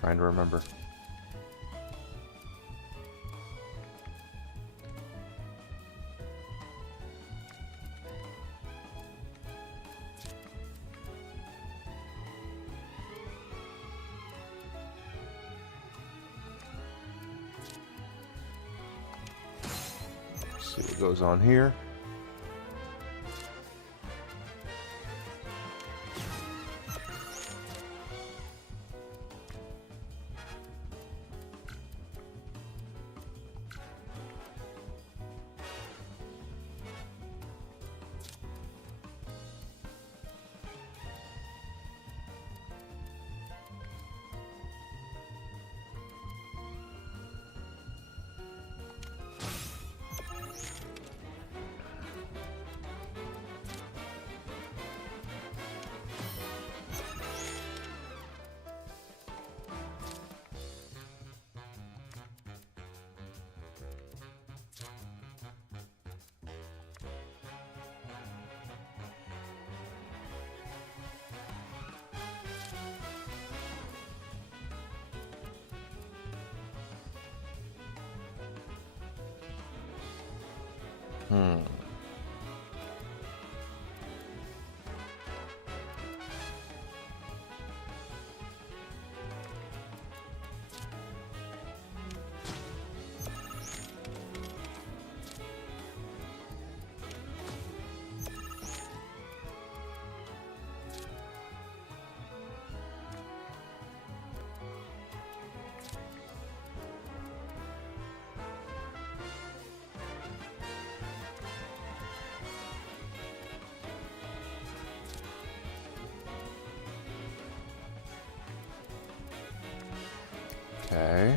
Trying to remember. Let's see what goes on here. Okay.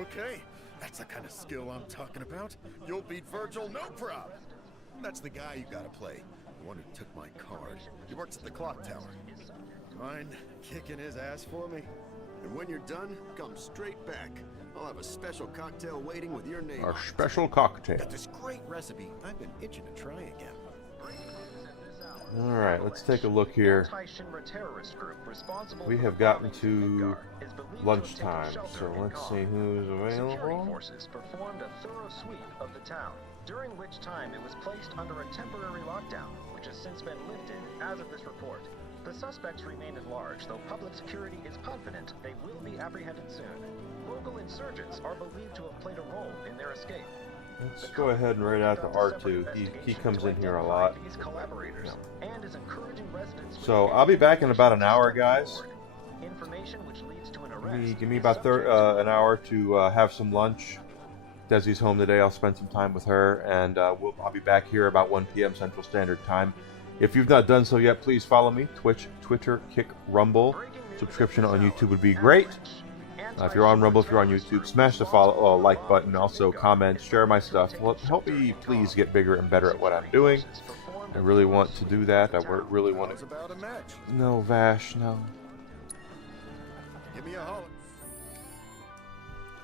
Okay, that's the kind of skill I'm talking about. You'll beat Virgil, no problem. That's the guy you gotta play. The one who took my card. He works at the clock tower. Mind kicking his ass for me? And when you're done, come straight back. I'll have a special cocktail waiting with your name. Our special cocktail. Got this great recipe. I've been itching to try again. Alright, let's take a look here. We have gotten to lunchtime, so let's see who's available. Forces performed a thorough sweep of the town, during which time it was placed under a temporary lockdown, which has since been lifted as of this report. The suspects remain at large, though public security is confident they will be apprehended soon. Local insurgents are believed to have played a role in their escape. Let's go ahead and write out to R2. He comes in here a lot. So I'll be back in about an hour, guys. Give me about an hour to have some lunch. Desi's home today. I'll spend some time with her, and I'll be back here about 1 p.m. Central Standard Time. If you've not done so yet, please follow me. Twitch, Twitter, Kick, Rumble. Subscription on YouTube would be great. If you're on Rumble, if you're on YouTube, smash the follow, like button. Also, comment, share my stuff. Help me, please, get bigger and better at what I'm doing. I really want to do that. I really want to. No, Vash, no. Give me a holler.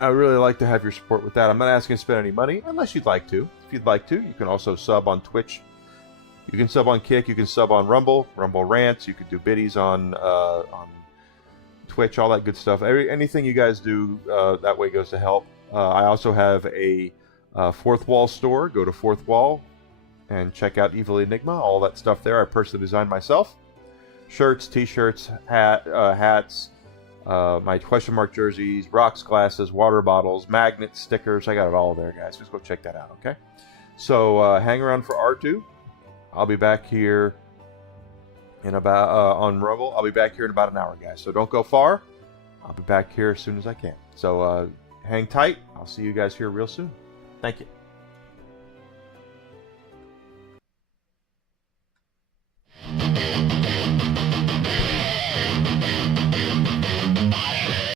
I would really like to have your support with that. I'm not asking you to spend any money, unless you'd like to. If you'd like to, you can also sub on Twitch. You can sub on Kick. You can sub on Rumble. Rumble Rants. You can do biddies on Twitch, all that good stuff. Anything you guys do that way goes to help. I also have a Fourth Wall store. Go to Fourth Wall and check out Evil Enigma. All that stuff there I personally designed myself. Shirts, t-shirts, hats, my question mark jerseys, rocks, glasses, water bottles, magnets, stickers. I got it all there, guys. Just go check that out, okay? So hang around for R2. I'll be back here in about on Rumble. I'll be back here in about an hour, guys. So don't go far. I'll be back here as soon as I can. So hang tight. I'll see you guys here real soon. Thank you.